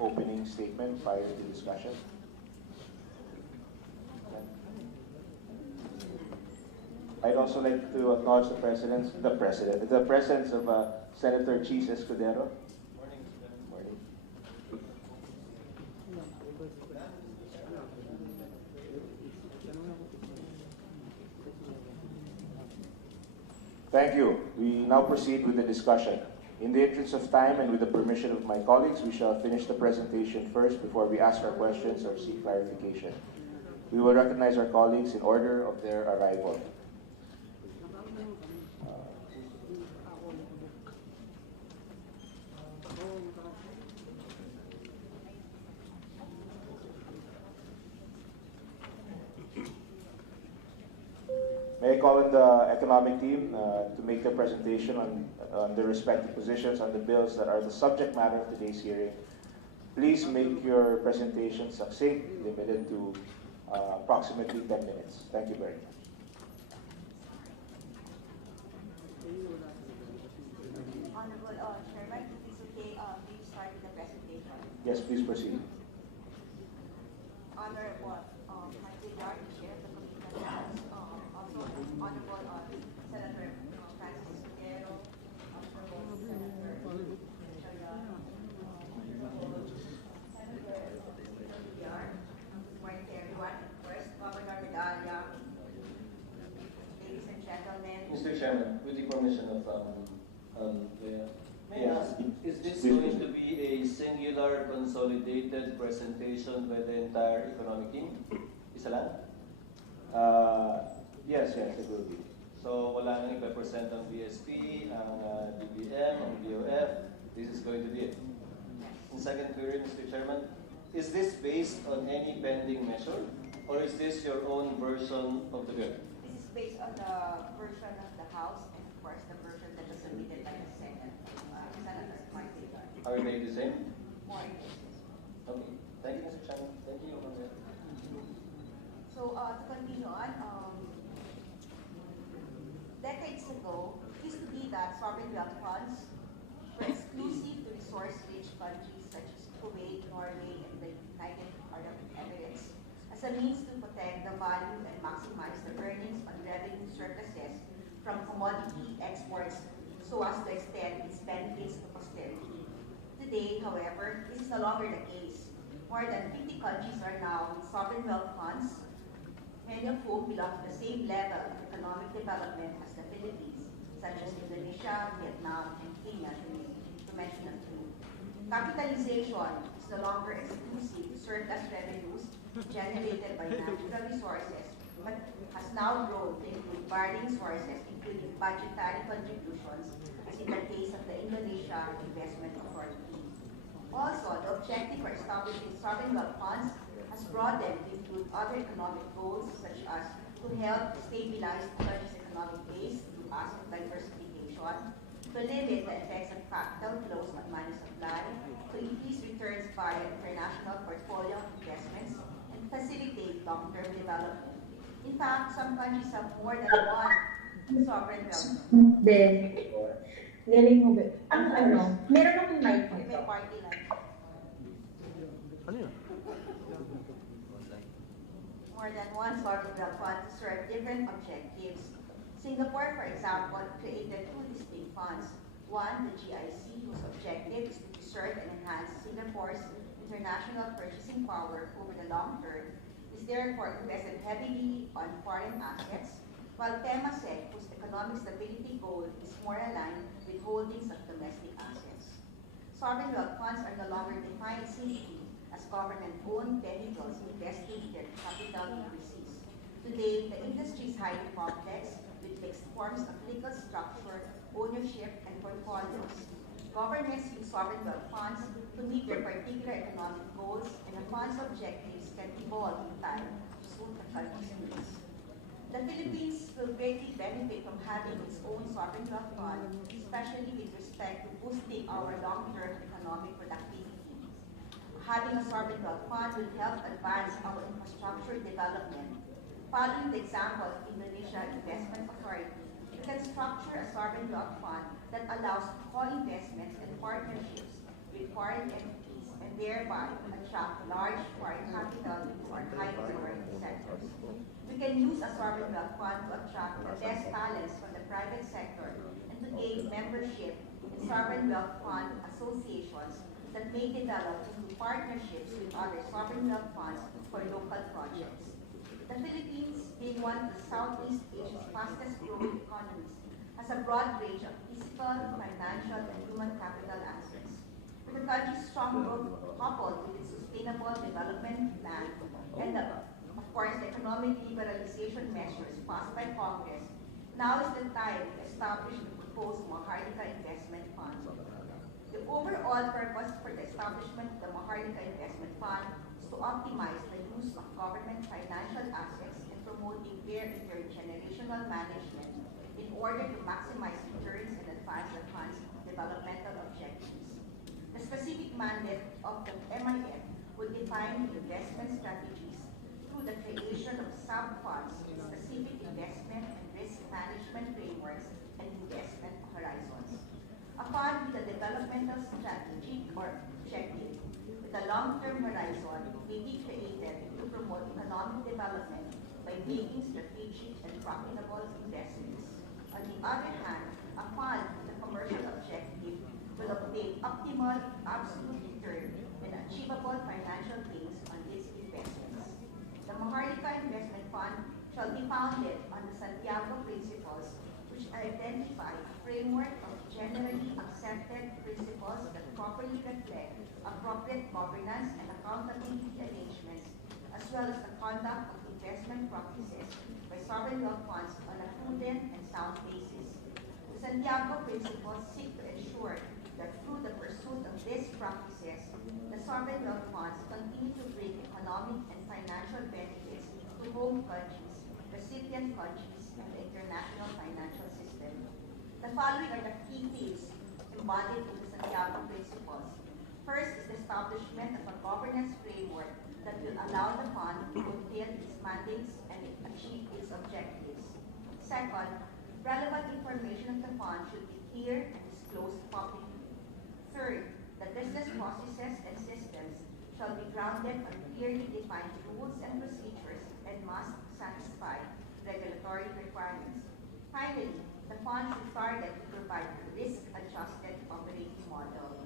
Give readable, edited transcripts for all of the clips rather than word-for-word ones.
opening statement prior to discussion? I'd also like to acknowledge the presence of Senator Cheese Escudero. Morning, Mr. Morning. Thank you. We now proceed with the discussion. In the interest of time and with the permission of my colleagues, we shall finish the presentation first before we ask our questions or seek clarification. We will recognize our colleagues in order of their arrival. May I call on the economic team to make their presentation on their respective positions on the bills that are the subject matter of today's hearing. Please make your presentation succinct, limited to approximately 10 minutes. Thank you very much. Honorable Chairman, if it's okay, we start with the presentation. Yes, please proceed. Honorable Michael Yard, Chair of the Committee on Finance, also Honorable Senator Francis Escudero, Honorable Senator Yard. Good morning to everyone. First, Governor Medalla, ladies and gentlemen. Mr. Chairman, with the permission of may I ask, is this going to be a singular consolidated presentation by the entire economic team? Isa lang? Yes, it will be. So wala nang ipa-present ang BSP, ang DBM, ang BOF. This is going to be it. And second query, Mr. Chairman, is this based on any pending measure, or is this your own version of the bill? This is based on the version of the House and of course the version that was submitted by the Senate, Senator Michael Yard. Are we made the same? More cases. Okay. Thank you, Mr. Chairman. Thank you. So to continue on, decades ago, it used to be that sovereign wealth funds were exclusive to resource-rich countries such as Kuwait, Norway, and the United Arab Emirates as a means to protect the value and maximize the earnings on revenue surpluses from commodity exports so as to extend its benefits to posterity. Today, however, this is no longer the case. More than 50 countries are now with sovereign wealth funds, many of whom belong to the same level of economic development as the Philippines, such as Indonesia, Vietnam, and Kenya, to mention a few. Capitalization is no longer exclusive to surplus revenues generated by natural resources, but has now grown to include varying sources, including budgetary contributions, as in the case of the Indonesia Investment Authority. Also, the objective for establishing sovereign wealth funds has broadened to include other economic goals, such as to help stabilize the country's economic base through asset diversification, to limit the effects of capital flows on money supply, to increase returns via international portfolio investments, and facilitate long-term development. In fact, some countries have more than one sovereign wealth. Then, galing mo ba? Meron akong mic May nito. party line. More than one sovereign wealth fund to serve different objectives. Singapore, for example, created two distinct funds. One, the GIC, whose objective is to preserve and enhance Singapore's international purchasing power over the long term, is therefore invested heavily on foreign assets, while Temasek, whose economic stability goal is more aligned with holdings of domestic assets. Sovereign wealth funds are no longer defined simply as government-owned vehicles investing their capital overseas. Today, the industry is highly complex with mixed forms of legal structure, ownership, and portfolios. Governments use sovereign wealth funds to meet their particular economic goals, and the fund's objectives can evolve in time to suit the country's needs. The Philippines will greatly benefit from having its own sovereign wealth fund, especially with respect to boosting our long-term economic productivity. Having a sovereign wealth fund will help advance our infrastructure development. Following the example of Indonesia Investment Authority, we can structure a sovereign wealth fund that allows co-investments and partnerships with foreign entities and thereby attract large foreign capital to our high priority sectors. We can use a sovereign wealth fund to attract the best talents from the private sector and to gain membership in sovereign wealth fund associations that may develop into partnerships with other sovereign wealth funds for local projects. The Philippines, being one of the Southeast Asia's fastest growing economies, has a broad range of physical, financial, and human capital assets. With the country's strong growth coupled with its sustainable development plan and of course, the economic liberalization measures passed by Congress, now is the time to establish the proposed Maharlika Investment Fund. The overall purpose for the establishment of the Maharlika Investment Fund is to optimize the use of government financial assets and promoting their intergenerational management in order to maximize returns and advance the fund's developmental objectives. The specific mandate of the MIF would define investment strategies through the creation of sub-funds with specific investment and risk management frameworks and investment horizons. A fund with a developmental strategy or objective with a long-term horizon may be created to promote economic development by making strategic and profitable investments. On the other hand, a fund with a commercial objective will obtain optimal absolute return and achievable financial gains on its investments. The Maharlika Investment Fund shall be founded on the Santiago Principles, which identify a framework of generally accepted principles that properly reflect appropriate governance and accountability arrangements, as well as the conduct of investment practices by sovereign wealth funds on a prudent and sound basis. The Santiago Principles seek to ensure that through the pursuit of these practices, the sovereign wealth funds continue to bring economic and financial benefits to home countries, recipient countries, and the international financial system. The following are the key themes embodied in the Santiago Principles. First is the establishment of a governance framework that will allow the fund to fulfill its mandates and achieve its objectives. Second, relevant information of the fund should be clear and disclosed publicly. Third, the business processes and systems shall be grounded on clearly defined rules and procedures and must satisfy regulatory requirements. Finally, the fund should target to provide a risk-adjusted operating model.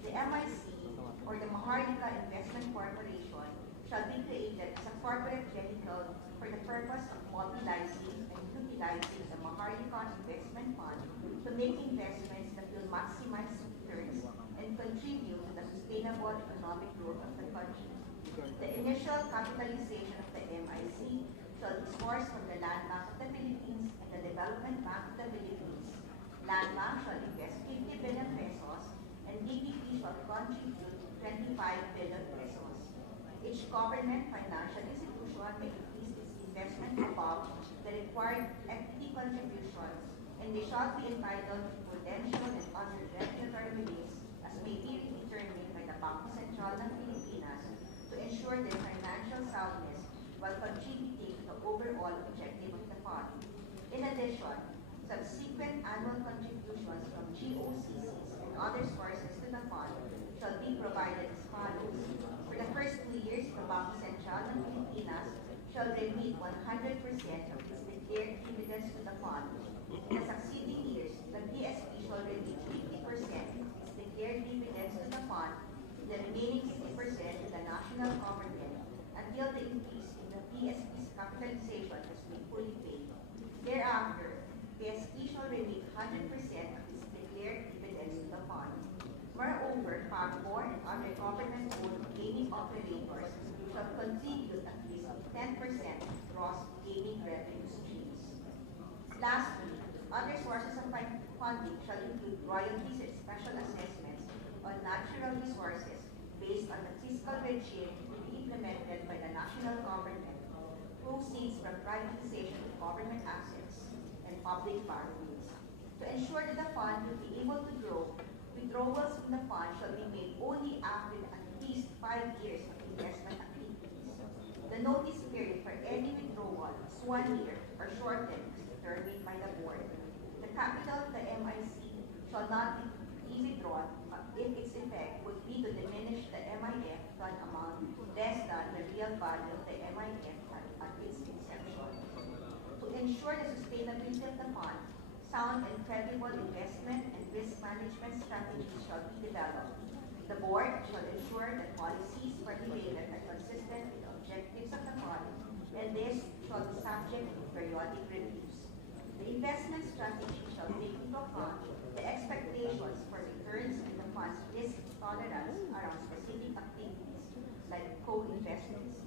The MIC, or the Maharlika Investment Corporation, shall be created as a corporate vehicle for the purpose of mobilizing and utilizing the Maharlika Investment Fund to make investments that will maximize returns and contribute to the sustainable economic growth of the country. The initial capitalization of the MIC shall be sourced from the Land Bank of the Philippines and the Development Bank of the Philippines. Land Bank shall invest 50 billion pesos and DBP shall contribute 25 billion pesos. Each government financial institution may increase its investment above the required equity contributions, and they shall be entitled to prudential and other regulatory reliefs as may be determined by the Bangko Sentral ng Pilipinas to ensure their financial soundness while contributing to the overall objective of the fund. In addition, subsequent annual contributions from GOCCs and other sources to the fund shall be provided as follows. For the first 2 years, the Bangko Sentral ng Pilipinas shall remit 100% of its declared dividends to the fund. In the succeeding years, the BSP shall remit 50% of its declared dividends to the fund, the remaining 60% to the national government until the increase in the BSP's capitalization has been fully paid. Thereafter, BSP shall remit 100% of its declared dividends to the fund. Moreover, PAGCOR and other government-owned gaming operators shall contribute at least 10% of gross gaming revenue streams. Lastly, other sources of funding shall include royalties and special assessments on natural resources based on the fiscal regime to be implemented by the national government, proceeds from privatization of government assets, and public borrowings. To ensure that the fund will be able to grow, withdrawals from the fund shall be made only after at least 5 years of investment activities. The notice period for any withdrawal is 1 year or shortened as determined by the board. The capital of the MIC shall not be withdrawn if its effect would be to diminish the value of the MIF at its inception. To ensure the sustainability of the fund, sound and credible investment and risk management strategies shall be developed. The board shall ensure that policies formulated are consistent with the objectives of the fund, and this shall be subject to periodic reviews. The investment strategy shall take into account the expectations for returns and the fund's risk tolerance around specific activities like co-investments.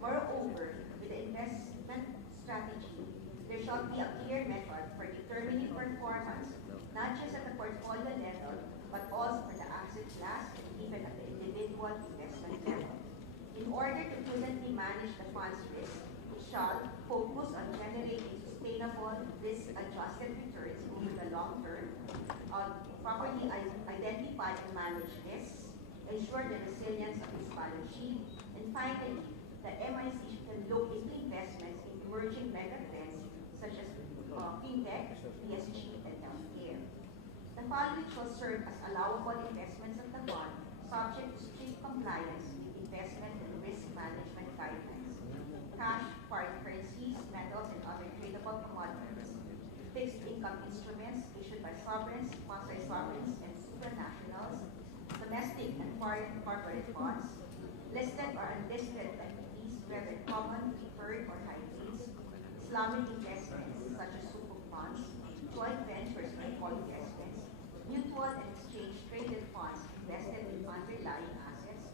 Moreover, with the investment strategy, there shall be a clear method for determining performance, not just at the portfolio level, but also for the asset class and even at the individual investment level. In order to prudently manage the fund's risk, it shall focus on generating sustainable, risk-adjusted returns over the long term, properly identify and manage risks, ensure the resilience of its balance sheet, and finally, the MIC can look into investments in emerging megatrends such as fintech, ESG, and healthcare. The fund which will serve as allowable investments of the fund, subject to strict compliance with investment and risk management guidelines. Cash, foreign currencies, metals, and other tradable commodities. Fixed income instruments issued by sovereigns, quasi-sovereigns, and supranationals. Domestic and foreign corporate bonds. Listed or unlisted entities, whether common, preferred, or hybrids. Islamic investments such as sukuk funds, joint ventures and co-investments, mutual and exchange traded funds invested in underlying assets,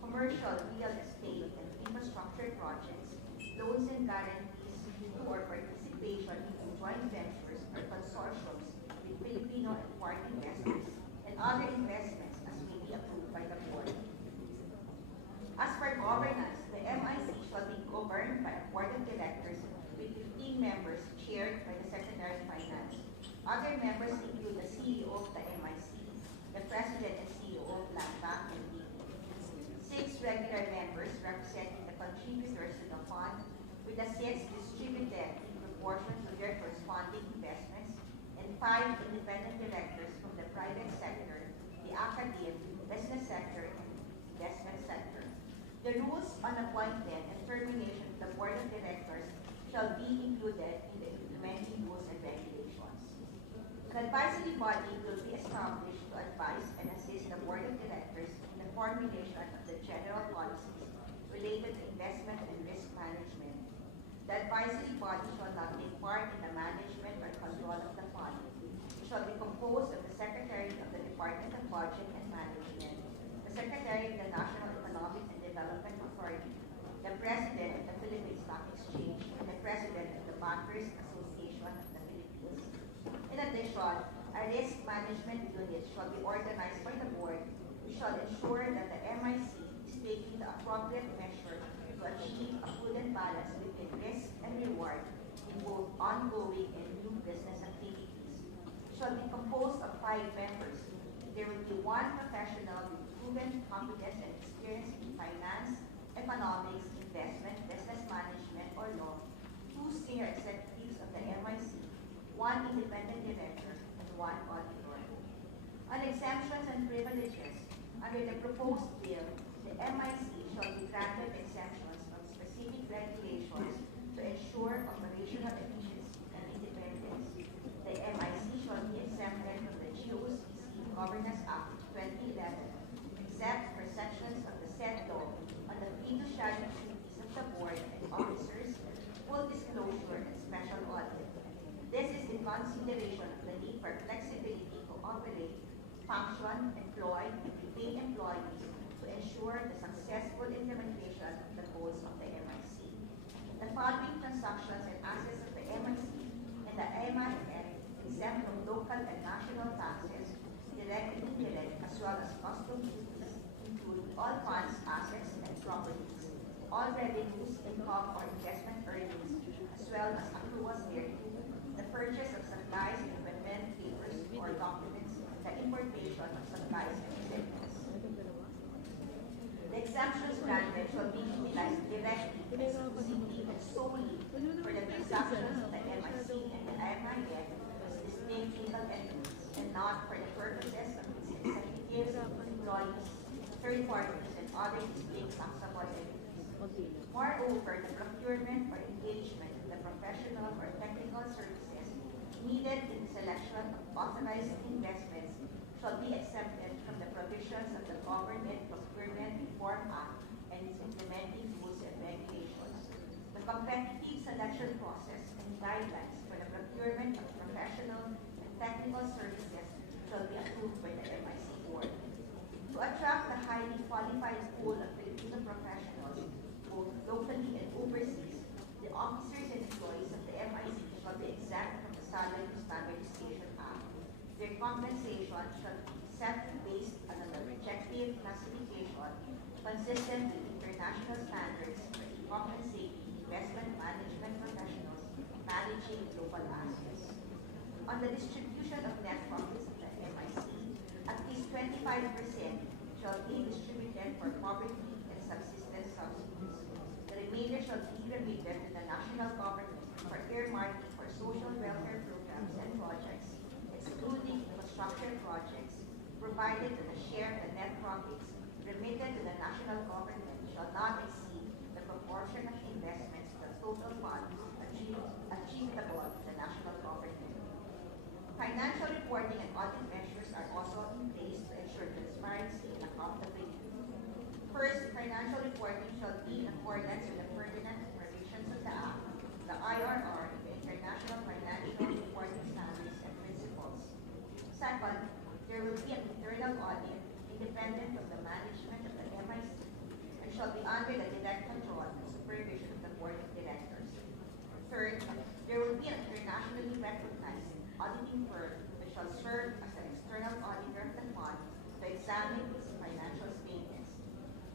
commercial real estate and infrastructure projects, loans and guarantees to or participation in joint ventures or consortiums with Filipino and foreign investors, and other investments as may be approved by the board. As for governance, the MIC shall be governed by a board of directors with 15 members chaired by the Secretary of Finance. Other members include the CEO of the MIC, the President and CEO of Land Bank and DP. 6 regular members representing the contributors to the fund, with the seats distributed in proportion to their corresponding investments, and 5 independent directors from the private sector, the academic, business sector, and investment sector. The rules on appointment and termination of the board of directors shall be included in the implementing rules and regulations. An advisory body will be established to advise and assist the board of directors in the formulation of the general policies related to investment and risk management. The advisory body shall not take part in the management or control of the fund. It shall be composed of the Secretary of the Department of Budget and Management, the Secretary of the National Economic and Development Authority, the President of the Philippine Stock Exchange, and the President of the Bankers Association of the Philippines. In addition, a risk management unit shall be organized by the board, which shall ensure that the MIC is taking the appropriate measure to achieve a prudent balance between risk and reward in both ongoing and new business activities. It shall be composed of 5 members. There will be 1 professional with proven competence and experience in finance, economics, investment, business management, or law, 2 senior executives of the MIC, 1 independent director, and 1 auditor. On exemptions and privileges, under the proposed bill, the MIC shall be granted exemptions from specific regulations to ensure operational efficiency and independence. The MIC shall be exempted from the GOCC Governance Act 2011, except for sections of the said law on the fiduciary duties of the board and officers, full disclosure, and special audit. This is in consideration of the need for flexibility to operate, function, employ, and retain employees to ensure the successful implementation of the goals of the MIC. The following transactions and assets of the MIC and the MIF exempt from local and national taxes, direct and indirect, as well as custom duties, include all funds, assets, and properties, all revenues, income, or investment earnings, as well as accruals thereto, the purchase of supplies, equipment, papers, or documents, the importation of supplies and equipment. The exemptions granted shall be utilized directly, exclusively, and solely for the transactions of the MIC and the MIF as distinct legal entities, and not for the purposes of its executives, employees, third parties, and other distinct taxable entities. Moreover, needed in the selection of authorized investments shall be exempted from the provisions of the Government Procurement Reform Act and its implementing rules and regulations. The competitive selection process and guidelines for the procurement of professional and technical services shall be approved by the MIC Board. To attract the highly qualified pool of Filipino professionals, both locally and overseas, the officers and employees of the MIC shall be exempt from the Salary Standardization Act. Their compensation shall be set based on an objective classification consistent with international standards for compensating investment management professionals managing global assets. On the distribution of net profits of the MIC, at least 25% shall be distributed for poverty and subsistence subsidies. The remainder shall be remitted to the national government for earmarking for social welfare programs and projects, excluding construction projects, provided that the share of the net profits remitted to the national government shall not exceed the proportion of investments to the total funds achievable to the national government. Financial reporting and audit measures are also in place to ensure transparency and accountability. First, financial reporting shall be in accordance with the pertinent provisions of the Act, the IRR, and the International Financial Reporting Standards and Principles. Second, there will be an internal audit independent of the management of the MIC and shall be under the direct control and supervision of the Board of Directors. Third, there will be an internationally recognized auditing firm that shall serve as an external auditor of the fund to examine its financial statements.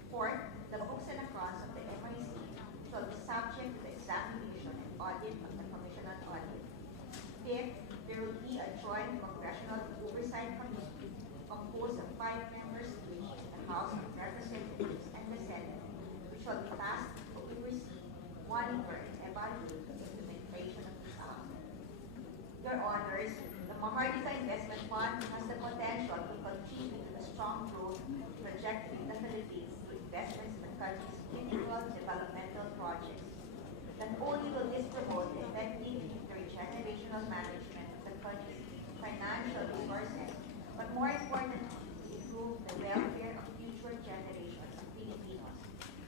Fourth, the books and accounts of the MIC shall be subject to the examination and audit of the Commission on Audit. Fifth, there will be a joint congressional oversight committee composed of 5 members each in the House of Representatives and the Senate, which shall be tasked to oversee, monitor, and evaluate the implementation of this act. Your Honors, the Maharlika Investment Fund has the potential to contribute to the strong growth trajectory of the Philippines through investments in the country's critical developmental projects. Not only will this promote the effective intergenerational management of the country's financial resources, but more importantly, improve the welfare of future generations of Filipinos.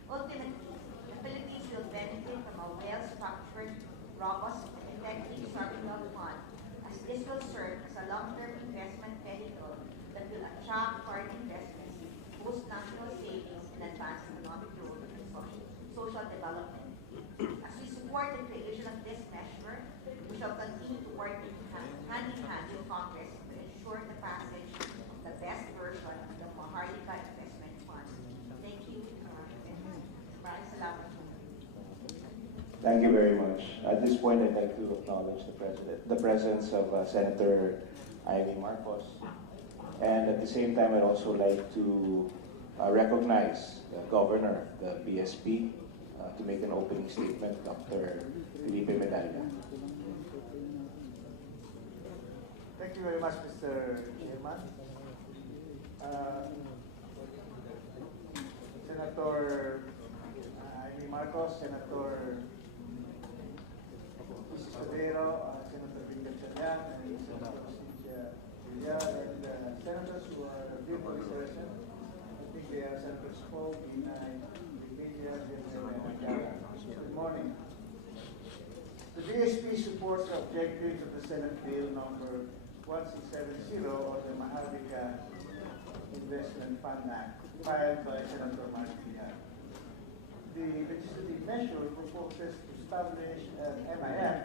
Ultimately, the Philippines will benefit from a well-structured, robust, and effective sovereign wealth fund, as this will serve as a long-term investment vehicle that will attract foreign investments, boost national savings, and advance economic growth and social development. As we support the creation of this measure, we shall continue to work hand in hand with Congress to ensure the passage of the best version of the Maharlika Investment Fund. Thank you. Maraming salamat. Thank you very much. At this point, I'd like to acknowledge the presence of Senator Ivy Marcos. And at the same time, I'd also like to recognize the Governor, the BSP, to make an opening statement, Dr. Felipe Medalla. Thank you very much, Mr. Chairman. Senator Amy Marcos, Senator Isabero, Senator Victor Chanyang, and Senator Cynthia Villar, and senators who are virtually present. I think they are Senators Paul, Binay, Media, Good morning. The BSP supports the objectives of the Senate Bill number 1670 or the Maharlika Investment Fund Act, filed by Senator Martina. The legislative measure proposes to establish an MIF,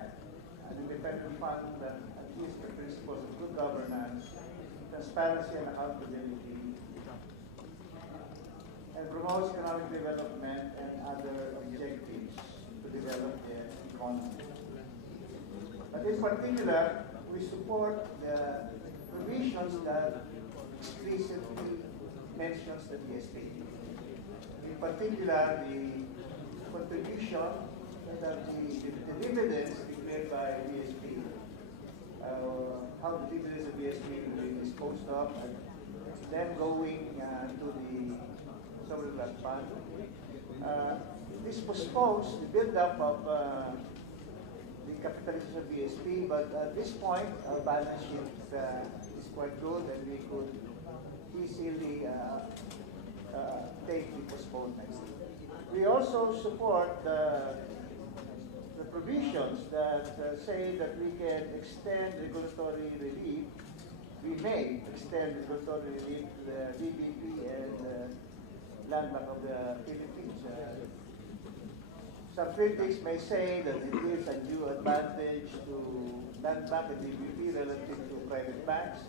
an independent fund that adheres to the principles of good governance, transparency, and accountability, and promotes economic development and other objectives to develop the economy. But in particular, we support the provisions that recently mentions the BSP. In particular, the contribution that the dividends declared by BSP, how the dividends of BSP will be disposed of, and then going to the sovereign wealth fund. This postpones the build-up of the capitalization of BSP, but at this point, our balance sheet is quite good and we could easily take the postponements. We also support the provisions that say that we can extend regulatory relief. We may extend regulatory relief to the DBP and Land Bank of the Philippines. Some critics may say that it gives a new advantage to Land Bank and DBP relative to private banks.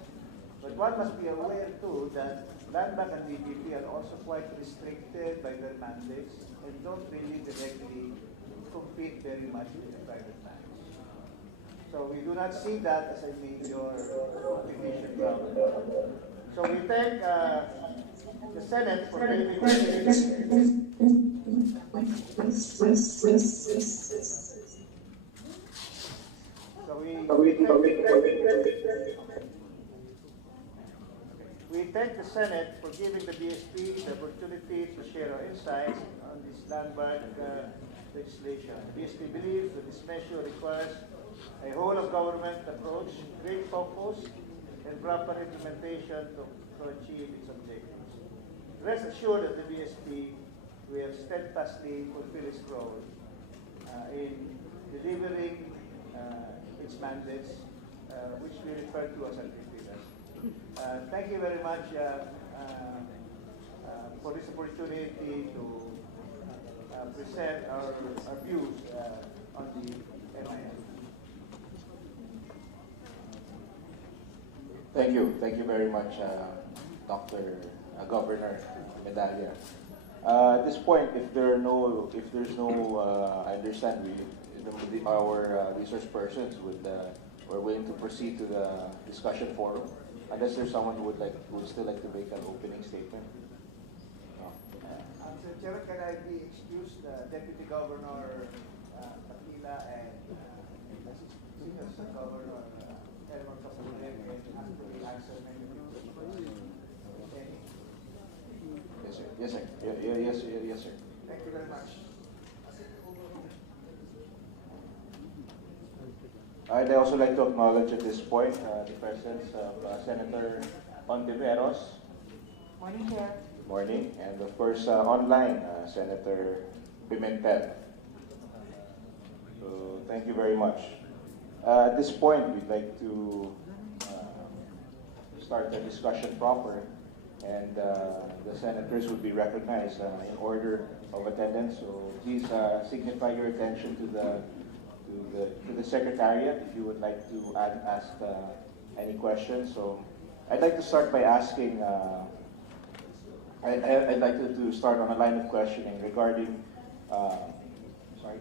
But one must be aware too that Land Bank and DBP are also quite restricted by their mandates and don't really directly compete very much with the private banks. So we do not see that as a major competition ground. So we thank the Senate for giving we thank the Senate for giving the BSP the opportunity to share our insights on this landmark legislation. The BSP believes that this measure requires a whole-of-government approach, great focus, and proper implementation to achieve its objectives. Rest assured that the BSP will steadfastly fulfill its role in delivering its mandates, which we refer to as activities. Thank you very much for this opportunity to present our views on the MIF. Thank you very much, Dr. Governor Medalla. At this point, if there's no, I understand our resource persons we're willing to proceed to the discussion forum, unless there's someone who would still like to make an opening statement. No. Mr. Chairman, can I be excused, Deputy Governor Patila and Senior Governor Elmer Capulec and actually answer many questions? Yes, sir. Yes, sir. Thank you very much. I'd also like to acknowledge at this point the presence of Senator Ontiveros. Morning, Chair. Morning. And of course, online, Senator Pimentel. So thank you very much. At this point, we'd like to start the discussion proper, and the senators will be recognized in order of attendance. So please signify your attention to the Secretariat if you would like to ask any questions. So I'd like to start by asking, I'd like to start on a line of questioning regarding, sorry?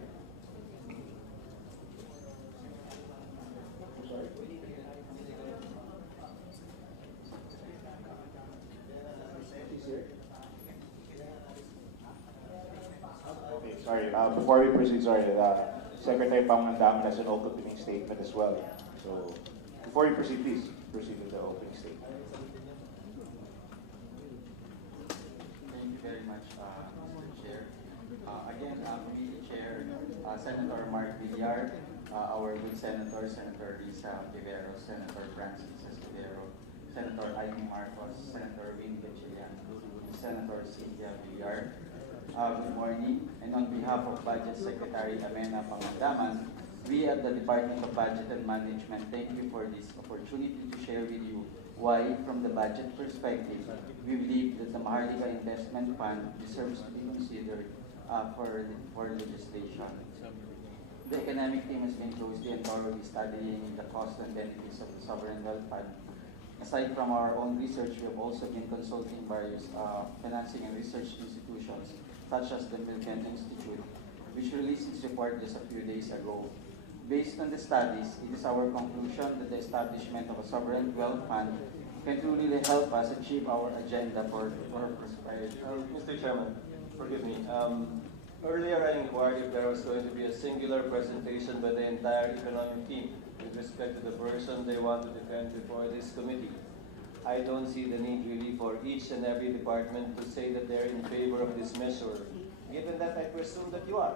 Okay, sorry. Before we proceed, Secretary Pangandaman has an opening statement as well. So before you proceed, please proceed with the opening statement. Thank you very much, Mr. Chair. Again, Committee Chair, Senator Mark Villar, our good Senator, Senator Risa Vivero, Senator Francis Escudero, Senator Amy Marcos, Senator Win Gatchalian, Senator Cynthia Villar. Good morning, and on behalf of Budget Secretary Amena Pangandaman, we at the Department of Budget and Management thank you for this opportunity to share with you why, from the budget perspective, we believe that the Maharlika Investment Fund deserves to be considered for legislation. The economic team has been closely and thoroughly studying the costs and benefits of the Sovereign Wealth Fund. Aside from our own research, we have also been consulting various financing and research institutions, such as the Milken Institute, which released its report just a few days ago. Based on the studies, it is our conclusion that the establishment of a sovereign wealth fund can truly help us achieve our agenda for prosperity. Mr. Chairman, forgive me. Earlier I inquired if there was going to be a singular presentation by the entire economic team with respect to the person they want to defend before this committee. I don't see the need really for each and every department to say that they're in favor of this measure, given that I presume that you are.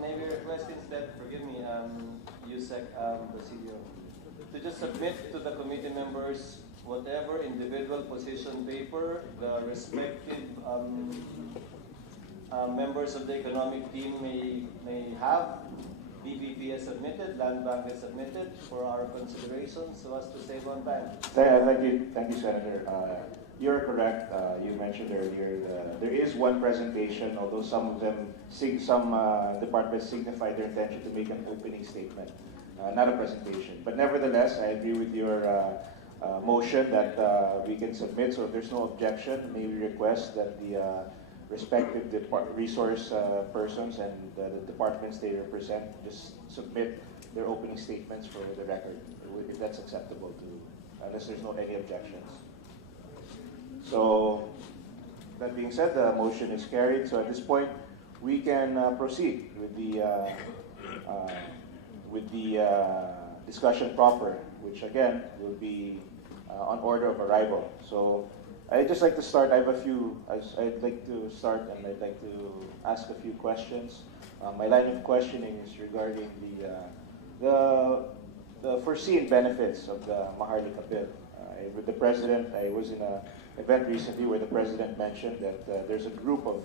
Maybe request instead, forgive me, USEC Presidio, to just submit to the committee members whatever individual position paper the respective members of the economic team may have. DBP has submitted, Land Bank has submitted for our consideration so as to save on time. Thank you, Senator. You're correct. You mentioned earlier there is one presentation, although some of them, some departments signify their intention to make an opening statement, not a presentation. But nevertheless, I agree with your motion that we can submit. So if there's no objection, may we request that the respective resource persons and the departments they represent just submit their opening statements for the record, if that's acceptable to, unless there's no any objections. So, that being said, the motion is carried. So at this point, we can proceed with the discussion proper, which again will be on order of arrival. So I'd just like to start. I'd like to start, and I'd like to ask a few questions. My line of questioning is regarding the foreseen benefits of the Maharlika bill. With the president, I was in an event recently where the president mentioned that there's a group of,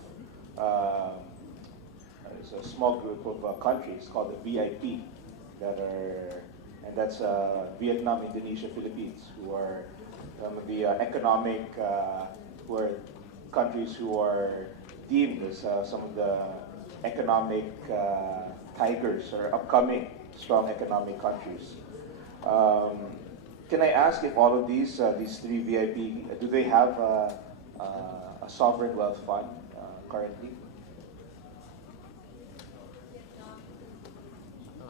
it's a small group of countries called the VIP that are, and that's Vietnam, Indonesia, Philippines, who are some of the economic, who are countries who are deemed as some of the economic tigers or upcoming strong economic countries. Can I ask if all of these three VIP, do they have a sovereign wealth fund currently?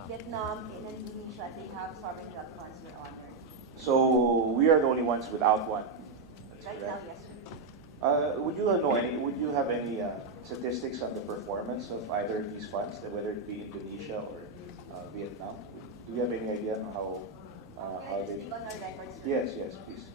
Vietnam and Indonesia, they have sovereign wealth funds, Your Honor. So we are the only ones without one. That's Right correct. now, yes, sir. Would you have any statistics on the performance of either of these funds, whether it be Indonesia or Vietnam? Do you have any idea on how Can I just they? speak on our records, sir? Yes, please.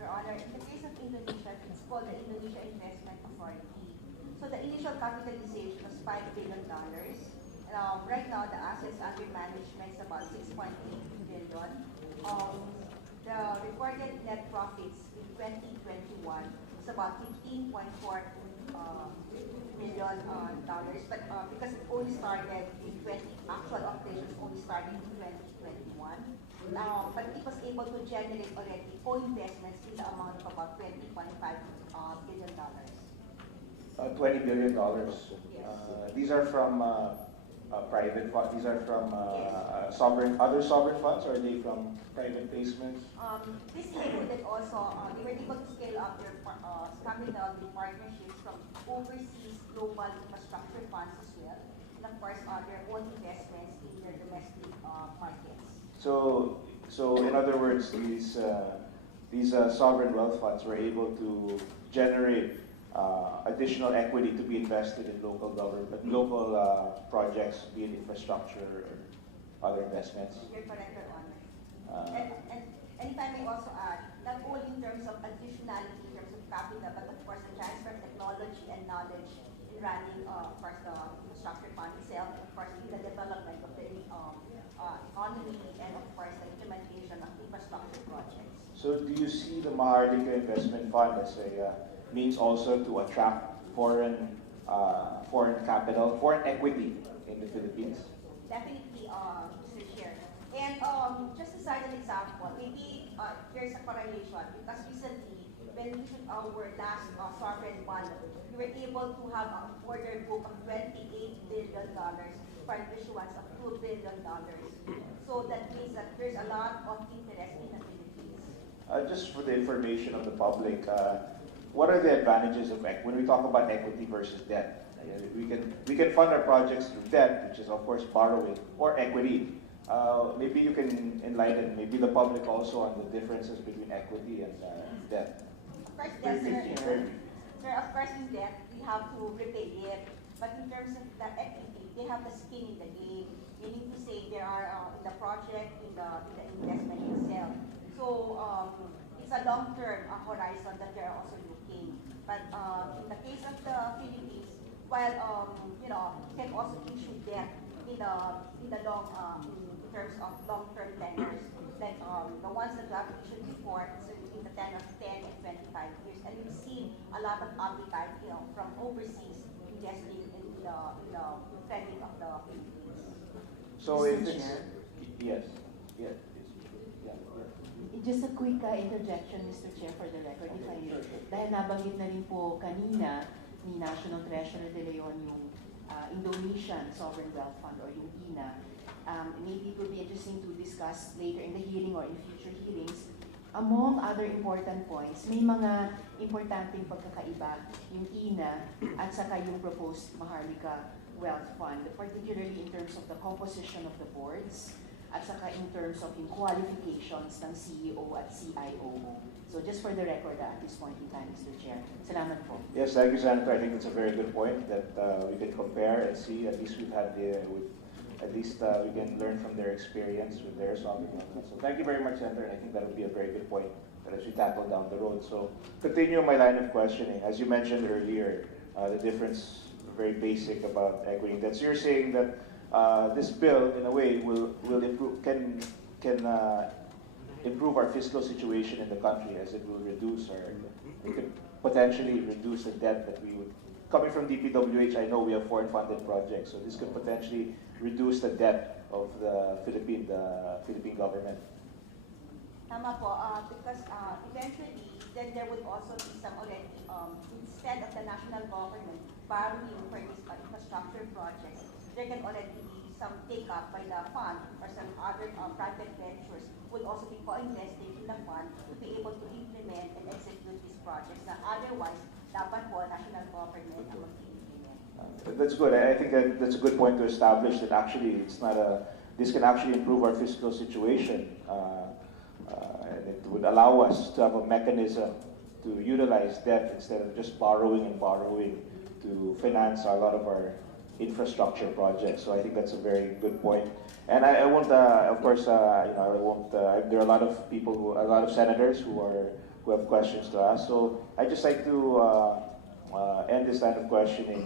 Your Honor, in the case of Indonesia, it's called the Indonesia Investment Authority. So the initial capitalization was $5 billion. Right now, the assets under management is about $6.8 billion. The reported net profits in 2021 is about $15.4 million. But because it only started in actual operations only started in 2021. But it was able to generate already co-investments in the amount of about $20.5 billion. $20 billion. Yes. These are from private funds. These are from other sovereign funds, or are they from private placements? This included also, they were able to scale up their capital with partnerships from overseas global infrastructure funds as well, and of course their own investments in their domestic markets. So in other words, these sovereign wealth funds were able to generate additional equity to be invested in local government, local projects, be it infrastructure or other investments. You're correct, Your Honor. And if I may also add, not only in terms of additionality, in terms of capital, but of course the transfer of technology and knowledge in running, of course, the infrastructure fund itself, and of course in the development of the economy, and of course the implementation of infrastructure projects. So do you see the Maharlika Investment Fund as a means also to attract foreign capital, foreign equity in the Philippines? Definitely, Mr. Chair. And just to cite an example, maybe there's a correlation because recently, when we issued our last sovereign bond, we were able to have an order book of $28 billion for an issuance of $2 billion. So that means that there's a lot of interest in the Philippines. Just for the information of the public, what are the advantages of equity? When we talk about equity versus debt, we can fund our projects through debt, which is of course borrowing, or equity. Maybe you can enlighten maybe the public also on the differences between equity and debt. Of course, Very that's briefly, sir. very briefly. Sir, of course, in debt, we have to repay it. But in terms of the equity, they have the skin in the game. Meaning to say, there are in the project, in the investment itself. So it's a long-term horizon that they're also looking. But in the case of the Philippines, while you know, can also issue debt in the long in terms of long-term tenors, like the ones that we have issued before, so in the tenor of 10 and 25 years, and we've seen a lot of appetite, you know, from overseas investing in the funding of the Philippines. So Mr. if it's, Chair? yes, yes, yeah. Just a quick interjection, Mr. Chair, for the record, if I may. Sure, sure. Dahil nabanggit na rin po kanina ni National Treasurer De Leon yung Indonesian Sovereign Wealth Fund or yung INA, maybe it would be interesting to discuss later in the hearing or in future hearings. Among other important points, may mga importanteng pagkakaiba yung INA at saka yung proposed Maharlika Wealth Fund, particularly in terms of the composition of the boards at saka in terms of yung qualifications ng CEO at CIO. So just for the record at this point in time, Mr. Chair. Salamat po. Yes, thank you, Senator. I think it's a very good point that we can compare and see. At least we've had we can learn from their experience with their sovereign wealth. So thank you very much, Senator. And I think that would be a very good point that as we tackle down the road. So continue my line of questioning. As you mentioned earlier, the difference, very basic about equity and debt. So you're saying that this bill, in a way, will improve, can improve our fiscal situation in the country, as it will reduce it could potentially reduce the debt that we would. Coming from DPWH, I know we have foreign funded projects, so this could potentially reduce the debt of the Philippine government. Tama po, because eventually, then there would also be some already, instead of the national government borrowing for these infrastructure projects, there can already be some take-up by the fund or some other private ventures would also be co-investing in the fund to be able to implement and execute these projects na otherwise, dapat po national government ang mag-implement. That's good. I think that's a good point to establish that actually it's not this can actually improve our fiscal situation, and it would allow us to have a mechanism to utilize debt instead of just borrowing to finance a lot of our infrastructure projects. So I think that's a very good point. And I won't, of course, I won't. There are a lot of people, a lot of senators who have questions to ask. So I just like to end this line of questioning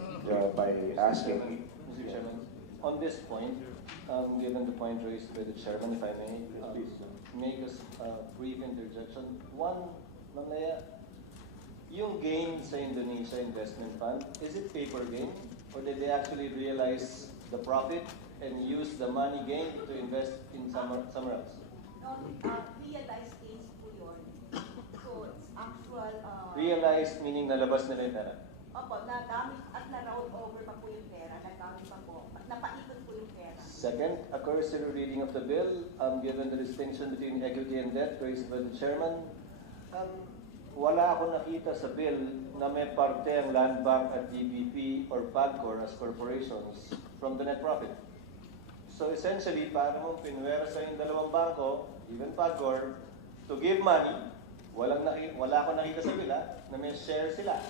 by asking. Mr. Chairman, on this point, given the point raised by the chairman, if I may, make a brief interjection. One, mamaya, yung gain sa Indonesia Investment Fund, is it paper gain? Or did they actually realize the profit and use the money gained to invest in somewhere else? No, realized gains po yun. So it's actual... Realized meaning nalabas nila yung pera? Opo, nagamit at na-roll over pa po yung pera, nagamit pa po, at napaikot po yung pera. Second, a cursory reading of the bill, given the distinction between equity and debt raised by the chairman, wala akong nakita sa bill na may parte ang Land Bank at DBP or PAGCOR as corporations from the net profit. So essentially, paano mong pinwera sa yung dalawang bangko, even PAGCOR, to give money, wala akong nakita sa bill na may share sila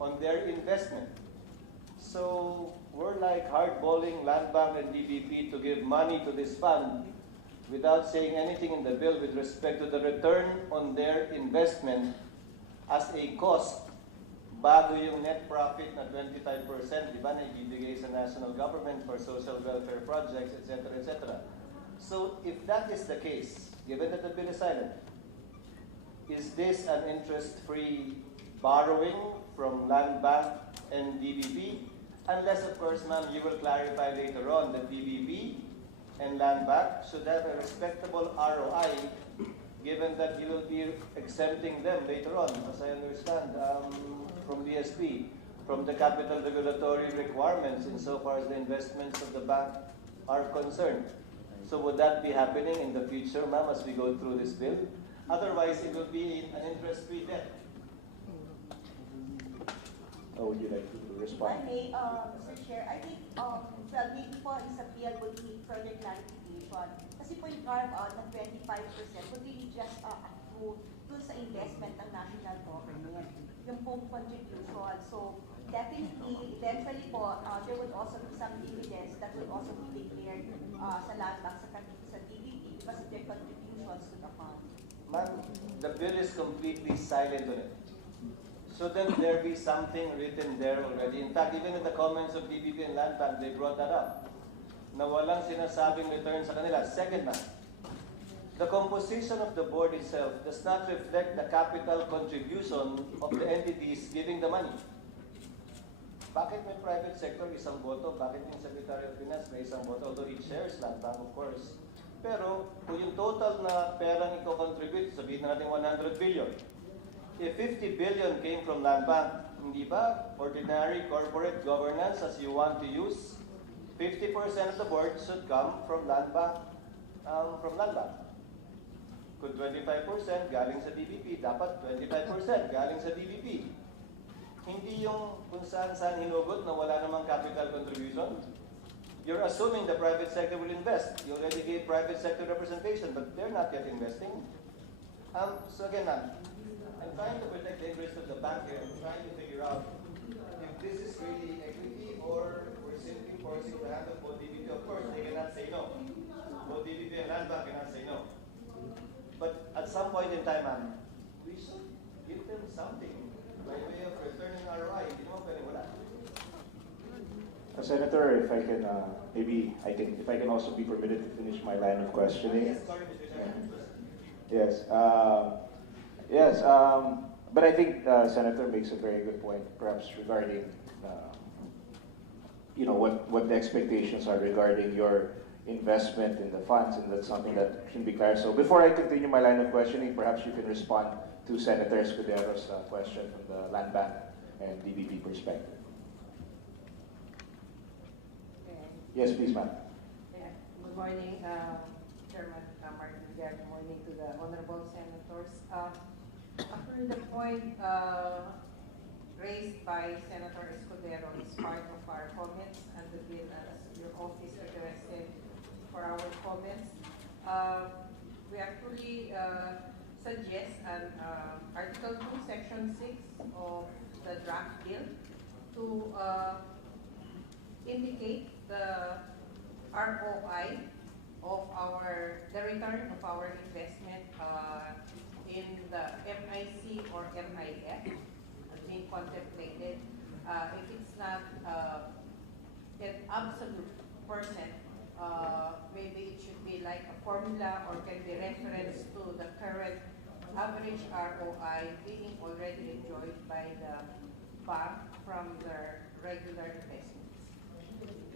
on their investment. So we're like hardballing Land Bank and DBP to give money to this fund without saying anything in the bill with respect to the return on their investment as a cost bago yung net profit na 25%, di ba, na ibibigay sa national government for social welfare projects, etc., etc. So if that is the case, given that the bill is silent, is this an interest-free borrowing from Land Bank and DBP? Unless, of course, ma'am, you will clarify later on that DBP and Land Bank should have a respectable ROI, given that you will be exempting them later on, as I understand, from DSP, from the capital regulatory requirements insofar as the investments of the bank are concerned. So would that be happening in the future, ma'am, as we go through this bill? Otherwise, it will be an interest-free debt. How would you like to respond? I may, Mr. Chair, I think, well, maybe po sa bill would need further clarification. Kasi po yung carve out na 25% would really just accrue dun sa investment ng national government, yung pong contribution. So definitely, eventually po, there would also be some dividends that will also be declared sa land bank sa DBP because of their contributions to the fund. Ma'am, the bill is completely silent on it. Shouldn't there be something written there already? In fact, even in the comments of DBP and Land Bank, they brought that up. Na walang sinasabing return sa kanila. Second, ma'am, the composition of the board itself does not reflect the capital contribution of the entities giving the money. Bakit may private sector isang boto? Bakit yung Secretary of Finance may isang boto? Although it shares Land Bank, of course. Pero kung yung total na perang i-contribute, sabihin na natin 100 billion. If 50 billion came from Land Bank, hindi ba ordinary corporate governance as you want to use? 50% of the board should come from Land Bank. Kung 25% galing sa DBP, dapat 25% galing sa DBP. Hindi yung kung saan-saan hinugot na wala namang capital contribution. You're assuming the private sector will invest. You already gave private sector representation, but they're not yet investing. So again, I'm trying to protect the interest of the bank here. I'm trying to figure out if this is really equity or we're simply forcing the hand of both DBP. Of course, they cannot say no. Both DBP and Land Bank cannot say no. But at some point in time, we should give them something by way of returning ROI. Hindi naman pwede wala. Senator, if I can, if I can also be permitted to finish my line of questioning. Yes, sorry, Mr. Chairman. Yes. But I think Senator makes a very good point, perhaps regarding, what the expectations are regarding your investment in the funds, and that's something that should be clear. So before I continue my line of questioning, perhaps you can respond to Senator Escudero's question from the Land Bank and DBP perspective. Yes, please, ma'am. Good morning, Chairman Martin. Good morning to the honorable senators. After the point raised by Senator Escudero is part of our comments and the bill as your office requested for our comments. We actually suggest an Article 2, Section 6 of the draft bill to indicate the ROI of the return of our investment in the MIC or MIF as being contemplated. If it's not an absolute percent, maybe it should be like a formula or can be referenced to the current average ROI being already enjoyed by the bank from their regular investments.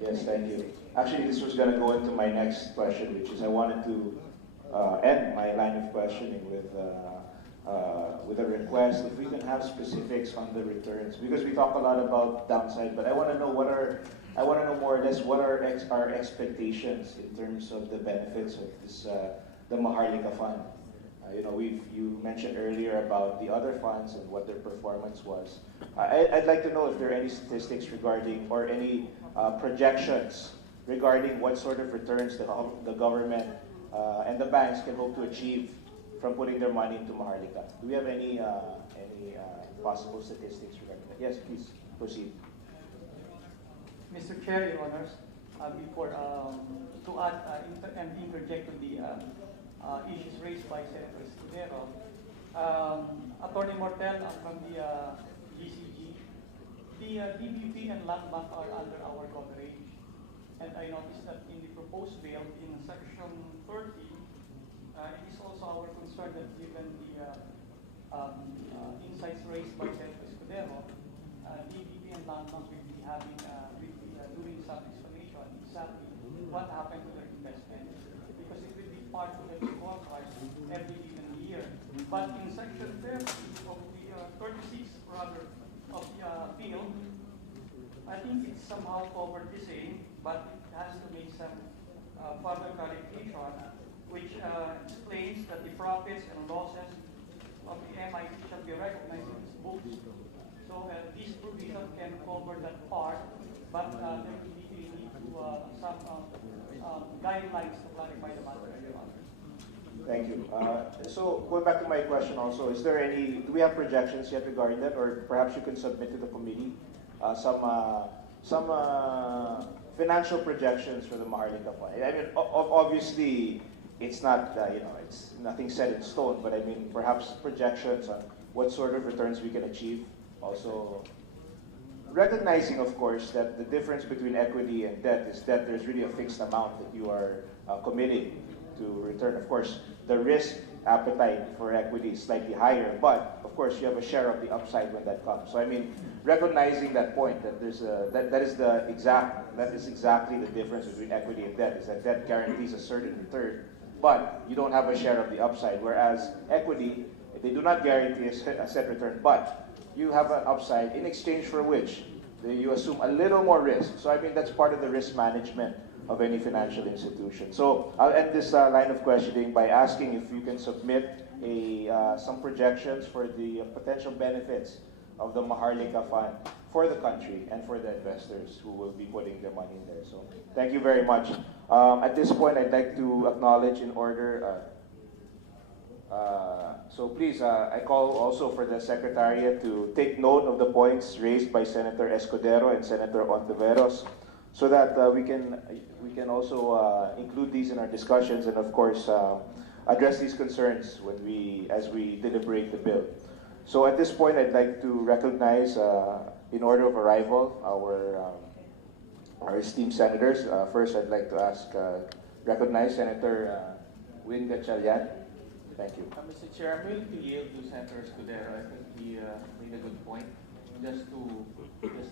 Yes, thank you. Actually, this was going to go into my next question, which is I wanted to end my line of questioning with a request if we can have specifics on the returns, because we talk a lot about downside, but I want to know more or less what are our expectations in terms of the benefits of this the Maharlika Fund. You mentioned earlier about the other funds and what their performance was. I'd like to know if there are any statistics regarding or any projections regarding what sort of returns the government and the banks can hope to achieve from putting their money into Maharlika. Do we have any possible statistics regarding that? Yes, please proceed. Mr. Chair, Your Honors, before to add and interject to the issues raised by Senator Escudero, Attorney Mortel from the GCG, the DBP and Land Bank are under our coverage, and I noticed that in the proposed bill in Section 30, it is also our concern that given the insights raised by Senator Escudero, DBP and Land Bank will be having doing some explanation exactly what happened to their investment, because it will be part of the scorecard every given year. But in Section 30 of the 36 rather of the bill, I think it's somehow covered the same, but it has to make some further clarification, which explains that the profits and losses of the MIT shall be recognized in its books. So this provision can cover that part, but there will be need to some guidelines to clarify the matter. Thank you. So going back to my question also, do we have projections yet regarding that, or perhaps you can submit to the committee some financial projections for the Maharlika Fund? I mean, obviously, it's not, it's nothing set in stone, but I mean, perhaps projections on what sort of returns we can achieve. Also, recognizing, of course, that the difference between equity and debt is that there's really a fixed amount that you are committing to return. Of course, the risk appetite for equity is slightly higher, but of course, you have a share of the upside when that comes. So I mean, recognizing that point, that there's that is exactly the difference between equity and debt, is that debt guarantees a certain return, but you don't have a share of the upside, whereas equity, they do not guarantee a set return, but you have an upside in exchange for which you assume a little more risk. So I mean, that's part of the risk management of any financial institution. So I'll end this line of questioning by asking if you can submit some projections for the potential benefits of the Maharlika Fund for the country and for the investors who will be putting their money in there. So thank you very much. At this point, I'd like to acknowledge in order, so please, I call also for the Secretariat to take note of the points raised by Senator Escudero and Senator Ontiveros, so that we can also include these in our discussions and, of course, address these concerns as we deliberate the bill. So at this point, I'd like to recognize, in order of arrival, our esteemed senators. First, I'd like to recognize Senator Win Gatchalian. Thank you. Mr. Chair, I'm willing to yield to Senator Escudero. I think he made a good point, just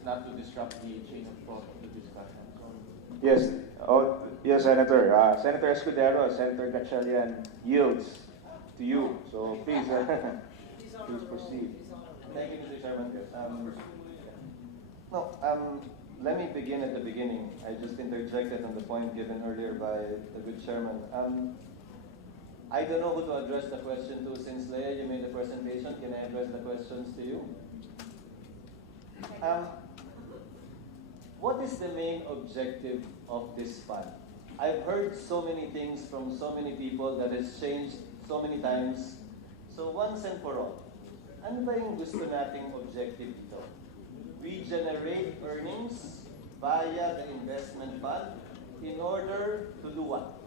not to disrupt the chain of thought of the discussion. Yes, yes, Senator. Senator Escudero, Senator Gatchalian yields to you. So please, please proceed. Thank you, Mr. Chairman. Let me begin at the beginning. I just interjected on the point given earlier by the good chairman. I don't know who to address the question to. Since Leia, you made the presentation, can I address the questions to you? What is the main objective of this fund? I've heard so many things from so many people that has changed so many times. So once and for all, ano ba yung gusto nating objective dito? We generate earnings via the investment fund in order to do what?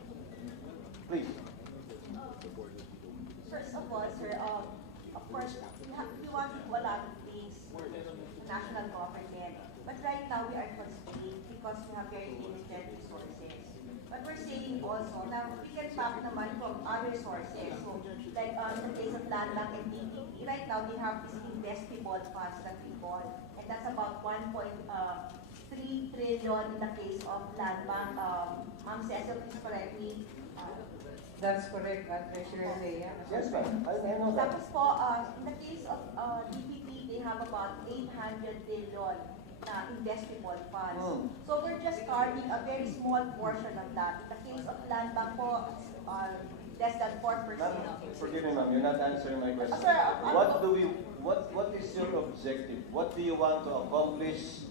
Please. First of all, sir, of course, we want to do a lot of things with national government. But right now, we are constrained because we have very limited resources. But we're saying also na we can tap naman from other sources. So, like in the case of Land Bank and DBP, right now they have these investable funds that we call, and that's about 1.3 trillion in the case of Land Bank. Ma'am Cecil, please correct me. That's correct, Treasurer Leia. Yes, ma'am. I know that. Tapos po, in the case of DBP, they have about 800 billion na investable funds. So we're just targeting a very small portion of that. In the case of Land Bank po, it's less than 4%. Forgive me, ma'am, you're not answering my question. Sir, what is your objective? What do you want to accomplish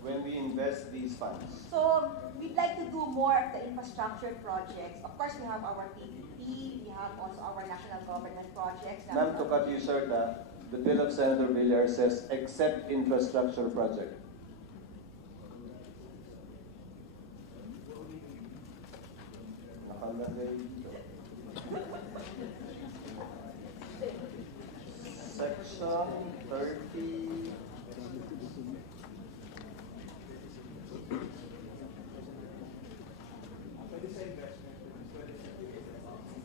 when we invest these funds? So we'd like to do more of the infrastructure projects. Of course, we have our PPP, we have also our national government projects. Ma'am, to cut you short, the bill of Senator Villar says except infrastructure project. Section 30.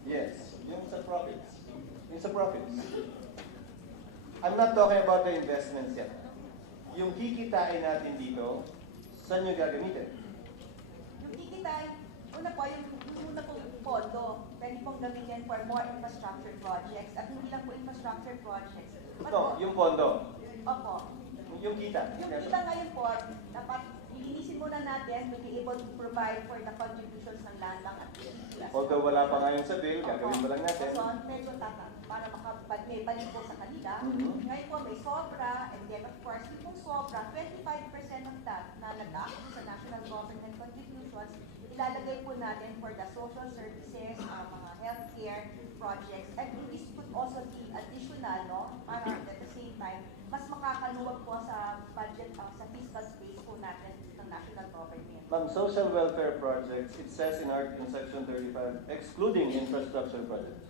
Yes, yung sa profits. Yung sa profits. I'm not talking about the investments yet. Yung kikitain natin dito, saan nyo gagamitin? Yung kikitain, una po, yung una pong pondo, pwede pong gamitin for more infrastructure projects. At hindi lang po infrastructure projects. No, yung pondo. Opo. Yung kita. Yung kita ngayon po, dapat lilinisin muna natin to be able to provide for the contributions ng Land Bank at PPP. Although wala pa ngayon sa bill, gagawin mo lang natin. So, medyo para may balik po sa kanila. Ngayon po may sobra, and then of course, yung sobra, 25% of that na nag-aako sa national government contributions, ilalagay po natin for the social services, mga healthcare, projects, and this could also be additional, no? Para at the same time, mas makakaluwag po sa budget, sa fiscal space po natin ng national government. Ma'am, social welfare projects, it says in section 35, excluding infrastructure projects.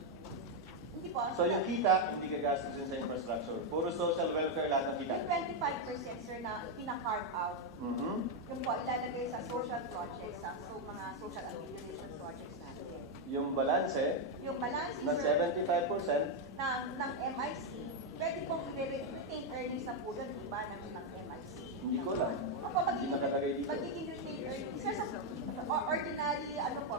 Hindi po. So yung kita, hindi gagastos din sa infrastructure. Puro social welfare lahat ng kita. Yung 25%, sir, na pina-carve out, yung po ilalagay sa social projects, so mga social amelioration projects natin. Yung balanse na sir, 75%, ng MIC, pwede pong retain earnings na po yun, di ba, ng MIC. hindi ko lang. Opo, Hindi nakalagay dito. magiging retain earnings. Sir, sa ordinary,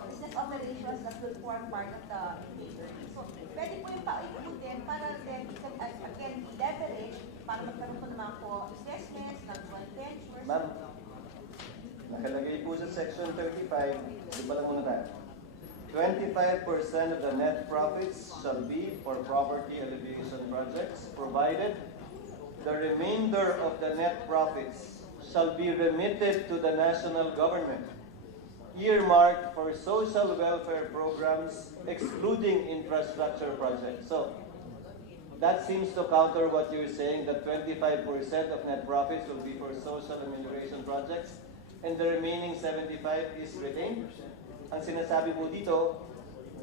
business operations that will form part of the retain earnings. So, pwede po yung pa-include din para then, again, leverage para magkaroon po naman po investments, ng joint ventures. Ma'am, nakalagay po sa section 35, di pa lang muna tayo. 25% of the net profits shall be for property alleviation projects, provided the remainder of the net profits shall be remitted to the national government, earmarked for social welfare programs, excluding infrastructure projects. So, that seems to counter what you're saying, that 25% of net profits will be for social amelioration projects, and the remaining 75% is retained. Ang sinasabi po dito,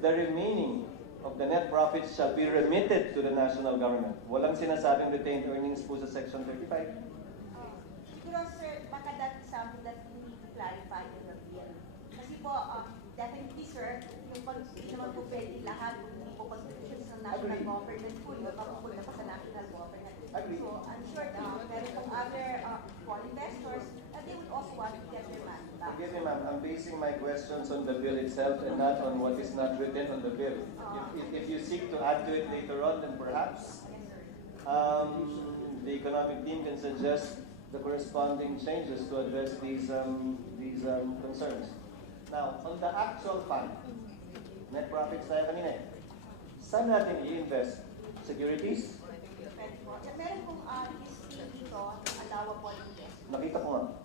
the remaining of the net profits shall be remitted to the national government. Walang sinasabing retained earnings po sa section 35. Siguro, sir, baka that is something that we need to clarify in the bill. Kasi po, definitely, sir, yung constitution naman po pwede lahat, kung hindi po constitutions ng national government po, yun, mapupunta pa sa national government. So, I'm sure meron pong other investors, they would also want to get their money back. Forgive me, ma'am, I'm basing my questions on the bill itself and not on what is not written on the bill. If you seek to add to it later on, then perhaps the economic team can suggest the corresponding changes to address these concerns. Now, on the actual fund, net profits tayo kanina eh. Saan natin i-invest? Securities? Meron pong history dito, allowable investment. Nakita ko nga.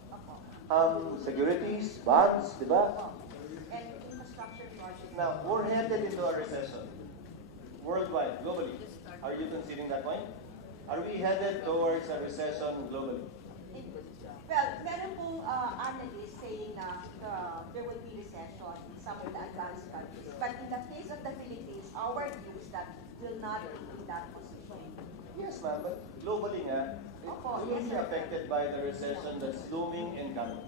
Securities, bonds, di ba? And infrastructure projects. Now, we're headed into a recession. Worldwide, globally. Are you considering that point? Are we headed towards a recession globally? Well, meron pong analysts saying na there will be recession in some of the advanced countries. But in the case of the Philippines, our view is that will not be in that position. Yes, ma'am, but globally nga, we will be affected by the recession that's looming and coming.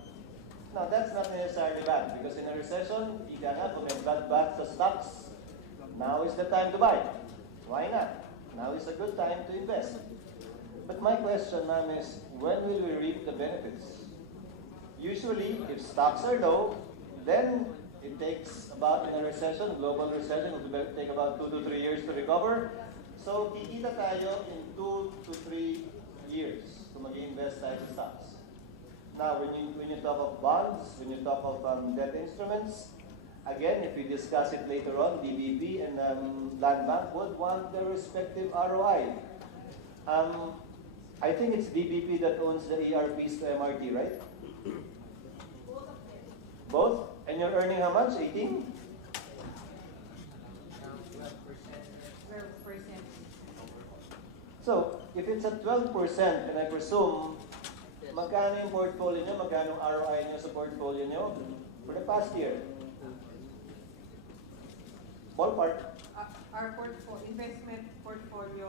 Now, that's not necessarily bad, because in a recession, ika nga, kung may bloodbath sa stocks, now is the time to buy. Why not? Now is a good time to invest. But my question, ma'am, is when will we reap the benefits? Usually, if stocks are low, then it takes about, in a recession, global recession, it will take about 2 to 3 years to recover. So, kikita tayo in 2 to 3 years kung mag-invest tayo sa stocks. Now, when you talk of bonds, when you talk of debt instruments, again, if we discuss it later on, DBP and Land Bank would want their respective ROI. I think it's DBP that owns the ERPs to MRT, right? Both of them. Both? And you're earning how much? 18? 12%. So, if it's at 12%, and I presume, magkano yung portfolio nyo, magkano ang ROI nyo sa portfolio nyo for the past year? Ballpark. Our investment portfolio,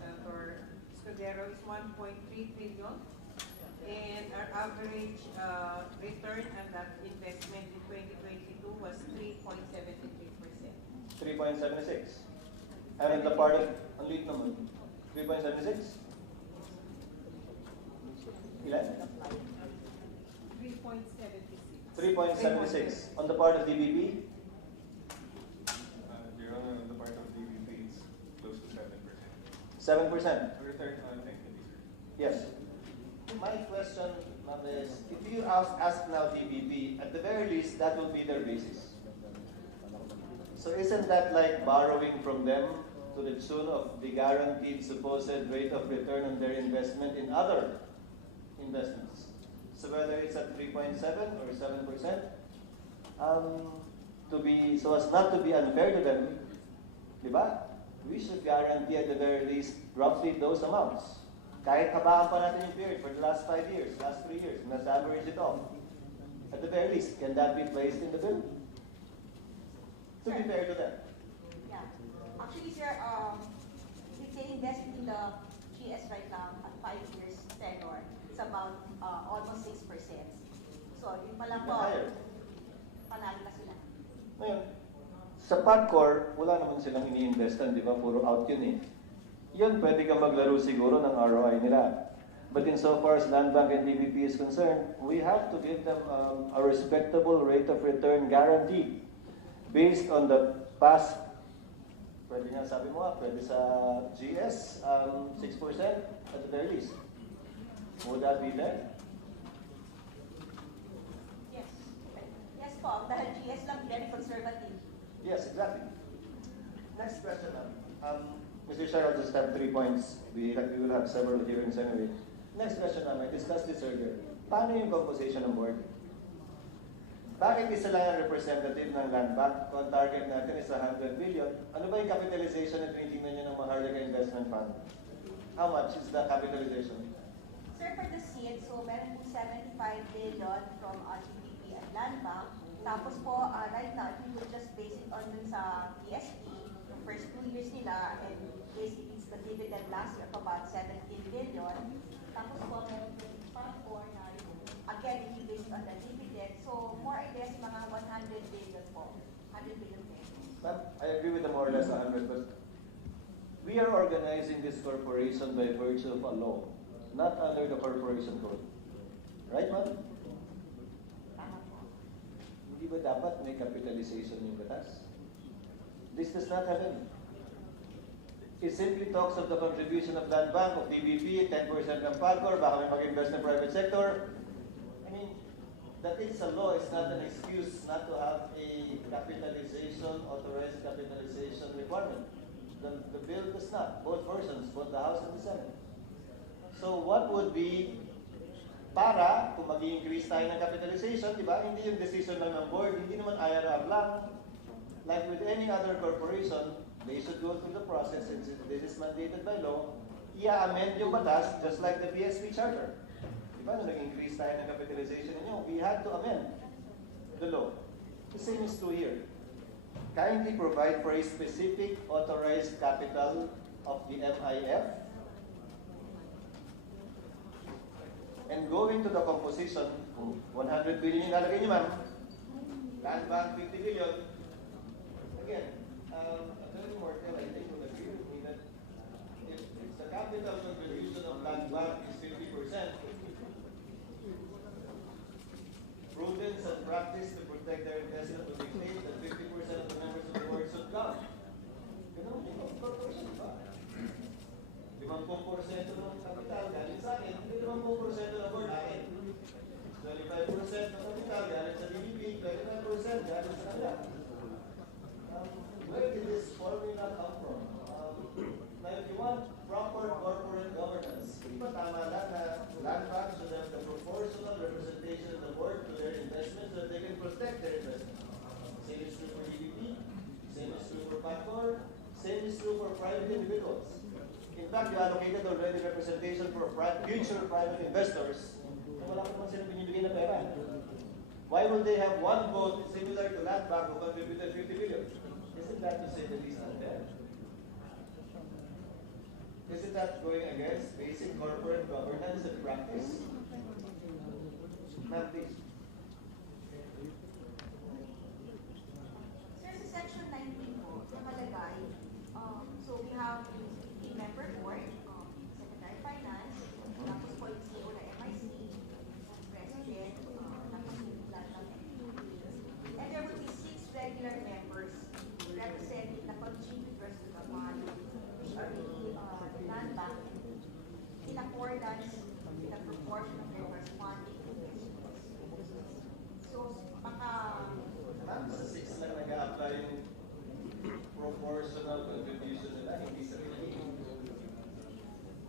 Senator Escudero, is 1.3 trillion. And our average return on that investment in 2022 was 3.73%. 3.76. And in the part of, ang liit naman, 3.76? Ilan? 3.76. 3.76. On the part of DBP? Your Honor, on the part of DBP, it's close to 7%. 7%? Return on equity, sir. Yes. My question, ma'am, is if you ask now DBP, at the very least, that will be their basis. So isn't that like borrowing from them to the tune of the guaranteed supposed rate of return on their investment in other investments? So whether it's at 3.7 or 7%, so as not to be unfair to them, Diba? We should guarantee at the very least roughly those amounts. Kahit habaan pa natin yung period for the last 5 years, last 3 years, let's average it off. At the very least, can that be placed in the bill? To be fair to them. Yeah. Actually, sir, if they invest in the GS right now at 5 years tenor, it's about almost 6%. So, yun pa lang po, Higher. panalo na sila. Ngayon, sa PAGCOR, wala naman silang ini-investan, di ba? Puro out yun eh. Yun, pwede kang maglaro siguro ng ROI nila. But insofar as Land Bank and DBP is concerned, we have to give them a respectable rate of return guarantee based on the past, pwede nga sabi mo pwede sa GS, 6% at the very least. Would that be fair? Yes. Yes po, dahil GS lang very conservative. Yes, exactly. Next question, Mr. Chair, I'll just have 3 points. We will have several hearings anyway. Next question, I discussed this earlier. Paano yung composition ng board? Bakit isa lang ang representative ng Land Bank kung target natin is 100 billion? Ano ba yung capitalization na tinitingnan niyo ng Maharlika Investment Fund? How much is the capitalization? Sir, for the seed, so meron po 75 billion from GDP at Land Bank. Tapos po, right now, if you would just base it on dun sa PSP, the first 2 years nila, and basically it's the dividend last year of about 17 billion. Tapos po, meron po yung PAGCOR na, again, if you base it on the dividend, so more or less mga 100 billion po. 100 billion pesos. I agree with the more or less 100, but we are organizing this corporation by virtue of a law, not under the corporation code. Right, ma'am? Tama po. Hindi ba dapat may capitalization yung batas? This does not have any. It simply talks of the contribution of Land Bank, of DBP, 10% ng PAGCOR, baka may mag-invest ng private sector. I mean, that it's a law is not an excuse not to have a capitalization, authorized capitalization requirement. The bill does not, both versions, both the House and the Senate. So what would be para kung mag-increase tayo ng capitalization, di ba? Hindi yung decision lang ng board, hindi naman IRR lang. Like with any other corporation, they should go through the process since this is mandated by law. I-amend yung batas just like the PSP charter. Di ba? Nung nag-increase tayo ng capitalization ninyo, we had to amend the law. The same is true here. Kindly provide for a specific authorized capital of the MIF and go into the composition, 100 billion yung nalagay niyo, ma'am. Land Bank, 50 billion. Again, Attorney Mortel, I think will agree with me that if the capital contribution of Land Bank is 50%, prudence and practice to protect their investment will dictate that 50% of the members of the board should come. Ganun yung corporation, di ba? 50% ng kapital galing sa akin, hindi 50% ng board akin. 25% ng kapital galing sa DBP, 25% galing sa kanila. Where did this formula come from? Now, if you want proper corporate governance, di ba tama lang na Land Bank should have the proportional representation of the board to their investments so that they can protect their investments. Same is true for DBP, same is true for PAGCOR, same is true for private individuals. In fact, you allocated already representation for future private investors na wala pa naman silang binibigay na pera. Why would they have one vote similar to Land Bank who contributed 50 billion? Isn't that to say the least unfair? Isn't that going against basic corporate governance and practice? Ma'am, please. Sir, sa section 19 po, nakalagay, so we have a member board, Secretary of Finance, tapos po yung CEO na MIC, President, tapos yung Land Bank and there will be 6 regular members representing the contributors to the fund, which are the Land Bank, in accordance with the proportion of their corresponding investments. So, baka Ma'am, sa 6 lang nag-a-apply yung proportional contribution nila, hindi sa Pilipinas.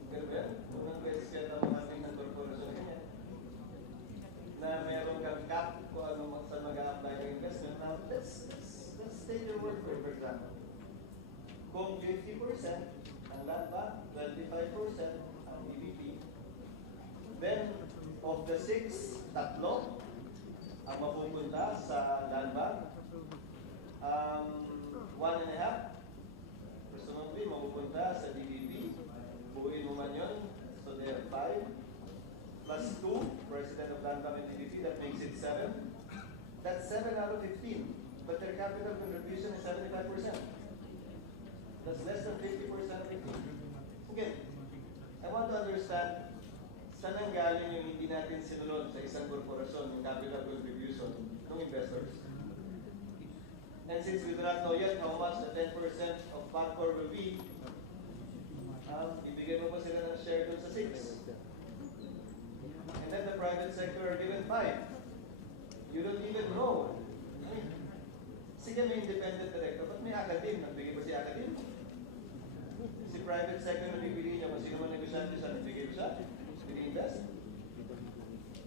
Ganun ba? Unang question ng mga ating ng corporation ganyan. Na meron kang cap kung ano saan mag-a-apply ng investment. Now, let's take your word for example. kung 50% ang land bank, 25% ang DBP, then of the 6, tatlo ang mapupunta sa land bank, 1.5, presumably mapupunta sa DBP, buuin mo man yun, so there are 5, plus 2, President of Land Bank and DBP, that makes it 7. That's 7 out of 15, but their capital contribution is 75%. That's less than 50% of the team. Okay, I want to understand, saan ang galing yung hindi natin sinunod sa isang korporasyon yung capital contribution ng investors? And since we do not know yet how much the 10% of Pagcor will be, ibigay mo pa sila ng share dun sa 6. And then the private sector are given 5. You don't even know. I mean, sige may independent director, but may academe. Nagbigay ba si academe? Si private sector na bibili niya, kung sino man negosyante siya, nagbigay siya? Did he invest?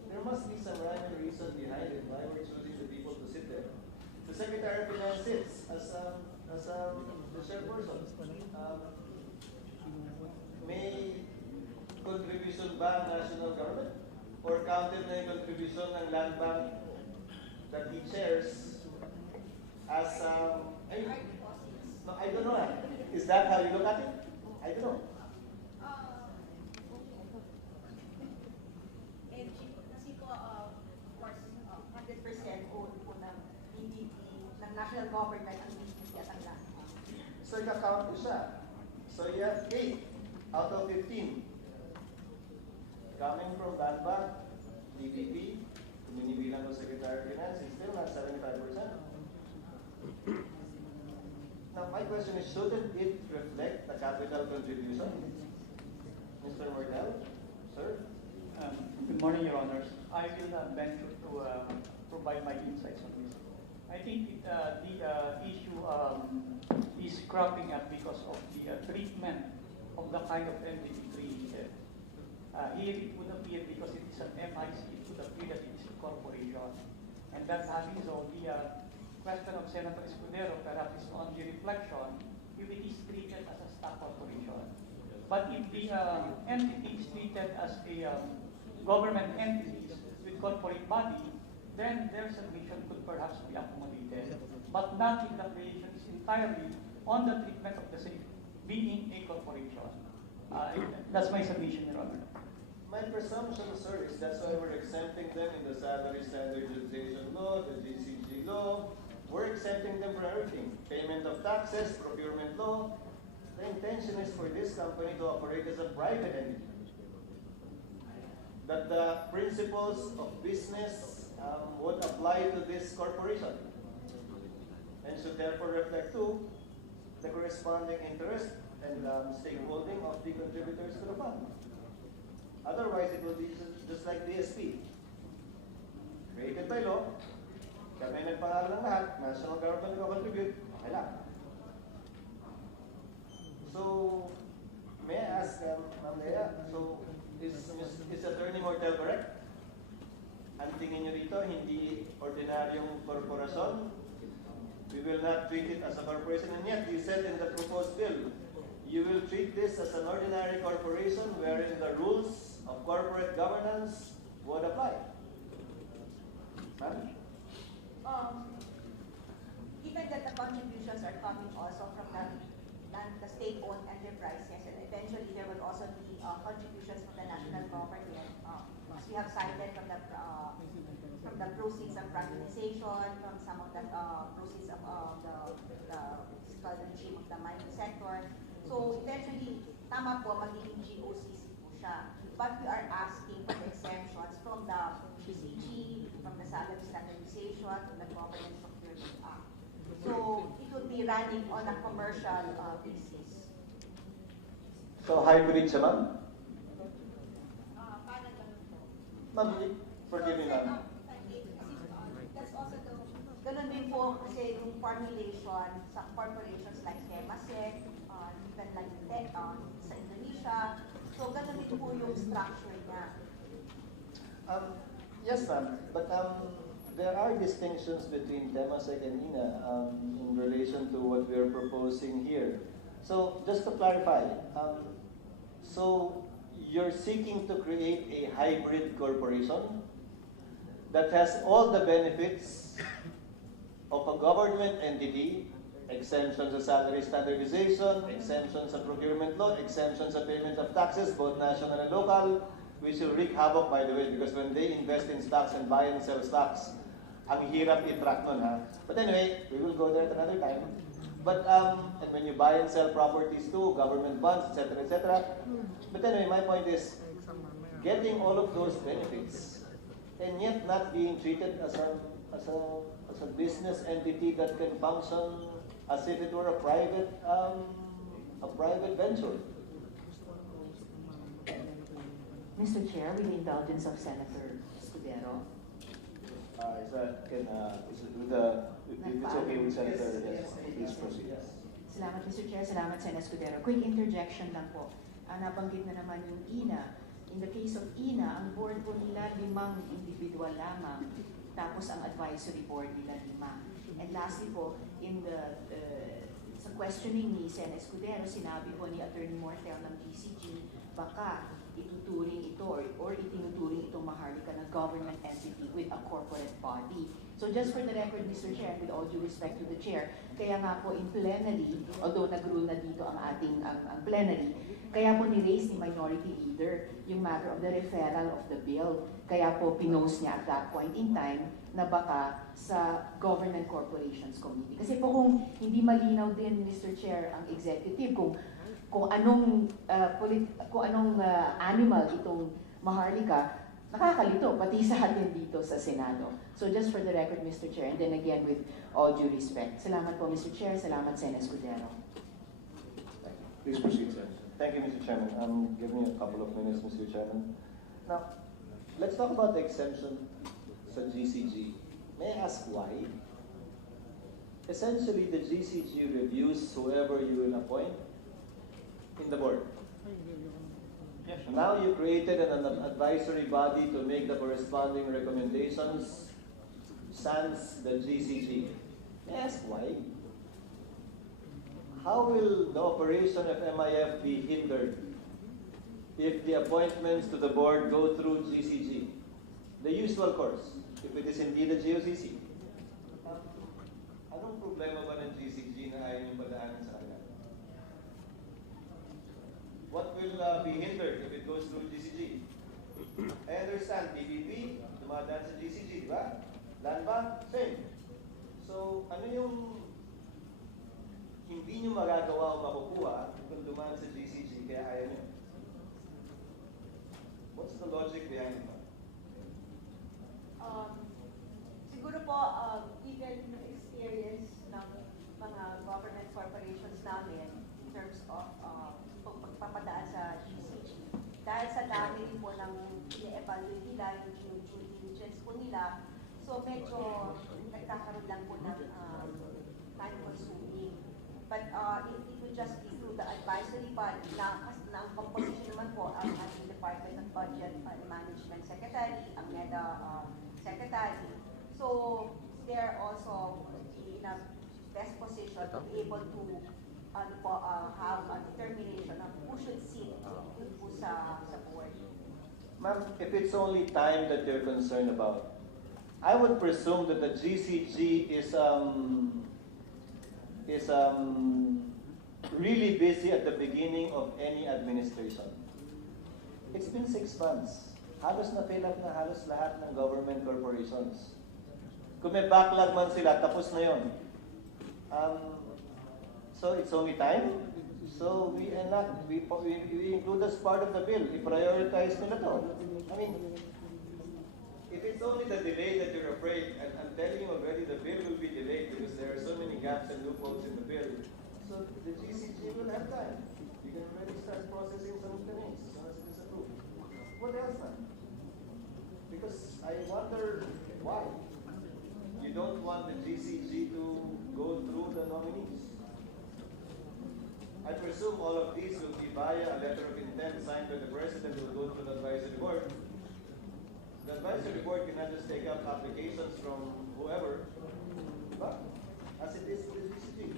There must be some rhyme and reason behind it, why we're choosing the people to sit there. The Secretary of Finance sits as the chairperson. May contribution ba ang national government? Or counted na yung contribution ng land bank that he chairs as, no, I don't know. Is that how you look at it? I don't know. Kasi po, of course, 100% owned po ng DBP, ng national government ang DBP at ang land. So ika-count ko siya. So you have 8 out of 15 coming from land bank, DBP, kung binibilang ko Secretary of Finance, it's still not 75%. Now my question is, shouldn't it reflect the capital contribution? Mr. Mordell, sir? Good morning, Your Honors. I will venture to provide my insights on this. I think the issue is cropping up because of the treatment of the kind of entity created. Here it would appear, because it is an MIC, it would appear that it is a corporation. And that having so, the question of Senator Escudero perhaps is on the reflection if it is treated as a stock corporation. But if the entity is treated as a government entity with corporate body, then their submission could perhaps be accommodated. But not if the creation is entirely on the treatment of the same being a corporation. That's my submission, Your Honor. My presumption, sir, is that's why we're exempting them in the salary standardization law, the GCG law. We're exempting them from everything. Payment of taxes, procurement law. The intention is for this company to operate as a private entity. That the principles of business would apply to this corporation and should therefore reflect to the corresponding interest and stakeholding of the contributors to the fund. Otherwise, it will be just like BSP. Created by law, kami nagpangalan ng lahat, national government will contribute, okay lang. So, may I ask, Ma'am Lea, so is Attorney Mortel correct? Ang tingin nyo dito, hindi ordinaryong korporasyon? We will not treat it as a corporation, and yet you said in the proposed bill, you will treat this as an ordinary corporation wherein the rules of corporate governance would apply. Ma'am? Given that the contributions are coming also from the state-owned enterprises, and eventually there will also be contributions from the national government, as we have cited from the proceeds of privatization, from some of the proceeds of the fiscal regime of the mining sector. So eventually, tama po, magiging GOCC po siya. But we are asking for the exemptions from the GCG, from the salary standardization, from the Government Procurement Act. So it will be running on a commercial basis. So hybrid siya, ma'am? Parang ganun po. Ma'am, forgive me, ma'am. That's also the, ganun din po kasi yung formulation sa corporations like Temasek, even like Tech sa Indonesia. So ganun din po yung structure niya. Yes, ma'am. But there are distinctions between Temasek and INA in relation to what we are proposing here. So just to clarify, so you're seeking to create a hybrid corporation that has all the benefits of a government entity, exemptions of salary standardization, exemptions of procurement law, exemptions of payment of taxes, both national and local, which will wreak havoc, by the way, because when they invest in stocks and buy and sell stocks, ang hirap i-track nun, ha? But anyway, we will go there at another time. But, and when you buy and sell properties too, government bonds, etc., etc. But anyway, my point is, getting all of those benefits, and yet not being treated as a business entity that can function as if it were a private venture. Mr. Chair, with the indulgence of Senator Escudero. If it's okay with Senator, yes, please proceed. Salamat, Mr. Chair. Salamat, Senator Escudero. Quick interjection lang po. Nabanggit na naman yung INA. In the case of INA, ang board po nila 5 individual lamang. Tapos ang advisory board nila 5. And lastly po, in the sa questioning ni Sen. Escudero, sinabi po ni Attorney Mortel ng GCG, baka ituturing ito or itinuturing itong Maharlika na government entity with a corporate body. So just for the record, Mr. Chair, with all due respect to the Chair, kaya nga po in plenary, although nag-rule na dito ang ating ang plenary, kaya po ni-raise ni Minority Leader yung matter of the referral of the bill. Kaya po pinost niya at that point in time na baka sa Government Corporations Committee. Kasi po kung hindi malinaw din, Mr. Chair, ang executive, kung anong animal itong Maharlika, nakakalito, pati sa atin dito sa Senado. So just for the record, Mr. Chair, and then again with all due respect. Salamat po, Mr. Chair. Salamat, Sen. Escudero. Please proceed, sir. Thank you, Mr. Chairman. Give me a couple of minutes, Mr. Chairman. Now, let's talk about the exemption sa GCG. May I ask why? Essentially, the GCG reviews whoever you will appoint in the board. Now you created an advisory body to make the corresponding recommendations sans the GCG. May I ask why? How will the operation of MIF be hindered if the appointments to the board go through GCG? The usual course, if it is indeed a GOCC. Anong problema ba ng GCG na ayaw yung padaanan sa kanila? What will be hindered if it goes through GCG? I understand, PPP, dumadaan sa GCG, di ba? Land Bank, same. So, ano yung hindi nyo magagawa o makukuha kung dumaan sa GCG kaya ayaw nyo? What's the logic behind it? Siguro po, given the experience ng mga government corporations namin in terms of pagpapadaan sa GCG, dahil sa dami rin po ng i-evaluate nila, yung due diligence po nila, so medyo nagkakaroon lang po ng time consuming. But it will just be through the advisory body na ang composition naman po ang ating Department of Budget and Management Secretary, ang NEDA Secretary. So they're also in a best position to be able to have a determination of who should sit po sa board. Ma'am, if it's only time that you're concerned about, I would presume that the GCG is really busy at the beginning of any administration. It's been 6 months. Halos na-fill up na halos lahat ng government corporations. Kung may backlog man sila, tapos na yun. So it's only time. So we include as part of the bill. I-prioritize nila to. I mean, if it's only the delay that you're afraid, and I'm telling you already, the bill will be delayed because there are so many gaps and loopholes in the bill. So the GCG will have time. You can already start processing some of the names once it is approved. What else, man? Because I wonder why you don't want the GCG to go through the nominees. I presume all of these will be via a letter of intent signed by the President who will go through the advisory board. The advisory board cannot just take up applications from whoever, but as it is with the GCG.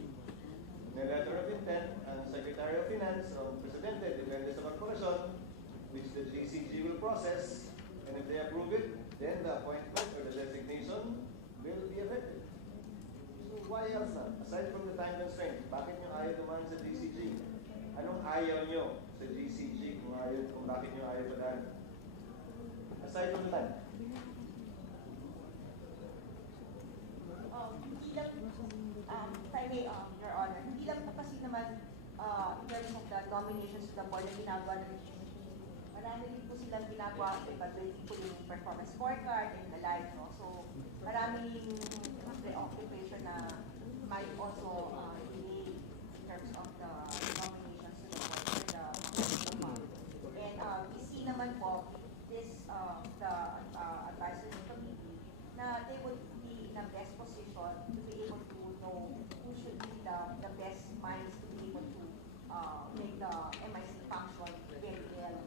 May letter of intent, and Secretary of Finance o Presidente, depende sa corporation, which the GCG will process, and if they approve it, then the appointment or the designation will be effective. So why else not? Aside from the time constraint, bakit nyo ayaw dumaan sa GCG? Anong ayaw nyo sa GCG kung bakit nyo ayaw padaan? Aside from the time. Hindi lang, if I may, Your Honor, hindi lang po kasi naman in terms of the nominations to the board na ginagawa ng GCG, marami rin po silang ginagawa, evaluate po yung performance scorecard and the like, no? So, maraming preoccupation na might also delay in terms of the nominations to the board for the fund. And we see naman po this, the advisory committee, na they would be in the best position to be able to know who should be the best minds to be able to make the MIC function very well.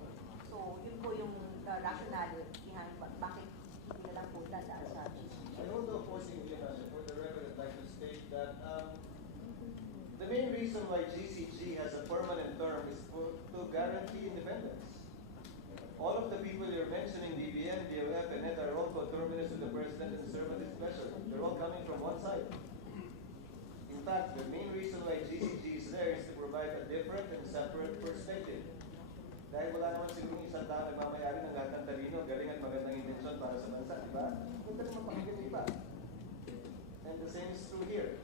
So, yun po yung the rationale behind bakit hindi na lang po dadaan sa GCG. I don't know opposing you, for the record, I'd like to state that the main reason why GCG has a permanent term is to guarantee independence. All of the people you're mentioning, DBM, DOF, and NET, are all coterminous with the President and serve at his pleasure. They're all coming from one side. In fact, the main reason why GCG is there is to provide a different and separate perspective. Dahil wala naman siguro isang tao nagmamayari ng lahat ng talino, galing at magandang intensyon para sa bansa, di ba? Huwag naman mapakinggan yung iba. And the same is true here.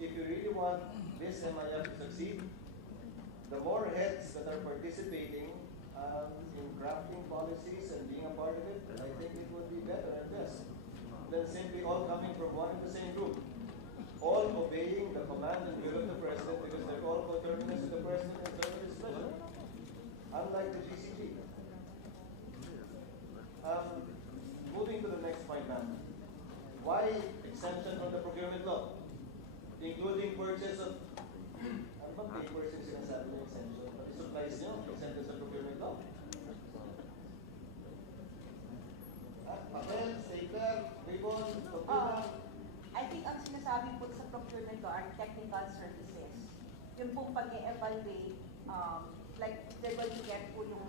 If you really want this MIF to succeed, the more heads that are participating in crafting policies and being a part of it, I think it would be better and best than simply all coming from one and the same group, all obeying the command and will of the President because they're all coterminous with the President and serve at his pleasure. Unlike the GCG. Moving to the next point now. Why exemption from the procurement law? Including purchase of, ano bang papers yung sinasabi ng exemption? Pati supplies nyo, exempted sa procurement law. Papel, stapler, ribbon, computer. I think ang sinasabi po sa procurement law are technical services. Yung pong pag-evaluate, like they're going to get po yung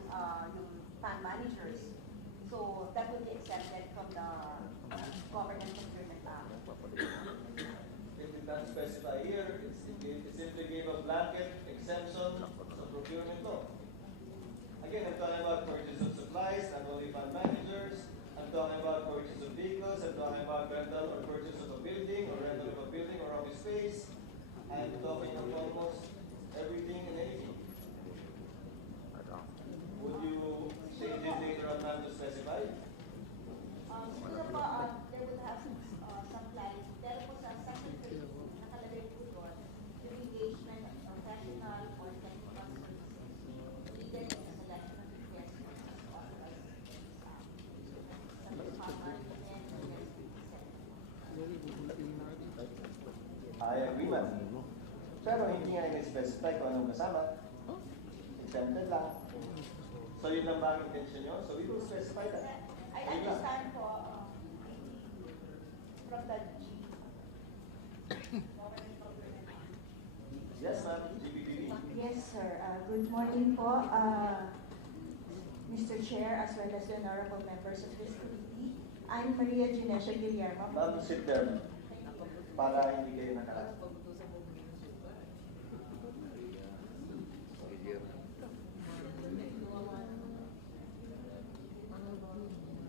fund managers. So that will be exempted from the Government Procurement Act. It did not specify here. It simply gave a blanket exemption sa procurement law. Again, I'm talking about purchase of supplies, not only fund managers. I'm talking about purchase of vehicles. I'm talking about rental or purchase of a building or rental of a building or office space. I'm talking of almost everything and anything. Would you change it later on time to specify? Siguro po, they will have some lines. Pero po sa section 3, nakalagay po doon, yung engagement of professional or technical services needed in the selection of requests as authorized staff. Sa pagpapalagay I agree, ma'am. Pero hindi nga in-specify kung anong kasama. Exempted lang. So yun lang ba ang intention nyo? So we will specify that. I understand po from the G. Yes, ma'am. GBBB. Yes, sir. Good morning po, Mr. Chair, as well as the honorable members of this committee. I'm Maria Ginesha Guillermo. Ma'am, sit there, ma'am. Para hindi kayo nakalala.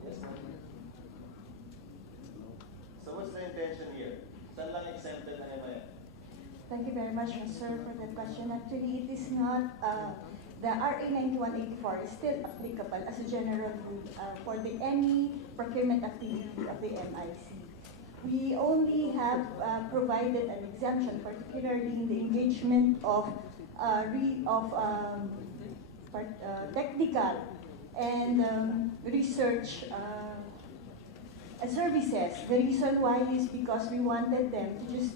Yes, ma'am. So what's the intention here? Saan lang exempted ang MIF? Thank you very much, sir, for the question. Actually, it is not, the RA 9184 is still applicable as a general rule for any procurement activity of the MIC. We only have provided an exemption, particularly in the engagement of technical and research services. The reason why is because we wanted them to just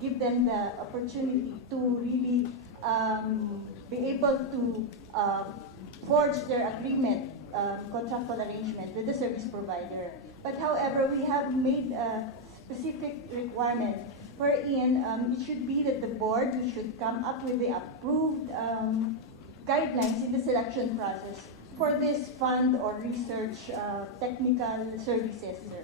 give them the opportunity to really be able to forge their agreement, contractual arrangement with the service provider. But however, we have made a specific requirement wherein it should be that the board should come up with the approved guidelines in the selection process for this fund or research technical services, sir.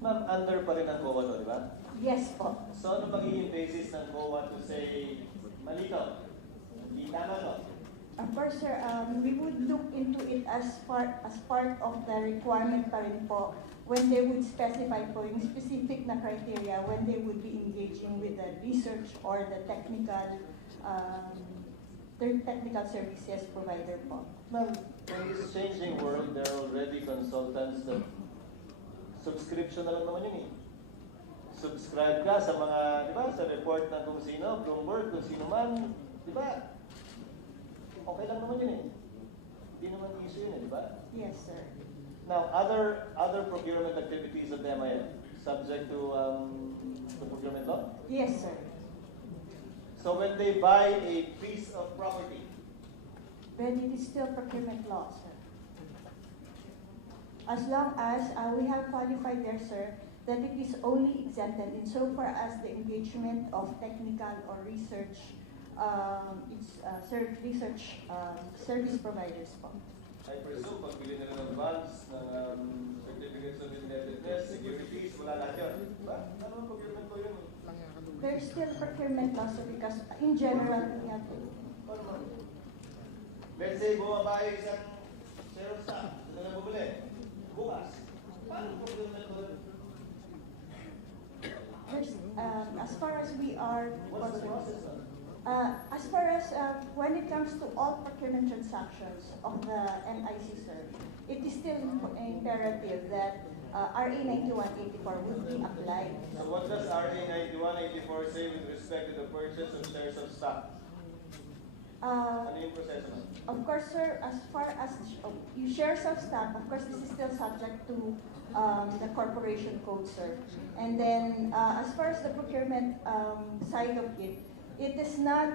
Ma'am, under pa rin ang COA to, di ba? Yes po. So ano magiging basis ng COA to say, malito, hindi tama to? Of course, sir, we would look into it as part of the requirement pa rin po when they would specify po yung specific na criteria when they would be engaging with the research or the technical services provider po. Ma'am, in this changing world, there are already consultants that subscription na lang naman yun eh. Subscribe ka sa mga, di ba, sa report ng kung sino, Bloomberg, kung sino man, di ba? Okay lang naman yun eh. Hindi naman issue yun eh, di ba? Yes, sir. Now, other procurement activities of the MIF, subject to the procurement law? Yes, sir. So when they buy a piece of property, Then it is still procurement law, sir. As long as we have qualified there, sir, that it is only exempted insofar as the engagement of technical or research service providers po. I presume, pagbili nila ng bonds, ng certificates of indebtedness, securities, wala lahat yun. Diba? Ano ang procurement ko yun? There's still procurement law, sir, because in general, we have to. Let's say, bumaba yung isang share of stock, ito na bumili. Bukas. Paano procurement ko yun? There's, as far as we are What's the concerned, process? as far as when it comes to all procurement transactions of the MIC, sir, it is still imperative that RA 9184 would be applied. So what does RA 9184 say with respect to the purchase of shares of stock? Ano yung proseso? Of course, sir, as far as you shares of stock, of course, this is still subject to the corporation code, sir. And then, as far as the procurement side of it, it is not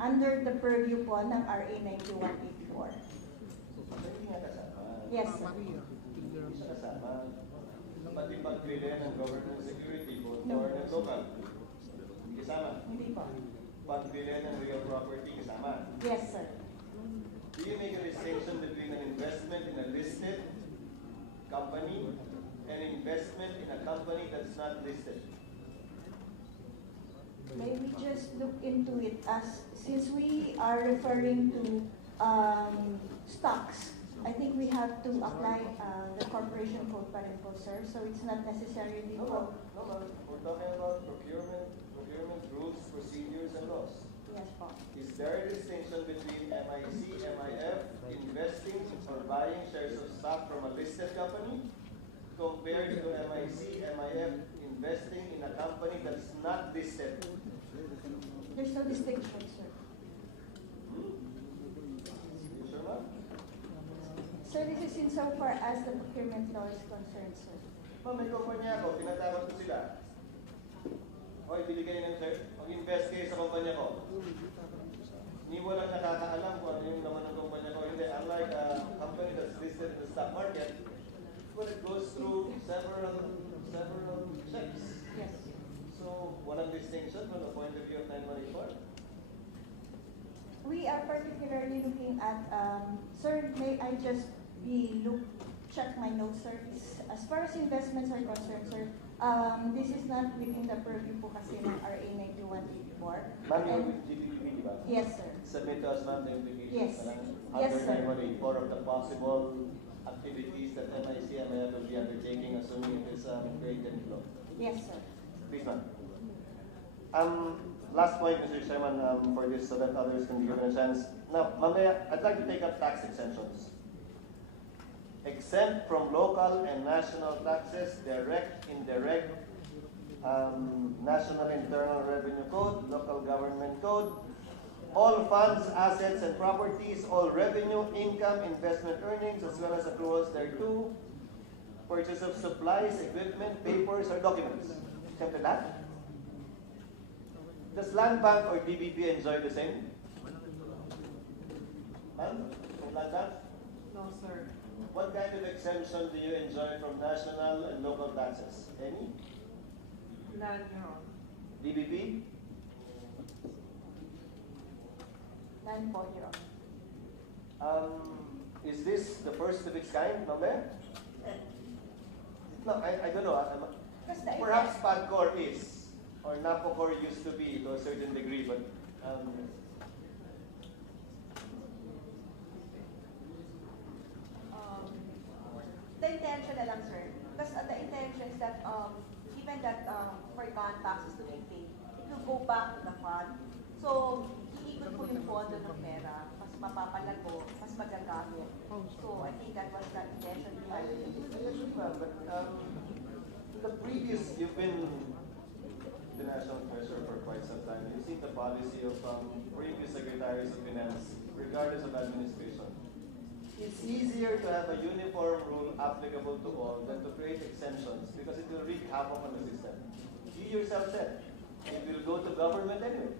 under the purview po ng RA 9184. Hindi nga kasama. Yes, sir. Hindi siya kasama. Pati pagbili ng government security, both foreign and local. Hindi kasama. Hindi po. Pagbili ng real property, kasama. Yes, sir. Do you make a distinction between an investment in a listed company and investment in a company that's not listed? May we just look into it as, since we are referring to stocks, I think we have to apply the corporation code pa rin po, sir. So it's not necessarily No, po. ma'am. We're talking about procurement rules, procedures, and laws. Yes po. Is there a distinction between MIC, MIF, investing or buying shares of stock from a listed company compared to MIC, MIF, investing in a company that's not listed? There's no distinction, sir. You sure, ma'am? So this is insofar as the procurement law is concerned, sir. Ma'am, may kumpanya ako, tinatakot ko sila. Hoy, bili kayo ng share, mag-invest kayo sa kumpanya ko. Hindi mo lang nakakaalam kung ano yung laman ng kumpanya ko. Hindi, unlike a company that's listed in the stock market, well, it goes through several checks. Yes. So, walang distinction from the point of view of 9184? We are particularly looking at, sir, may I just check my notes, sir. As far as investments are concerned, sir, this is not within the purview po kasi ng RA 9184. Ma'am, you're with GPPB, di ba? Yes, sir. Submit to us, ma'am, the implications. Yes. Under Yes, sir. 9184 of the possible activities that MIC, MIF will be undertaking, assuming it is created in law. Yes, sir. Please, ma'am. Last point, Mr. Chairman, for this so that others can be given a chance. Now, mamaya, I'd like to take up tax exemptions. Exempt from local and national taxes, direct, indirect, National Internal Revenue Code, Local Government Code, all funds, assets, and properties, all revenue, income, investment earnings, as well as accruals thereto, purchase of supplies, equipment, papers, or documents. Exempted lahat? Does Land Bank or DBP enjoy the same? Ma'am, from Land Bank? No, sir. What kind of exemption do you enjoy from national and local taxes? Any? None, Your Honor. DBP? None po, Your Honor. Is this the first of its kind, no, ma'am? No, I don't know. Perhaps PAGCOR is, or NAPOCOR used to be to a certain degree, but The intention na lang, sir. Because the intention is that given that for non-taxes to be paid, it will go back to the fund. So, iikot po yung pondo ng pera, mas mapapalago, mas magagamit. So, I think that was the intention behind it. yes, ma'am, but the previous, you've been the national treasurer for quite some time. You've seen the policy of previous secretaries of finance, regardless of administration. It's easier to have a uniform rule applicable to all than to create exemptions because it will wreak havoc on the system. You yourself said, it will go to government anyway.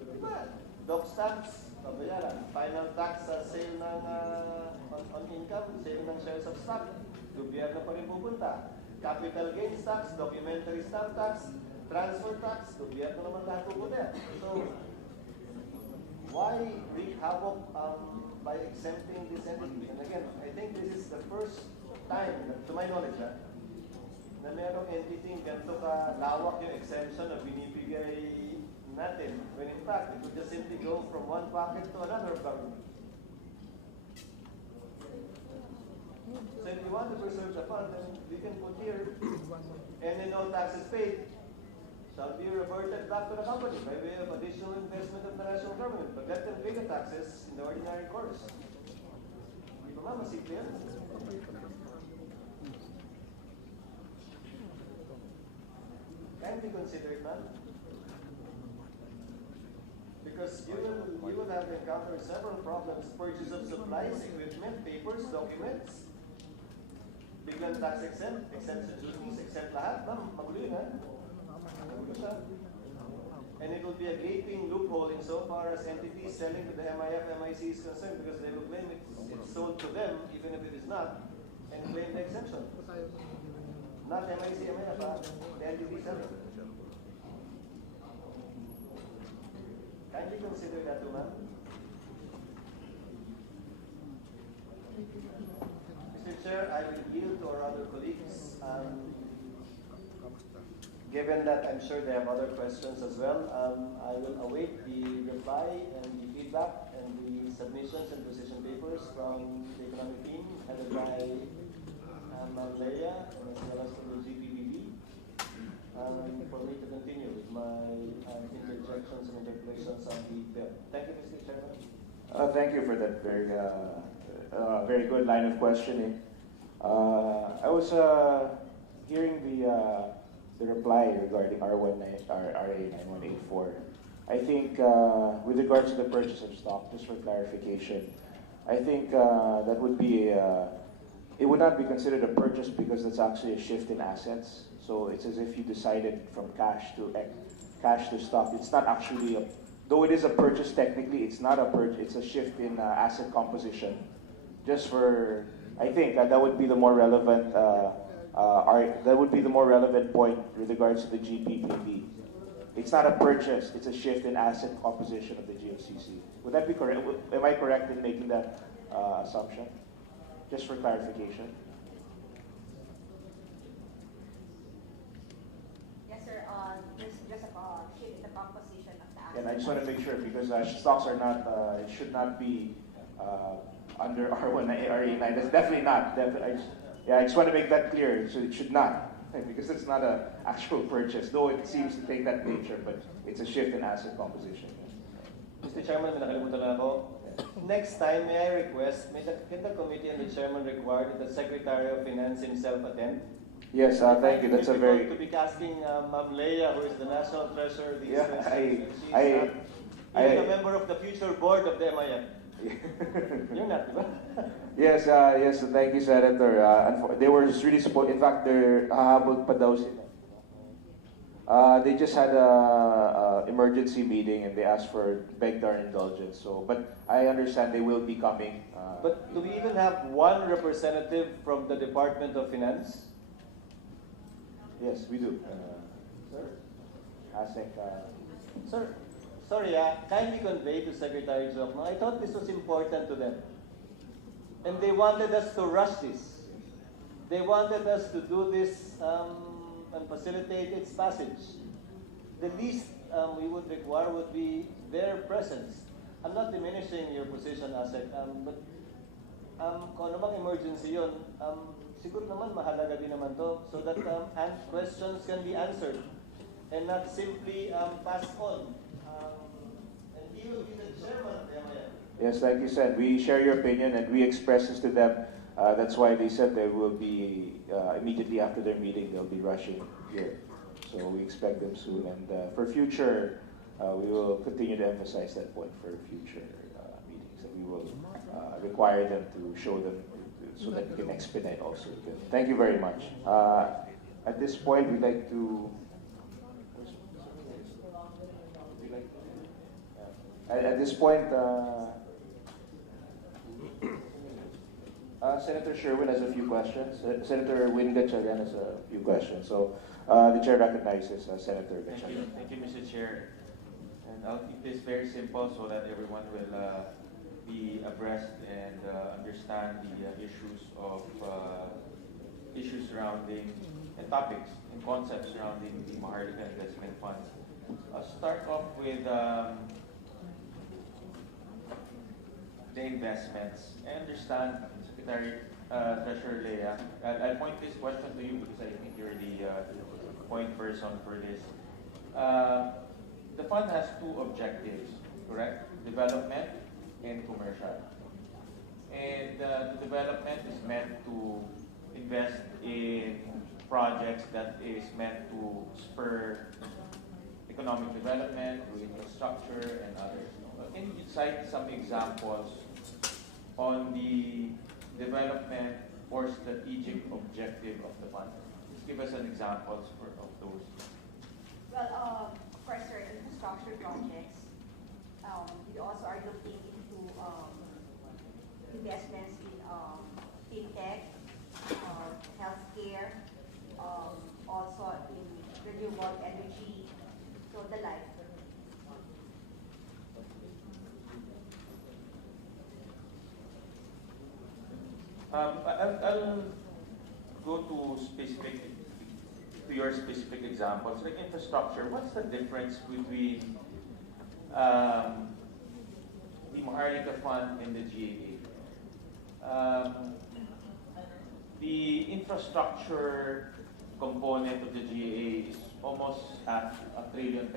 Diba? Docs tax, babayaran. Final tax sa sale ng on income, sale ng shares of stock, gobyerno pa rin pupunta. Capital gains tax, documentary stamp tax, transfer tax, gobyerno naman lahat pupunta. So, why wreak havoc by exempting this entity? And again, I think this is the first time, to my knowledge, na merong entity ganito ka lawak yung exemption na binibigay natin. When in fact, it would just simply go from one pocket to another of government. So if you want to preserve the fund, then we can put here, any no taxes paid shall be reverted back to the company by way of additional investment of the national government. But let them pay the taxes in the ordinary course. Di ba masimple yan? Kindly consider it, man. Because you will have encountered several problems: purchase of supplies, equipment, papers, documents. Biglang tax exempt, exempt sa duties, exempt lahat. Magulo yun, ha? Magulo siya. And it will be a gaping loophole insofar as entities selling to the MIF, MIC is concerned, because they will claim it's sold to them, even if it is not, and claim the exemption. Not MIC, MIF, the entity selling. Kindly consider that too, ma'am. Mr. Chair, I will yield to our other colleagues. Given that I'm sure they have other questions as well, I will await the reply and the feedback and the submissions and position papers from the economic team headed by Leia as well as from the GPPB. For me to continue with my interjections and interpolations on the bill. Thank you, Mr. Chairman. Thank you for that very good line of questioning. I was hearing the reply regarding RA 9184. I think with regards to the purchase of stock, just for clarification, I think that would be it would not be considered a purchase because that's actually a shift in assets. So it's as if you decided from cash to stock. It's not actually though it is a purchase technically, it's not a purchase. It's a shift in asset composition. Just for, I think that would be the more relevant. That would be the more relevant point with regards to the GPPP. It's not a purchase, it's a shift in asset composition of the GFCC. Would that be correct? Am I correct in making that assumption? Just for clarification. Yes, sir. There's just a shift in the composition of the assets. And I just want to make sure because stocks are not, it should not be under R1, RA9. That's definitely not. I just want to make that clear. So it should not, because it's not an actual purchase, though it seems to take that nature, but it's a shift in asset composition. Mr. Chairman, may nakalimutan na ako. Next time, may I request, can the committee and the chairman require that the Secretary of Finance himself attend? Yes, thank you. That's a very... To be casting Ma'am Leia, who is the National Treasurer, these yeah, questions. She's a member of the future board of the MIF. You're not, diba? Yes, yes. Thank you, Senator. They were just really supportive. In fact, they're hahabol pa daw sila. They just had a emergency meeting and they asked for begged our indulgence. So, but I understand they will be coming. But do we even have one representative from the Department of Finance? Yes, we do. ASEC. Sir, sorry, kindly convey to Secretary Jokno, I thought this was important to them. And they wanted us to rush this. They wanted us to do this and facilitate its passage. The least we would require would be their presence. I'm not diminishing your position, ASEC, but kung ano bang emergency yun, siguro naman mahalaga din naman to so that questions can be answered and not simply passed on. And he will be the chairman of the MIM. Yes, like you said, we share your opinion and we express this to them. That's why they said they will be, immediately after their meeting, they'll be rushing here. So we expect them soon. And for future, we will continue to emphasize that point for future meetings. And we will require them to show them so that we can expedite also. Thank you very much. At this point, we'd like to... At this point, Senator Sherwin has a few questions. Senator Win Gatchalian has a few questions. So the chair recognizes Senator Gatchalian. Thank you, Mr. Chair. And I'll keep this very simple so that everyone will be abreast and understand the issues surrounding and topics and concepts surrounding the Maharlika Investment Fund. I'll start off with the investments. I understand, Secretary Treasurer Lea. I'll point this question to you because I think you're the point person for this. The fund has two objectives, correct? Development and commercial. And the development is meant to invest in projects that is meant to spur economic development through infrastructure and others. Can you cite some examples on the development or strategic objective of the fund? Just give us an examples of those. Well, of course, sir, infrastructure projects. We also are looking into investments in fintech, healthcare, also in renewable energy, so the like. I'll go to your specific examples, like infrastructure. What's the difference between the Maharlika Fund and the GAA? The infrastructure component of the GAA is almost at ₱1 trillion,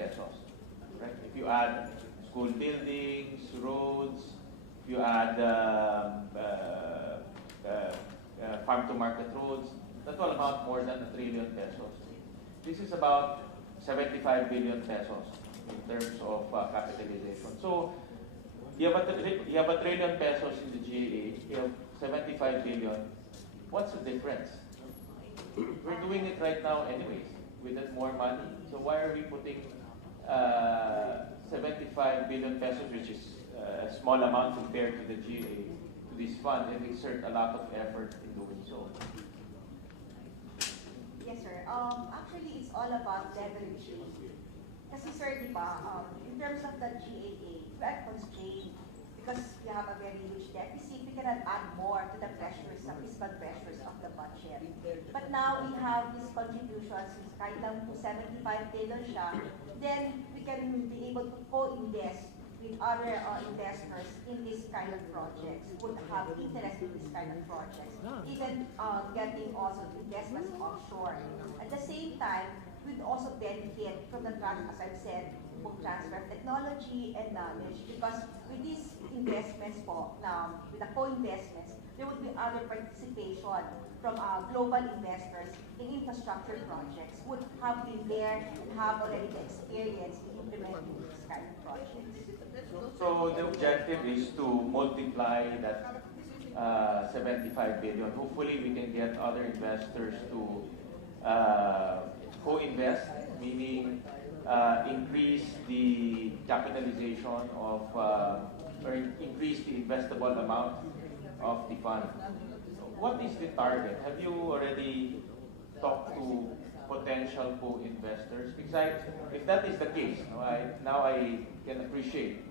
right? If you add school buildings, roads, if you add farm-to-market roads, that will amount more than ₱1 trillion. This is about 75 billion pesos in terms of capitalization. So you have ₱1 trillion in the GAA, you have 75 billion. What's the difference? We're doing it right now anyways, with that more money. So why are we putting 75 billion pesos, which is a small amount compared to the GAA, to this fund, and exert a lot of effort in doing so? Yes, sir. Actually, it's all about leveraging. Kasi, sir, di ba, in terms of the GAA, we are constrained because we have a very huge deficit. We cannot add more to the pressures, the fiscal pressures of the budget. But now we have these contributions, kahit lang po 75 billion siya, then we can be able to co-invest with other investors in this kind of projects, would have interest in this kind of projects, even getting also investments offshore. At the same time, we'd also benefit from the, as I've said, book transfer of technology and knowledge, because with these investments po, now with the co-investments, there would be other participation from global investors in infrastructure projects, would have been there and have already the experience in implementing these kind of projects. So the objective is to multiply that 75 billion. Hopefully we can get other investors to co-invest, meaning increase the capitalization of, or increase the investable amount of the fund. What is the target? Have you already talked to potential co-investors? Because if that is the case, no, now I can appreciate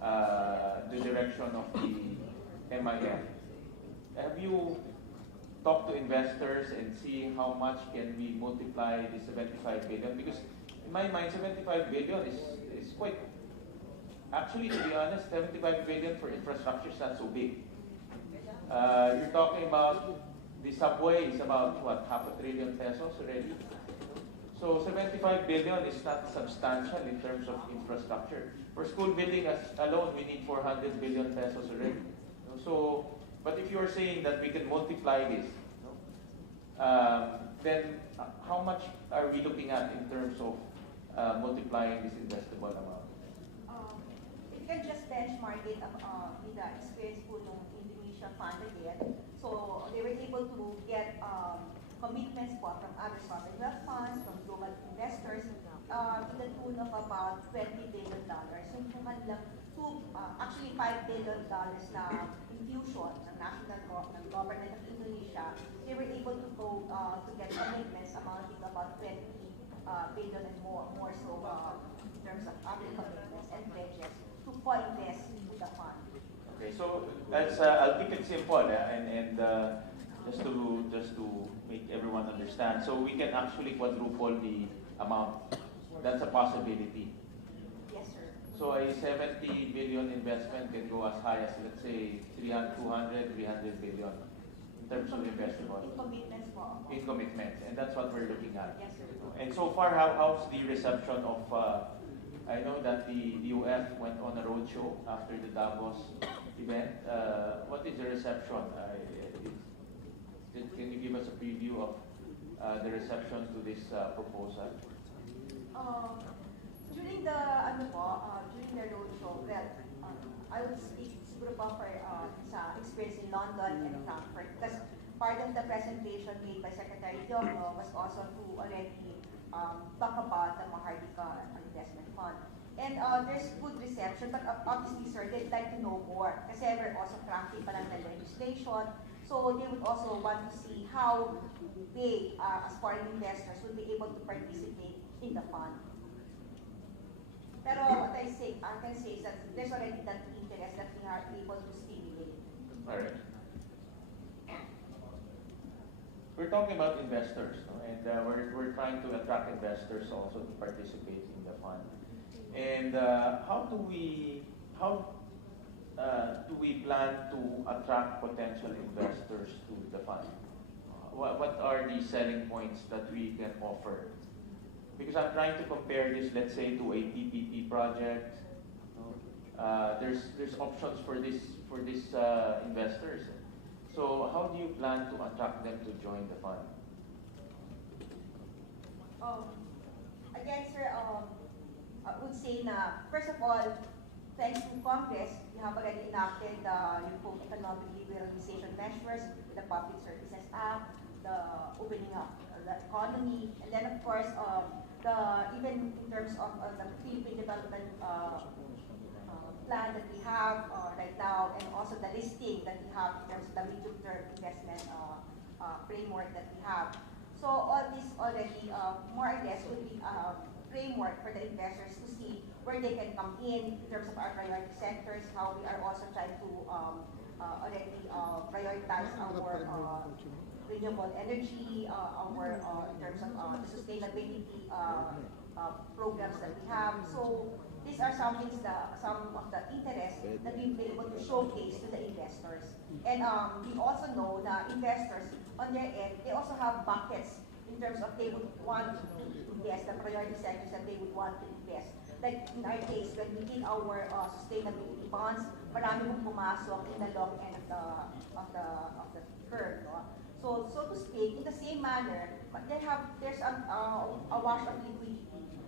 the direction of the MIF. Have you talked to investors and see how much can we multiply the 75 billion? Because in my mind, 75 billion is quite, actually to be honest, 75 billion for infrastructure is not so big. You're talking about the subway is about what, half a trillion pesos already? So 75 billion is not substantial in terms of infrastructure. For school building alone, we need 400 billion pesos already. So, but if you are saying that we can multiply this, then how much are we looking at in terms of multiplying this investable amount? If you can just benchmark it with the experience po ng Indonesia fund again, so they were able to get commitments po from other sovereign wealth funds, from global investors, to the tune of about $20 billion. Yung po kanilang actually $5 billion na infusion ng ng government of Indonesia, they were able to go to get commitments amounting to about 20 billion and more so in terms of other commitments and pledges to co-invest with the fund. Okay, so that's I'll keep it simple and just to make everyone understand. So we can actually quadruple the amount. That's a possibility. Yes, sir. So a 70 billion investment can go as high as, let's say, 200, 300 billion in terms of investment. In commitments po. In commitments, and that's what we're looking at. Yes, sir. And so far, how's the reception of, I know that the UF went on a roadshow after the Davos event. What is the reception? Can you give us a preview of the reception to this proposal? During the during the roadshow, well, I would speak siguro pa for sa experience in London and Frankfurt, because part of the presentation made by Secretary Diogo was also to already talk about the Maharlika Investment Fund. And there's good reception, but obviously, sir, they'd like to know more kasi we're also crafting pa lang the legislation. So they would also want to see how they, as foreign investors, would be able to participate in the fund. Pero what I can say is that there's already that interest that we are able to stimulate. All right. We're talking about investors, no? And we're trying to attract investors also to participate in the fund. And how do we plan to attract potential investors to the fund? What are the selling points that we can offer? Because I'm trying to compare this, let's say, to a PPP project. There's options for this investors. So how do you plan to attract them to join the fund? Again, sir, I would say na, first of all, thanks to Congress, we have already enacted yung economic liberalization measures, the Public Services Act, the opening up the economy, and then of course, even in terms of the Philippine Development Plan that we have right now, and also the listing that we have in terms of the medium-term investment framework that we have. So all this already more or less would be framework for the investors to see where they can come in terms of our priority sectors, how we are also trying to already prioritize our renewable energy, our in terms of the sustainability programs that we have. So these are some of the interests that we've been able to showcase to the investors. And we also know that investors on their end, they also have buckets in terms of they would want to invest, the priority sectors that they would want to invest. Like in our case, when we did our sustainability bonds, marami mong pumasok in the long end of the curve. No? So to speak, in the same manner, there's a wash of liquidity,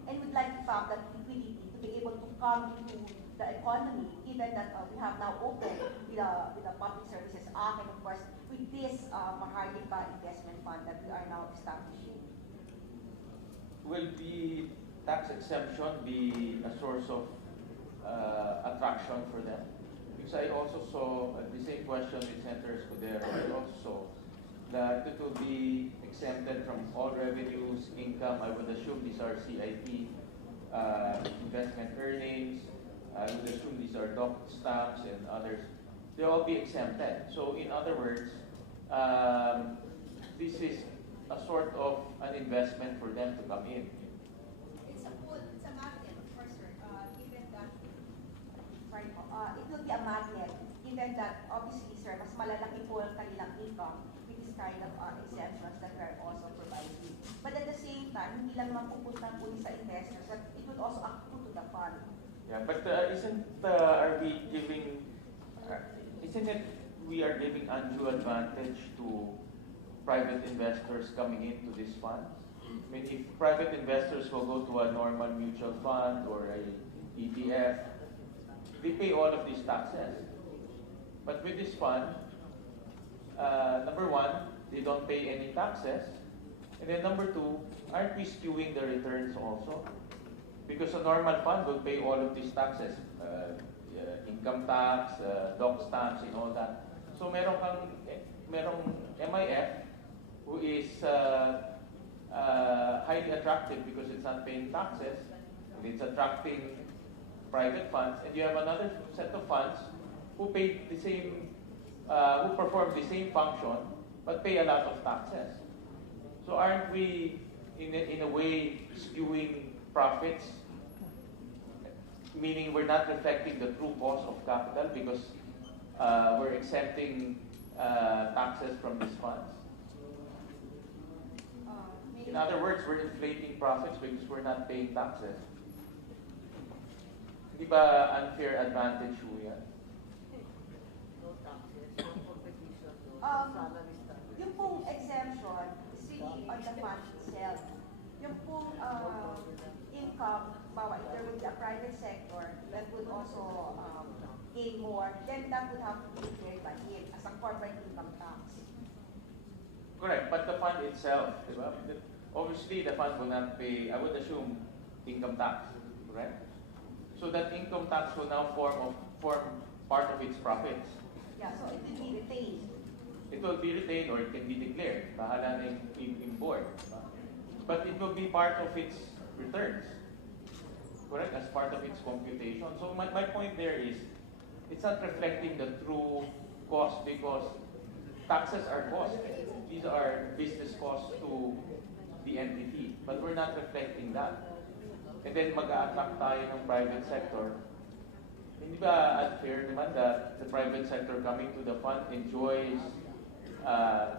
and we'd like to have that liquidity to be able to come into the economy, given that we have now opened with the Public Services Act, and of course with this Maharlika Investment Fund that we are now establishing. Will the tax exemption be a source of attraction for them? Because I also saw the same question with Senator Escudero. I also saw that it will be exempted from all revenues, income. I would assume these are CIP investment earnings. I would assume these are doc stamps and others. They'll all be exempted. So in other words, this is a sort of an investment for them to come in. It's a magnet, of course, sir. Given that, sorry po, it will be a magnet, given that obviously, sir, mas malalaki po ang kanilang income with this kind of exemptions that we are also providing. But at the same time, hindi lang mapupunta po sa investors, that it would also accrue to the fund. Yeah, but are we giving? Isn't it we are giving undue advantage to private investors coming into this fund? I mean, if private investors will go to a normal mutual fund or a ETF, they pay all of these taxes. But with this fund, number one, they don't pay any taxes. And then number two, aren't we skewing the returns also? Because a normal fund will pay all of these taxes, income tax, doc stamps, and all that. So merong MIF who is highly attractive because it's not paying taxes, and it's attracting private funds, and you have another set of funds who pay the same, who perform the same function but pay a lot of taxes. So aren't we in a way skewing profits, meaning we're not reflecting the true cost of capital because we're exempting taxes from these funds? In other words, we're inflating profits because we're not paying taxes. Hindi ba unfair advantage po yan? Yung pong exemption is really on the fund itself. Yung pong income, if there would be a private sector that would also gain more, then that would have to be declared by him as a corporate income tax. Correct, but the fund itself, diba? Obviously the fund will not pay, I would assume, income tax, correct? So that income tax will now form part of its profits. Yeah, so it will be retained. It will be retained or it can be declared. Bahala na in board. But it will be part of its returns. Correct? As part of its computation. So my point there is, it's not reflecting the true cost because taxes are costs. These are business costs to the entity. But we're not reflecting that. And then mag-a-attract tayo ng private sector. Hindi ba unfair naman that the private sector coming to the fund enjoys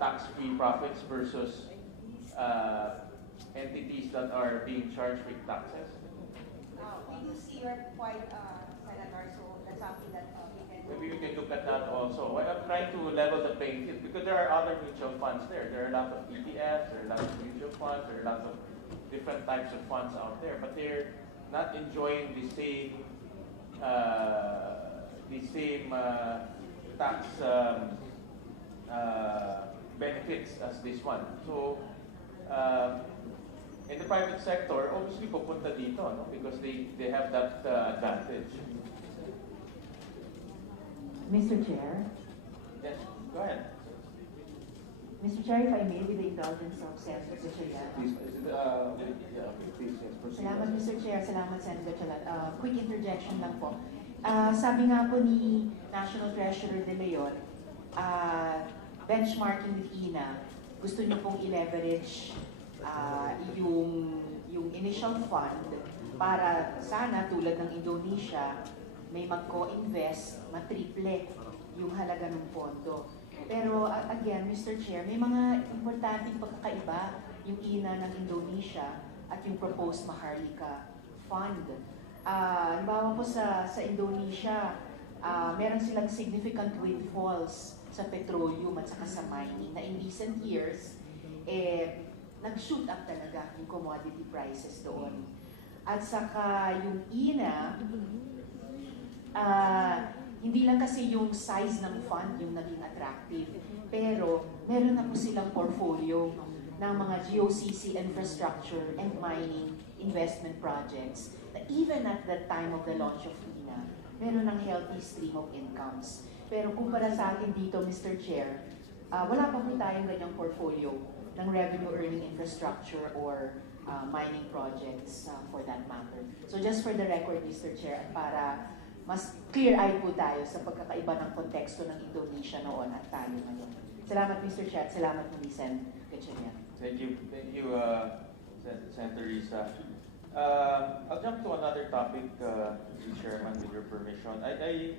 tax-free profits versus entities that are being charged with taxes? We do see your point, Senator, so that's something that we can... Maybe we can look at that also. Well, I'm trying to level the playing field because there are other mutual funds there. There are a lot of ETFs, there are a lot of mutual funds, there are a lot of different types of funds out there, but they're not enjoying the same tax benefits as this one. So, in the private sector, obviously pupunta dito, no? Because they have that advantage. Mr. Chair. Yes, go ahead. Mr. Chair, if I may, with the indulgence of Senator Gatchalian. Please, please, yes, proceed. Salamat, Mr. Chair. Salamat, Senator Gatchalian. Quick interjection lang po. Sabi nga po ni National Treasurer De Leon, benchmarking with INA, gusto niyo pong i-leverage yung initial fund para sana tulad ng Indonesia, may mag-co-invest, matriple yung halaga ng pondo. Pero again, Mr. Chair, may mga importanteng pagkakaiba yung INA ng Indonesia at yung proposed Maharlika Fund. Halimbawa po sa Indonesia, meron silang significant windfalls sa petroleum at saka sa mining na in recent years, nag-shoot up talaga yung commodity prices doon. At saka yung INA, hindi lang kasi yung size ng fund yung naging attractive, pero meron na po silang portfolio ng mga GOCC infrastructure and mining investment projects na even at the time of the launch of INA, meron ng healthy stream of incomes. Pero kumpara sa atin dito, Mr. Chair, wala pa po tayong ganyang portfolio ng revenue earning infrastructure or mining projects for that matter. So just for the record, Mr. Chair, para mas clear-eyed po tayo sa pagkakaiba ng konteksto ng Indonesia noon at tayo ngayon. Salamat, Mr. Chair, at salamat po ni Sen. Gatchalian. Thank you, Senator Risa. I'll jump to another topic, Mr. Chairman, with your permission. I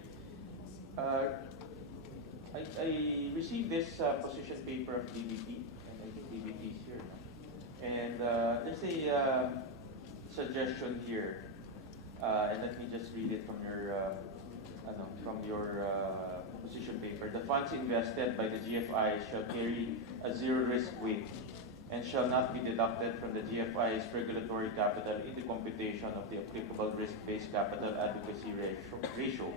received this position paper of DBT, and I think DBT is here. And there's a suggestion here, and let me just read it from your position paper. The funds invested by the GFI shall carry a zero-risk weight and shall not be deducted from the GFI's regulatory capital in the computation of the applicable risk-based capital adequacy ratio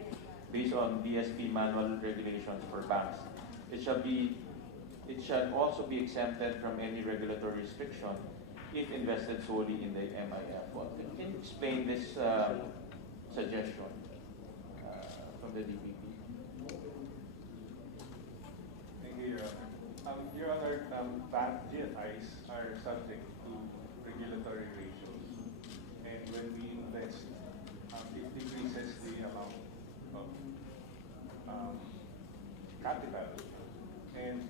based on BSP manual regulations for banks. It shall also be exempted from any regulatory restriction if invested solely in the MIF. Well, can you explain this suggestion from the DPP? Thank you, Your Honor. Your Honor, bank GFIs are subject to regulatory ratios. And when we invest, it decreases the amount of capital. And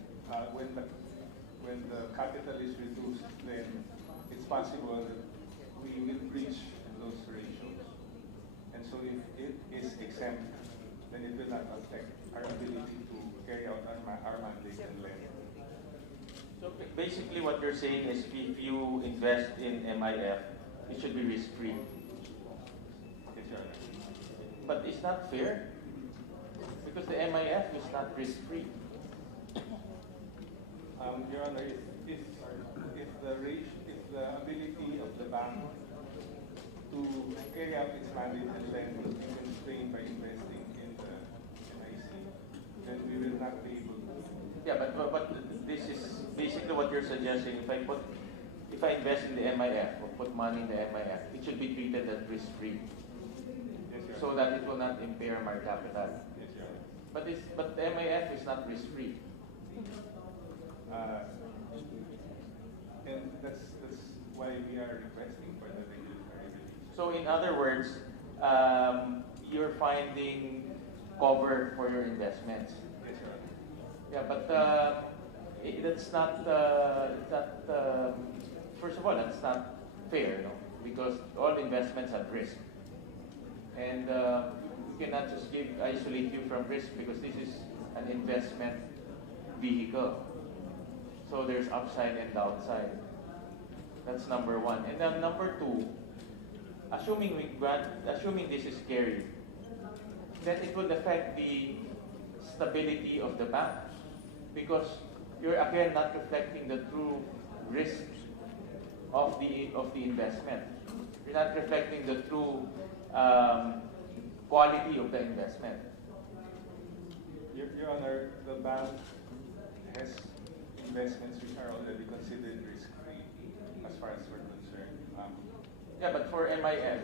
when the capital is reduced, then it's possible that we will breach those ratios. And so if it is exempt, then it will not affect our ability to carry out our mandate and lend. So basically what you're saying is if you invest in MIF, it should be risk-free. Yes, Your Honor. But it's not fair because the MIF is not risk-free. Your Honor, if the ability of the bank to carry out its mandate and lend will be constrained by investing in the NIC, then we will not be able to. Yeah, but this is basically what you're suggesting. If I invest in the MIF or put money in the MIF, it should be treated as risk-free, Yes, Your so Honor. that it will not impair my capital. Yes, Your Honor. But the MIF is not risk-free. And that's why we are requesting for the regulatory relief. So in other words, you're finding cover for your investments. Yes, Your Honor. Yeah, but that's not. First of all, that's not fair, no? Because all investments have risk, and you cannot just isolate you from risk because this is an investment vehicle. So there's upside and downside. That's number one. And then number two, assuming this is carried, then it will affect the stability of the bank because you're again not reflecting the true risk of the investment. You're not reflecting the true quality of the investment. Your Honor, the bank has investments which are already considered risk-free as far as we're concerned. Yeah, but for MIF,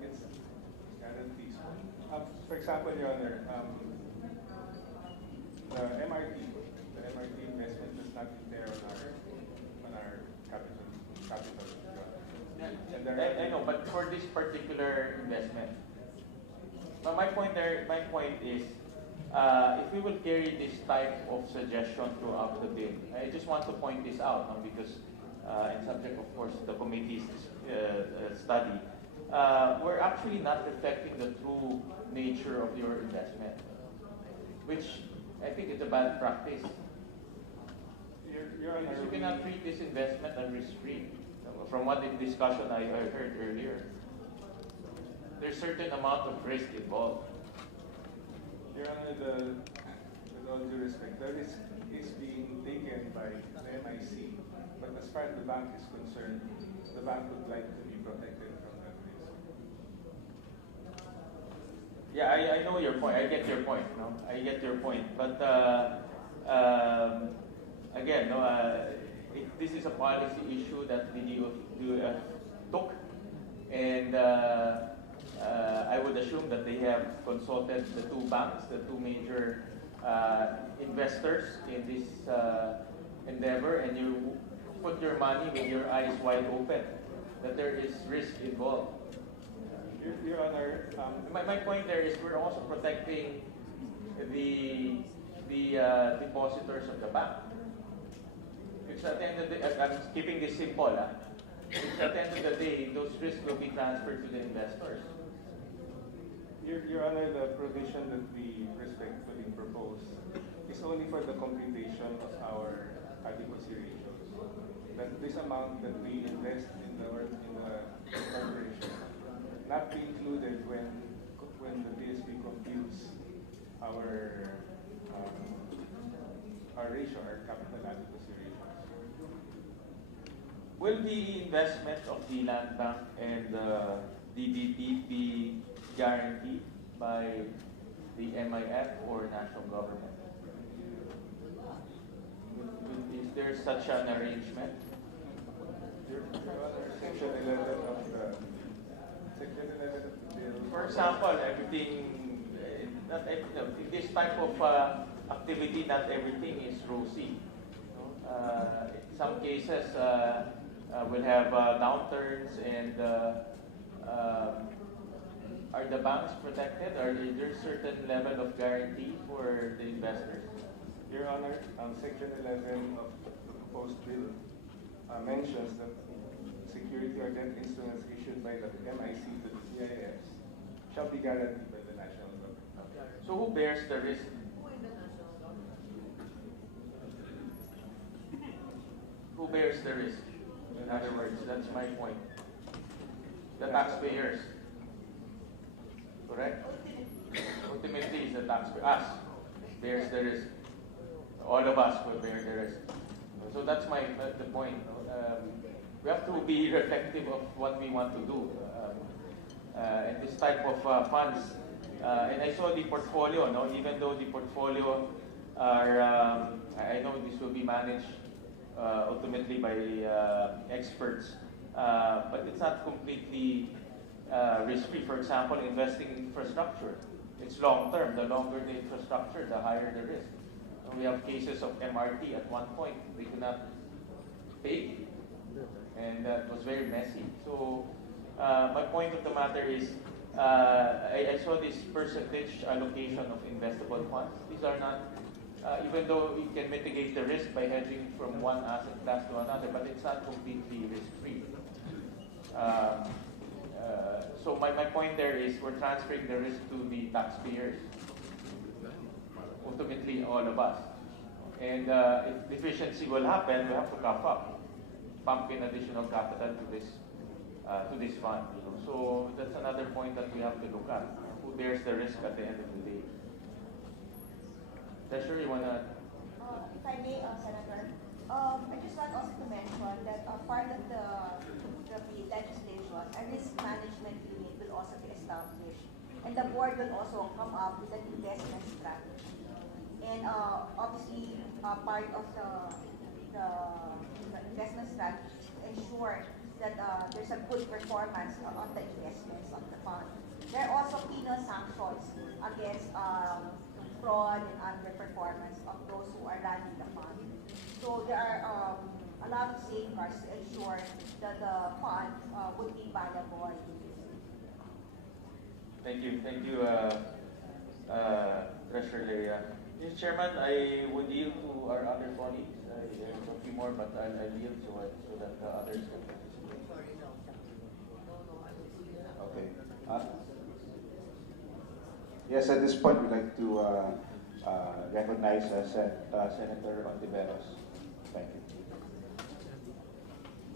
It's guarantees. For example, Your Honor, the MRT investment does not bear on our capital. Your Honor. And there I know, but for this particular investment, but my point is, if we will carry this type of suggestion throughout the bill, I just want to point this out because, and subject of course the committee's study, we're actually not reflecting the true nature of your investment, which I think is a bad practice. Your Honor, Because you cannot treat this investment as risk-free. From what the discussion I heard earlier, there's certain amount of risk involved. Your Honor, with all due respect, the risk is being taken by the MIC, but as far as the bank is concerned, the bank would like to be protected from that risk. Yeah, I know your point. I get your point. No, I get your point. But again, no, this is a policy issue that the DOF took, and I would assume assume that they have consulted the two banks, the two major investors in this endeavor, and you put your money with your eyes wide open, that there is risk involved. Your Honor, My point there is we're also protecting the depositors of the bank. Because at the end of the day, I'm keeping this simple, because at the end of the day, those risks will be transferred to the investors. Your Honor, the provision that we respectfully propose is only for the computation of our adequacy ratios. That this amount that we invest in the corporation not be included when the BSP computes our ratio, our capital adequacy ratios. Will the investment of the Land Bank and the DBP be guaranteed by the MIF or national government? Is there such an arrangement? Your Honor, Section 11 of the bill. For example, everything, not everything, in this type of activity, not everything is rosy. In some cases, we'll have downturns, and are the banks protected? Or is there a certain level of guarantee for the investors? Your Honor, Section 11 of the proposed bill mentions that security or debt instruments issued by the MIC to the CIFs shall be guaranteed by the national government. So who bears the risk? Who bears the risk? In other words, that's my point. The taxpayers. Correct? Ultimately, it's the taxpayer. Us bears the risk. All of us will bear the risk. So that's the point. We have to be reflective of what we want to do. And this type of funds, and I saw the portfolio, no? Even though the portfolio are, I know this will be managed ultimately by experts, but it's not completely risk-free. For example, investing in infrastructure, it's long-term. The longer the infrastructure, the higher the risk. And we have cases of MRT at one point. They could not pay, and that was very messy. So my point of the matter is, I saw this percentage allocation of investable funds. These are not, even though you can mitigate the risk by hedging from one asset class to another, but it's not completely risk-free. So my point there is we're transferring the risk to the taxpayers, ultimately all of us. And if deficiency will happen, we have to cough up, pump in additional capital to this fund. So that's another point that we have to look at. Who bears the risk at the end of the day? Treasurer, you want to? If I may, Senator, I just want also to mention that part of the legislation, a risk management unit will also be established, and the board will also come up with an investment strategy. And obviously, part of the investment strategy is to ensure that there's a good performance on the investments of the fund. There are also penal sanctions against fraud and underperformance of those who are running the fund. So there are a lot of safeguards to ensure that the fund would be viable. Thank you, Treasurer Leia. Mr. Chairman, I would yield to our other colleagues. I have a few more, but I'll yield so that others can participate. Okay. Yes, at this point, we'd like to recognize Senator Ontiveros. Thank you.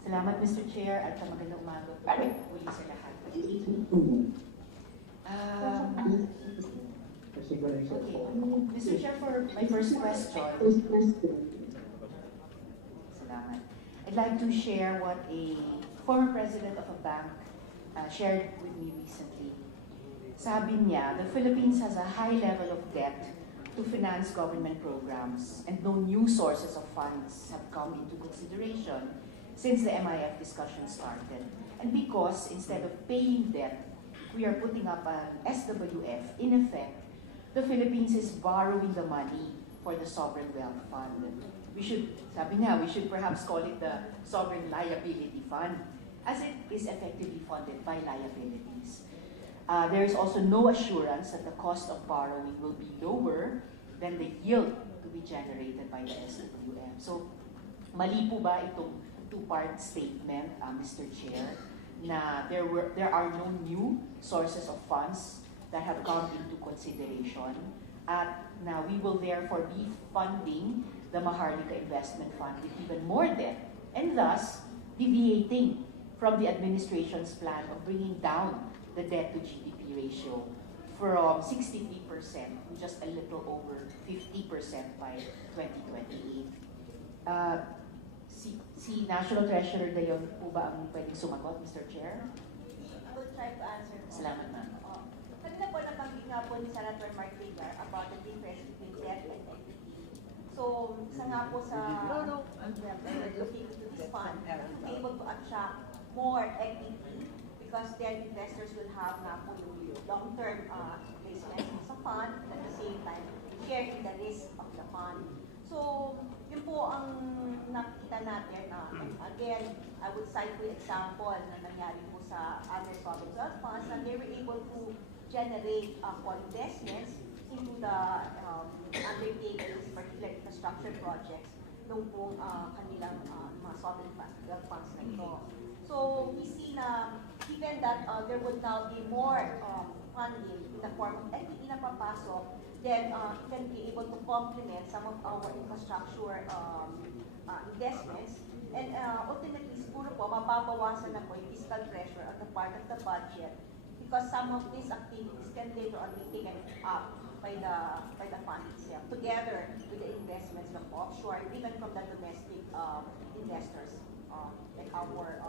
Salamat, Mr. Chair, at magandang umaga po muli sa lahat. Okay, Mr. Chair, for my first question, salamat. I'd like to share what a former president of a bank shared with me recently. Sabi niya, the Philippines has a high level of debt to finance government programs, and no new sources of funds have come into consideration since the MIF discussion started. And because instead of paying debt we are putting up an SWF, in effect, the Philippines is borrowing the money for the Sovereign Wealth Fund. We should, sabi niya, we should perhaps call it the Sovereign Liability Fund, as it is effectively funded by liabilities. There is also no assurance that the cost of borrowing will be lower than the yield to be generated by the SWF. So, mali po ba itong two-part statement, Mr. Chair, na there are no new sources of funds that have come into consideration, at now we will therefore be funding the Maharlika Investment Fund with even more debt, and thus deviating from the administration's plan of bringing down the debt to GDP ratio from 63% to just a little over 50% by 2028. Si National Treasurer De Leon po ba ang pwedeng sumagot, Mr. Chair? I will try to answer. Salamat, ma'am. Kanina po nabanggit nga po ni Senator Mark Villar about the difference between debt and equity. So, isa nga po sa looking into this fund, to be able to attract more equity because then investors will have nga po yung long-term placements sa fund at the same time share in the risk of the fund. So, yun po ang nakita natin. Again, I would cite the example na nangyari po sa other sovereign wealth funds and they were able to generate for investments into the undertakings, particular infrastructure projects, nung pong kanilang mga sovereign wealth funds na ito. So, we see na given that there would now be more funding in the form of equity na papasok, then it can be able to complement some of our infrastructure investments. And ultimately, siguro po, mababawasan na po yung fiscal pressure on the part of the budget because some of these activities can later on be taken up by the fund itself, together with the investments from offshore, even from the domestic investors, like our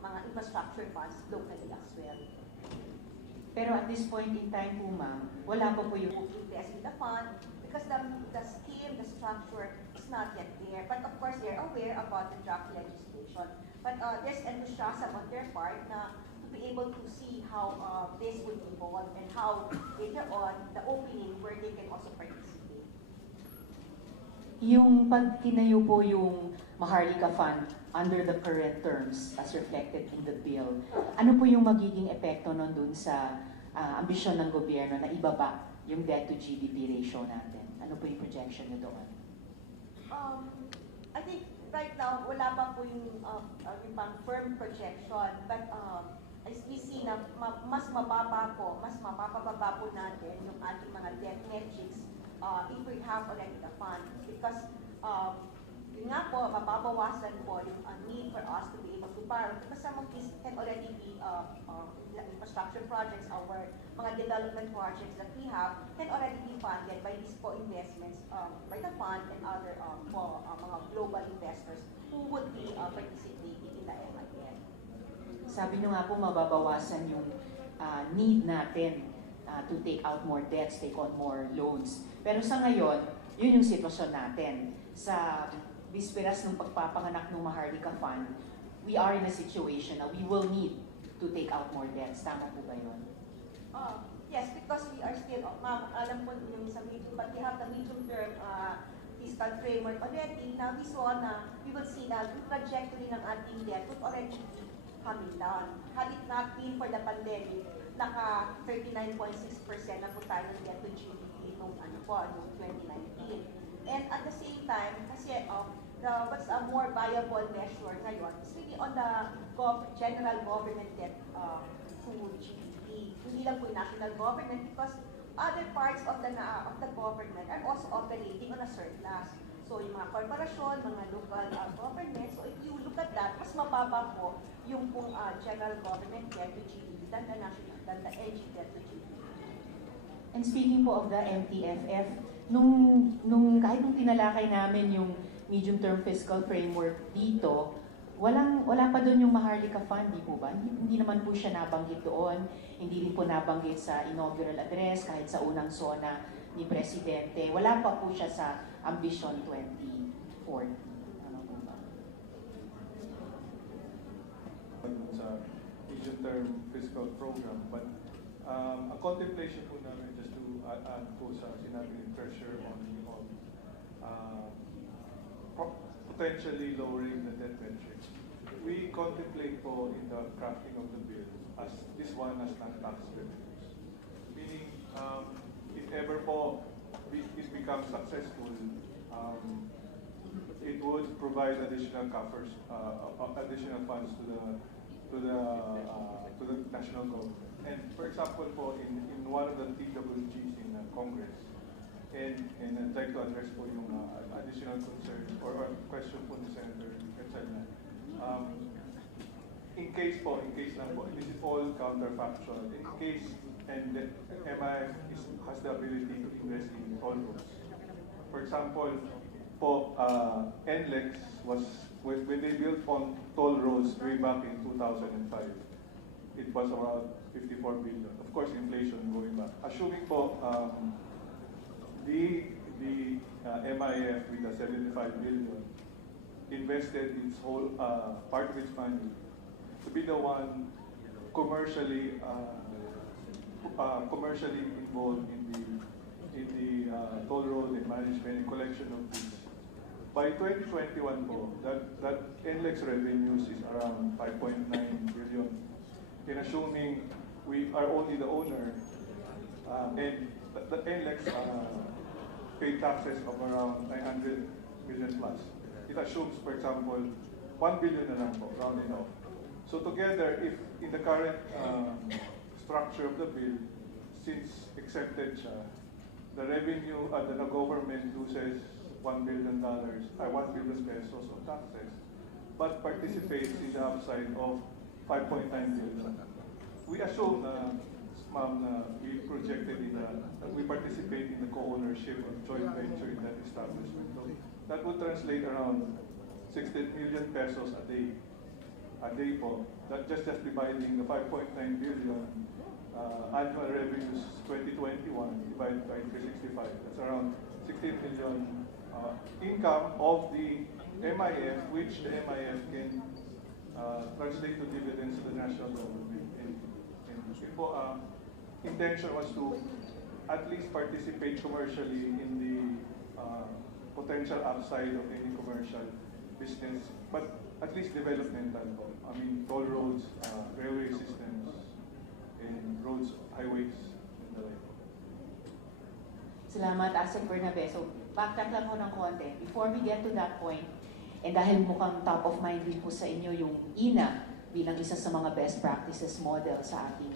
mga infrastructure funds locally as well. Pero at this point in time po, ma'am, wala pa po yung invest in the fund because the scheme, the structure is not yet there. But of course, they're aware about the draft legislation. But there's enthusiasm on their part na to be able to see how this would evolve and how later on the opening where they can also participate. Yung pag tinayo po yung Maharlika Fund under the current terms as reflected in the bill, ano po yung magiging epekto nun dun sa ambisyon ng gobyerno na ibaba yung debt to GDP ratio natin? Ano po yung projection nyo doon? I think right now, wala pa po yung pang firm projection, but as we see na mas mabababa po natin yung ating mga debt metrics if we have already the fund. Because yun nga po, mababawasan po yung need for us to be able to borrow because some of these can already be infrastructure projects, our mga development projects that we have can already be funded by these co-investments by the fund and other mga global investors who would be participating in the MIF. Sabi nyo nga po, mababawasan yung need natin to take out more debts, take on more loans. Pero sa ngayon, yun yung sitwasyon natin. Sa bisperas ng pagpapanganak ng Maharlika Fund, we are in a situation na we will need to take out more debts. Tama po ba yun? Yes, because we are still, ma'am, alam po yung sa medium, but we have the medium-term fiscal framework already. Now we saw na, we will see na yung trajectory ng ating debt would already be coming down. Had it not been for the pandemic, naka 39.6% na po tayo ng debt to GDP noong 2019. And at the same time, kasi what's a more viable measure ngayon is really on the general government debt to GDP. Hindi lang po yung national government because other parts of the government are also operating on a surplus. So yung mga korporasyon, mga local government, so if you look at that, mas mababa po yung pong general government debt to GDP than the NG debt to GDP. And speaking po of the MTFF, kahit nung tinalakay namin yung medium-term fiscal framework dito, wala pa doon yung Maharlika Fund, di po ba? Hindi naman po siya nabanggit doon, hindi rin po nabanggit sa inaugural address, kahit sa unang SONA ni Presidente. Wala pa po siya sa Ambition 2040. Ano po ba? Sa medium-term fiscal program, but Ang contemplation po namin, just to add po sa sinabi ni Treasurer on potentially lowering the debt metrics. We contemplate po in the crafting of the bill as this one as non-tax revenues. Meaning, if ever po it becomes successful, it would provide additional coffers, additional funds to the national government. And for example po, in one of the TWGs in Congress, and I'd like to address po yung additional concern or question po ni Senator Gatchalian. In case lang po, this is all counterfactual. In case and the MIF has the ability to invest in toll roads. For example, po, NLEX was, when they built on toll roads way back in 2005, it was around 54 billion. Of course, inflation going back. Assuming po, the MIF with the 75 billion invested its whole part of its money to be the one commercially involved in the toll road and management and collection of fees. By 2021 po, that NLEX revenues is around 5.9 billion. In assuming we are only the owner, and the NLEX pay taxes of around 900 million plus. It assumes, for example, 1 billion na lang po, rounding off. So together, if in the current structure of the bill, since accepted siya, the revenue the government loses $1 billion, 1 billion pesos of taxes, but participates in the upside of 5.9 billion. We assume ma'am, we projected we participate in the co-ownership of joint venture in that establishment. So that would translate around 16 million pesos a day. A day po. That just dividing the 5.9 billion annual revenues 2021 divided by 365. That's around 16 million income of the MIF, which the MIF can translate to dividends to the national government. And intention was to at least participate commercially in the potential upside of any commercial business, but at least developmental. I mean, toll roads, railway systems, and roads, highways, and the like. Salamat, Asek Bernabe. So, backtrack lang ko ng konti. Before we get to that point, and dahil mukhang top of mind din po sa inyo yung INA bilang isa sa mga best practices model sa ating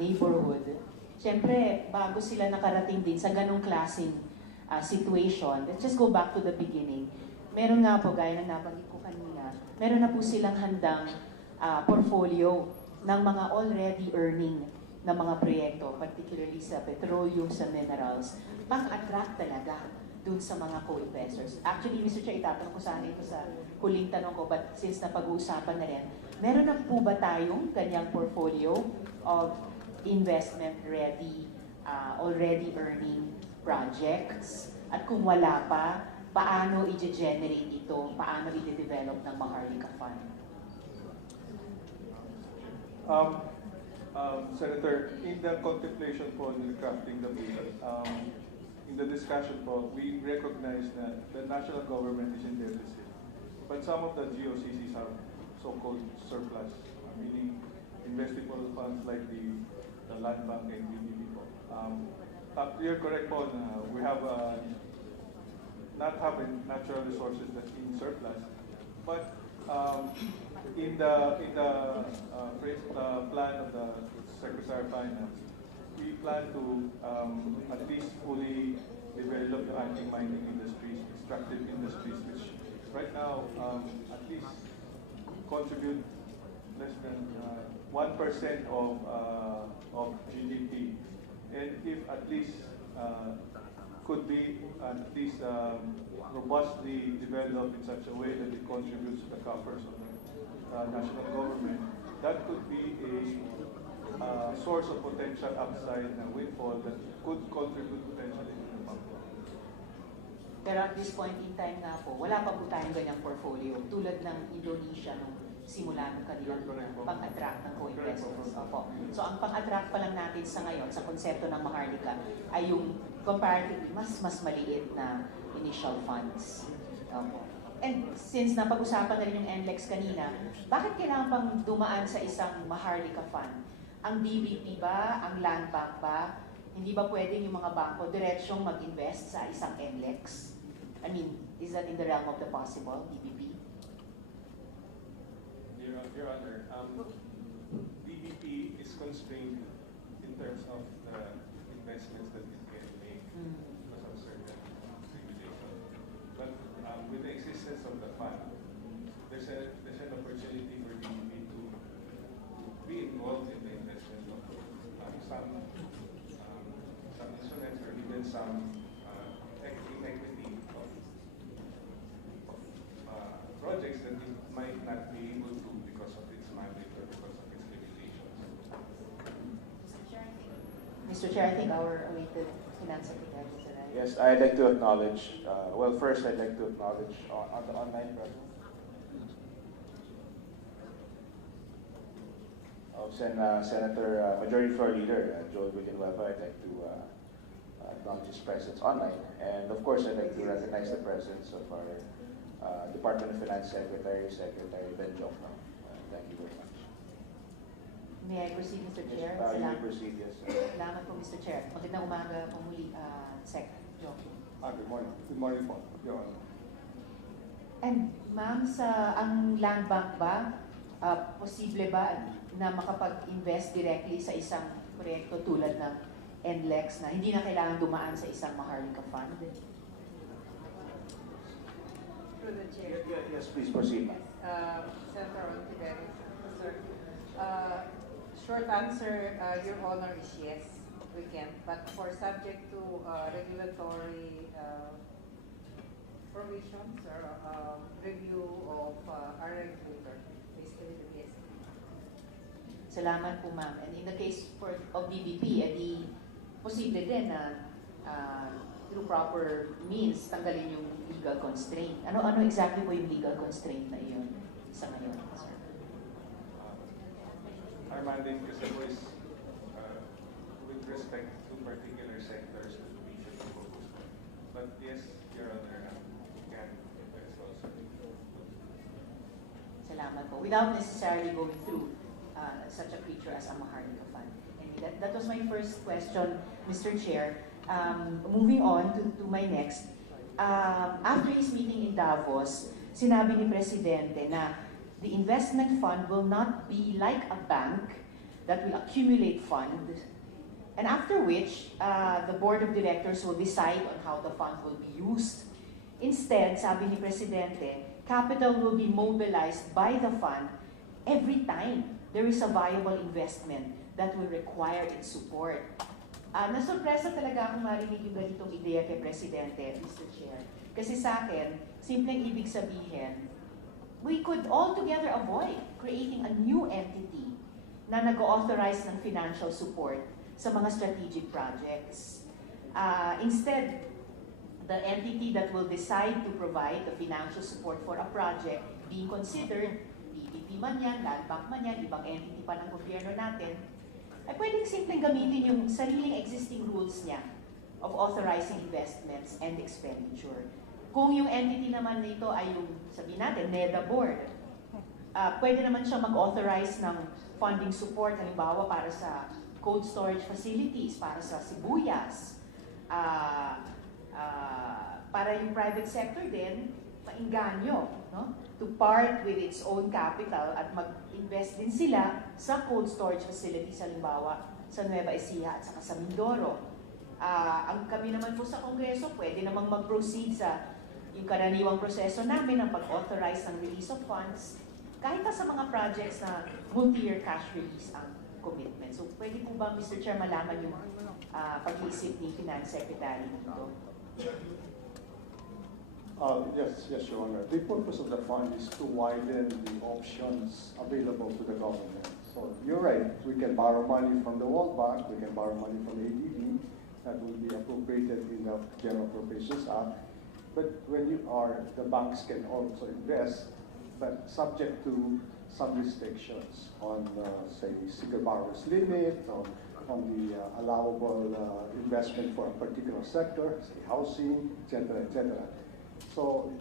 neighborhood, syempre, bago sila nakarating din sa ganong klaseng situation, let's just go back to the beginning. Meron nga po, gaya ng nabanggit ko kanina, meron na po silang handang portfolio ng mga already earning na mga proyekto, particularly sa petroleum, sa minerals, pang-attract talaga dun sa mga co-investors. Actually, Mr. Chair, itatanong ko sana ito sa huling tanong ko, but since napag-uusapan na rin, meron na po ba tayong ganyang portfolio of investment-ready, already earning projects? At kung wala pa, paano i-generate ito? Paano i-develop ng Maharlika Fund? Senator, in the contemplation po in crafting the bill, in the discussion po, we recognize that the national government is in deficit. But some of the GOCCs have so-called surplus, meaning investable funds like the land bank and BDB po. You're correct po, we have not having natural resources that's in surplus, but in the plan of the Secretary of Finance, we plan to at least fully develop the anti-mining industries, extractive industries, which right now at least contribute less than 1% of GDP, and if at least could be at least robustly developed in such a way that it contributes to the coffers of the national government, that could be a source of potential upside and windfall that could contribute potentially to the public. Pero at this point in time nga po, wala pa po tayong ganyang portfolio tulad ng Indonesia nung simula ng kanilang pang-attract ng co-investors. Opo. So ang pang-attract pa lang natin sa ngayon, sa konsepto ng Maharlika, ay yung comparatively mas maliit na initial funds. Opo. And since napag-usapan na rin yung NLEX kanina, bakit kailangan pang dumaan sa isang Maharlika Fund? Ang DBP ba? Ang Land Bank ba? Hindi ba pwedeng yung mga bangko diretsyong mag-invest sa isang NLEX? I mean, is that in the realm of the possible, DBP? Your Honor, DBP is constrained in terms of the investments that it can make because of certain regulations. But with the existence of the fund, there's an opportunity for DBP to be involved in the investment of some instruments or even some equity of projects that it might not be able to because of its mandate or because of its limitations. Mr. Chair, I think our awaited Finance Secretary is arrived. Yes, I'd like to acknowledge, well, first I'd like to acknowledge on the online presence of Senator Majority Floor Leader Joel Villanueva. I'd like to acknowledge his presence online. And of course, I'd like to recognize the presence of our Department of Finance Secretary Ben Jokno. Thank you very much. May I proceed, Mr. Chair? Yes, you may proceed, yes. Salamat po, Mr. Chair. Magandang umaga po muli, Sec. Jokno. Good morning. Good morning po, Your Honor. And ma'am, ang Land Bank ba, posible ba na makapag-invest directly sa isang proyekto tulad ng NLEX na hindi na kailangan dumaan sa isang Maharlika Fund? Through the chair. Yes, please proceed, ma'am. Senator Ontiveros, sir. Short answer, Your Honor, is yes, we can. But for subject to regulatory provisions or review of our regulator, basically the BSP. Salamat po, ma'am. And in the case of DBP, edi posible din na through proper means tanggalin yung legal constraint. Ano exactly po yung legal constraint na iyon sa ngayon, sir? Our mandate kasi po is with respect to particular sectors that we should focus on. But yes, Your Honor, we can invest also. Salamat po. Without necessarily going through such a creature as a Maharlika Fund. Anyway, that was my first question, Mr. Chair. Moving on to my next. After his meeting in Davos, sinabi ni Presidente na the investment fund will not be like a bank that will accumulate funds, and after which the board of directors will decide on how the fund will be used. Instead, sabi ni Presidente, capital will be mobilized by the fund every time there is a viable investment that will require its support. Nasurpresa talaga akong marinig yung ganitong ideya kay Presidente, Mr. Chair. Kasi sa akin, simpleng ibig sabihin, we could altogether avoid creating a new entity na nag-authorize ng financial support sa mga strategic projects. Instead, the entity that will decide to provide the financial support for a project being considered, DBP man yan, Land Bank man yan, ibang entity pa ng gobyerno natin, ay pwedeng simpleng gamitin yung sariling existing rules niya of authorizing investments and expenditure. Kung yung entity naman nito ay yung, sabihin natin, NEDA board, pwede naman siya mag-authorize ng funding support, halimbawa para sa cold storage facilities, para sa sibuyas, para yung private sector din, mainganyo, no? To part with its own capital at mag-invest din sila sa cold storage facilities, halimbawa sa Nueva Ecija at saka sa Mindoro. Ang kami naman po sa Kongreso, pwede namang mag-proceed sa yung karaniwang proseso namin ng pag-authorize ng release of funds, kahit pa sa mga projects na multi-year cash release ang commitment. So pwede po ba, Mr. Chair, malaman yung pag-iisip ni Finance Secretary dito? Yes, Your Honor. The purpose of the fund is to widen the options available to the government. So you're right, we can borrow money from the World Bank, we can borrow money from ADB, that will be appropriated in the General Appropriations Act. But when the banks can also invest, but subject to some restrictions on, say, single borrower's limit, on the allowable investment for a particular sector, say housing, etc., etc. So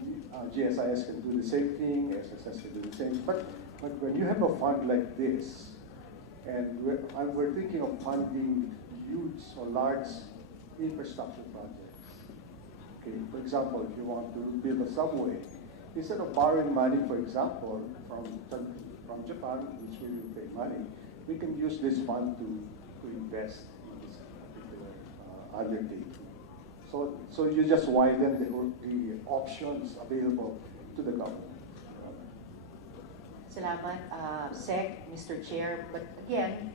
GSIS can do the same thing, SSS can do the same. But when you have a fund like this, and we're thinking of funding huge or large infrastructure projects. Okay, for example, if you want to build a subway, instead of borrowing money, for example, from Japan, which we will pay money, we can use this fund to invest in this particular undertaking. So you just widen the options available to the government. Salamat, Sec, Mr. Chair. But again,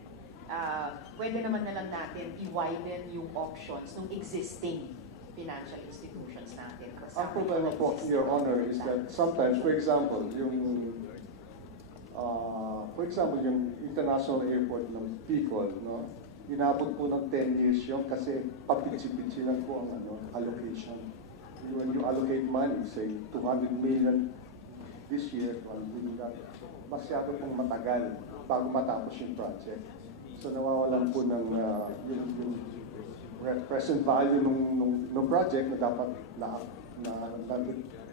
pwede naman na lang natin i-widen yung options ng existing financial institutions natin. Ang problema po, Your Honor, is that sometimes, for example, yung international airport ng Bicol, no? Inabot po ng 10 years yun kasi papitsi-pitsi lang po ang allocation. When you allocate money, say 200 million this year, 1 billion, masyado pong matagal bago matapos yung project. So nawawalan po ng yung present value ng project na dapat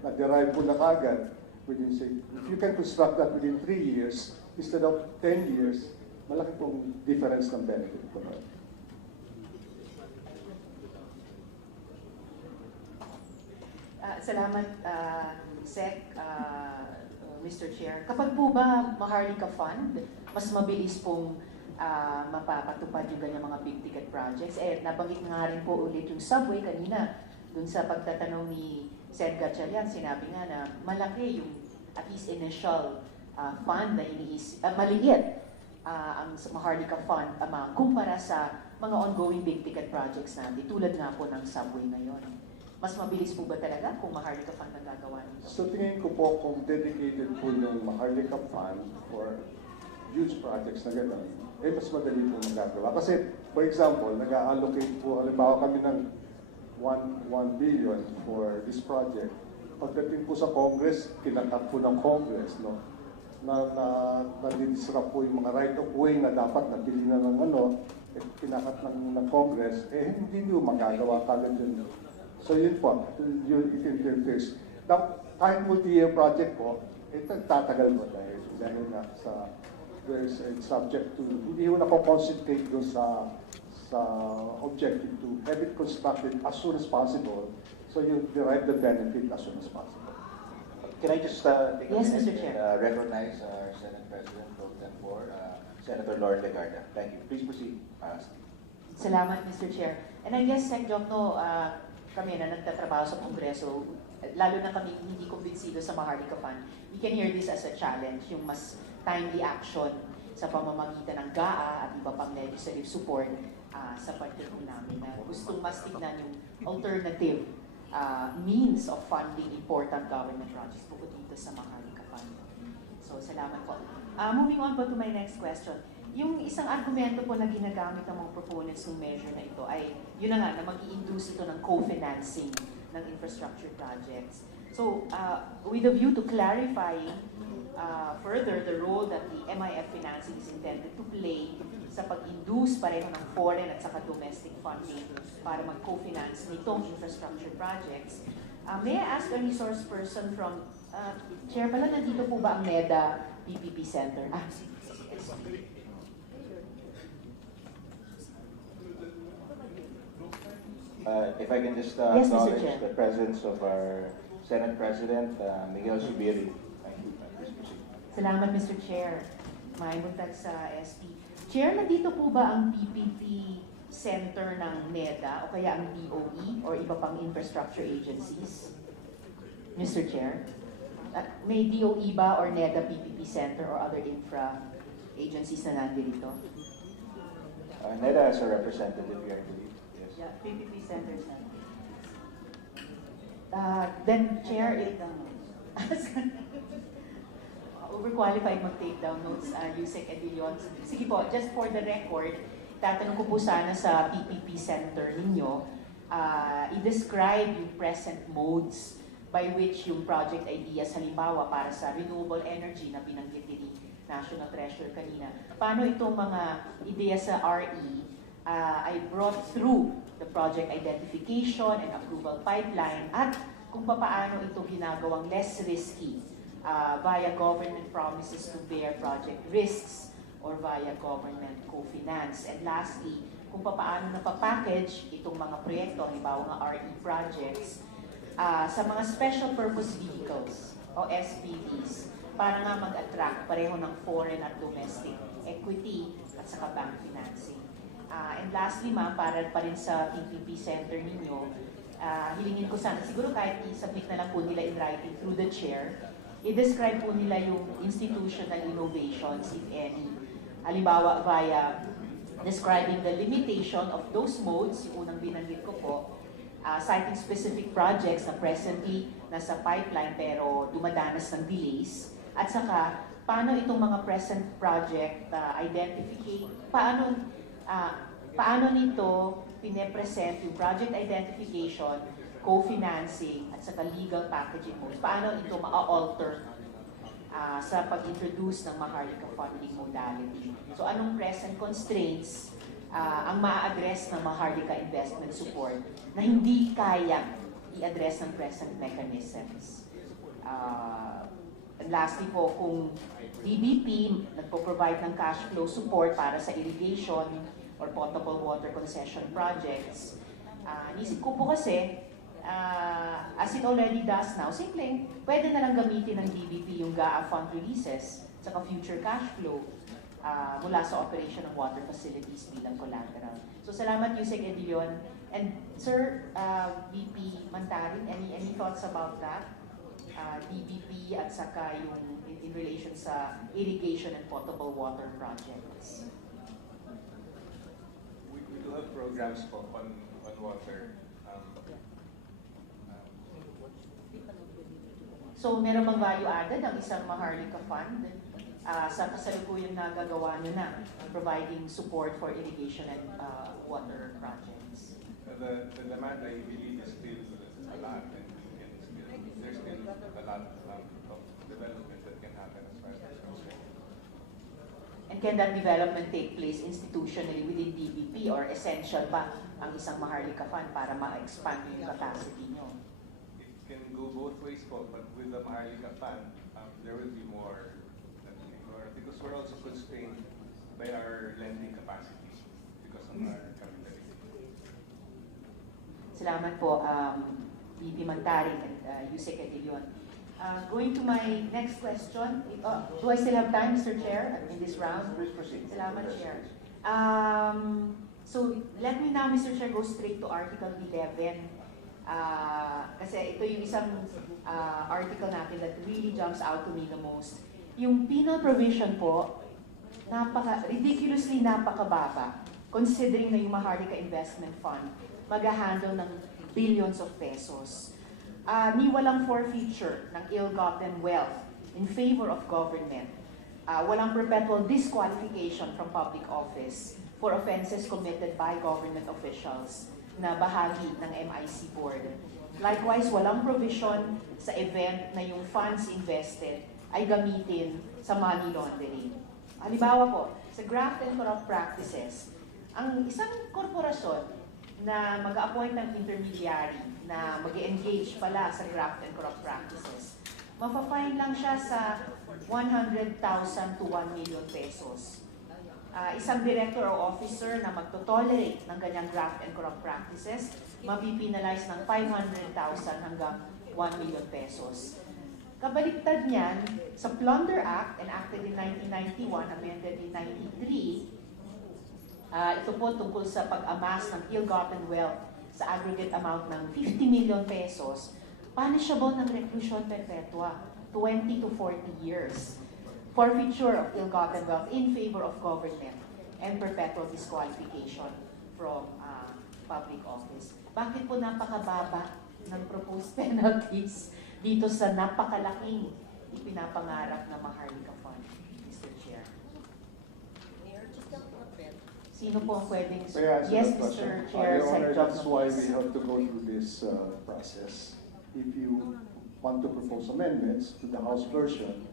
na-derive po na kagad within, say, if you can construct that within 3 years instead of 10 years, malaki pong difference ng benefit po. Salamat, Sec, Mr. Chair. Kapag po ba Maharlika Fund, mas mabilis pong mapapatupad yung ganyang mga big ticket projects? Nabanggit nga rin po ulit yung subway kanina. Dun sa pagtatanong ni Sen Gatchalian, sinabi nga na malaki yung at least initial fund na maliit ang Maharlika Fund kumpara sa mga ongoing big ticket projects natin, tulad nga po ng subway ngayon. Mas mabilis po ba talaga kung Maharlika Fund ang gagawa nito? So tingin ko po kung dedicated po yung Maharlika Fund for huge projects na gano'n, mas madali po magagawa. Kasi, for example, nag-allocate po, halimbawa kami ng 1 billion for this project. Pagdating po sa Congress, kinakat po ng Congress, no? Na-disrupt po yung mga right of way na dapat nabili na ng kinakat ng Congress, hindi nyo magagawa kagad yun. So yun po, it interferes. Now, kahit multi-year project po, ito tatagal po dahil nga sa it's subject to, hindi mo na-concentrate doon sa objective to have it constructed as soon as possible so you derive the benefit as soon as possible. Can I just take a Yes, minute Mr. Chair. and recognize our Senate President Pro Tempore, Senator Lauren Legarda. Thank you. Please proceed. Salamat, Mr. Chair. And I guess, Sec Jokno, kami na nagtatrabaho sa Kongreso, lalo na kami hindi kumbinsido sa Maharlika Fund, we can hear this as a challenge, yung mas timely action sa pamamagitan ng GAA at iba pang legislative support sa partido namin na gustong mas tignan yung alternative means of funding important government projects bukod dito sa Maharlika Fund. So, salamat po. Moving on po to my next question. Yung isang argumento po na ginagamit ng mga proponents ng measure na ito ay, yun na nga, na mag-i-induce ito ng co-financing ng infrastructure projects. So, with a view to clarifying further the role that the MIF financing is intended to play sa pag-induce pareho ng foreign at saka domestic funding para mag-co-finance nitong infrastructure projects, may I ask a resource person from, Chair pala, nandito po ba ang NEDA PPP Center? If I can just Yes, Mr. acknowledge Chair. the presence of our Senate President, Miguel Subiri. Thank you. Please proceed. Salamat, Mr. Chair. May buntag sa SP. Chair, nandito po ba ang PPP Center ng NEDA o kaya ang DOE or iba pang infrastructure agencies? Mr. Chair, may DOE ba or NEDA PPP Center or other infra agencies na nandito? NEDA has a representative here, I believe. Yes. Yeah, PPP centers na. Then, Chair, overqualified mag-take down notes, Yusek Edilion. Sige po, just for the record, tatanong ko po sana sa PPP Center ninyo, i-describe yung present modes by which yung project ideas, halimbawa para sa renewable energy na binanggit ni National Treasurer kanina, paano itong mga ideya sa RE ay brought through the project identification and approval pipeline at kung paano ito ginagawang less risky via government promises to bear project risks or via government co-finance. And lastly, kung paano napapackage itong mga proyekto, halimbawa nga RE projects, sa mga special purpose vehicles o SPVs para nga mag-attract pareho ng foreign at domestic equity at saka bank financing. And lastly, ma'am, para pa rin sa PPP center ninyo, hilingin ko sana, siguro kahit i-submit na lang po nila in writing through the chair, i-describe po nila yung institutional innovations, if any. Halimbawa, via describing the limitation of those modes, yung unang binanggit ko po, citing specific projects na presently nasa pipeline pero dumadanas ng delays, at saka paano itong mga present project paano nito pine-present yung project identification, co-financing, at saka legal packaging modes, paano ito ma-alter sa pag-introduce ng Maharlika funding modality. So anong present constraints ang maa-address ng Maharlika investment support na hindi kaya i-address ng present mechanisms. And lastly po, kung DBP nagpo-provide ng cash flow support para sa irrigation or potable water concession projects, nisip ko po kasi, as it already does now, simpleng, pwede na lang gamitin ng DBP yung GAA fund releases at future cash flow mula sa operation ng water facilities bilang collateral. So salamat Yusek Edilion. And Sir VP Mantarin, any thoughts about that? DBP at saka yung in relation sa irrigation and potable water projects. We do have programs on water. So meron bang value added ang isang Maharlika Fund sa kasalukuyang nagagawa nyo na providing support for irrigation and water projects? The demand, I believe, is still a lot, and there's still a lot of development that can happen as far as that's concerned. And can that development take place institutionally within DBP or essential ba ang isang Maharlika Fund para ma-expand yung capacity nyo? It can go both ways po, but with the Maharlika Fund, there will be more because we're also constrained by our lending capacity because of our capitalism. Salamat po, VP Mantarin at Yusek Edilion. Going to my next question. Do I still have time, Mr. Chair, in this round? Please proceed. Salamat, Chair. So let me now, Mr. Chair, go straight to Article 11. Kasi ito yung isang article natin that really jumps out to me the most. Yung penal provision po, ridiculously napakababa, considering na yung Maharlika Investment Fund mag-handle ng billions of pesos. Ni walang forfeiture ng ill-gotten wealth in favor of government. Walang perpetual disqualification from public office for offenses committed by government officials na bahagi ng MIC board. Likewise, walang provision sa event na yung funds invested ay gamitin sa money laundering. Halimbawa po, sa graft and corrupt practices, ang isang korporasyon na mag-appoint ng intermediary na mag-engage pala sa graft and corrupt practices, mapafine lang siya sa 100,000 to 1 million pesos. Isang director o officer na magtotolerate ng ganyang graft and corrupt practices, mapipinalize ng 500,000 hanggang 1 million pesos. Kabaliktad niyan, sa Plunder Act, enacted in 1991, amended in 1993, ito po tungkol sa pag-amass ng ill-gotten wealth sa aggregate amount ng 50 million pesos, punishable ng reclusion perpetua, 20 to 40 years. Forfeiture of ill-gotten wealth in favor of government and perpetual disqualification from public office. Bakit po napakababa ng proposed penalties dito sa napakalaking ipinapangarap na Maharlika Fund, Mr. Chair? Sino po ang pwedeng... Yes, Mr. Chair, Your Honor, Job that's why we have to go through this process. If you want to propose amendments to the House version,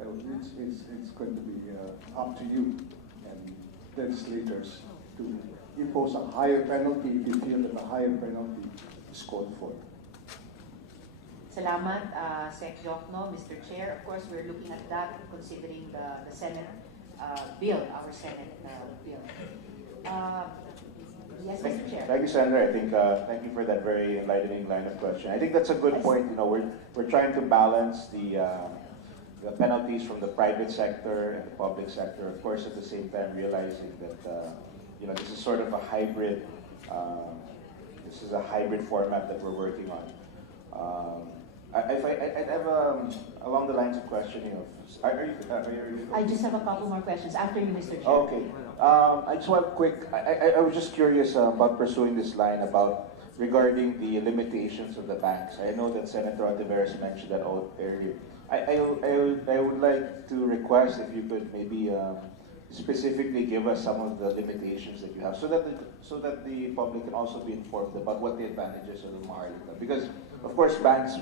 It's going to be up to you and legislators to impose a higher penalty if you feel that a higher penalty is called for. Salamat, Sec. Jokno, Mr. Chair. Of course, we're looking at that considering the Senate bill, our Senate bill. Yes, Mr. Chair. Thank you, Senator. I think thank you for that very enlightening line of question. I think that's a good point. You know, we're trying to balance the penalties from the private sector and the public sector. Of course, at the same time, realizing that you know, this is sort of a hybrid. This is a hybrid format that we're working on. I'd have along the lines of questioning of. Are you I just have a couple more questions after you, Mr. Chair. Okay. I just want quick. I was just curious about pursuing this line about regarding the limitations of the banks. I know that Senator Ontiveros mentioned that earlier. I would like to request if you could maybe specifically give us some of the limitations that you have, so that the public can also be informed about what the advantages of the Maharlika. Because of course banks,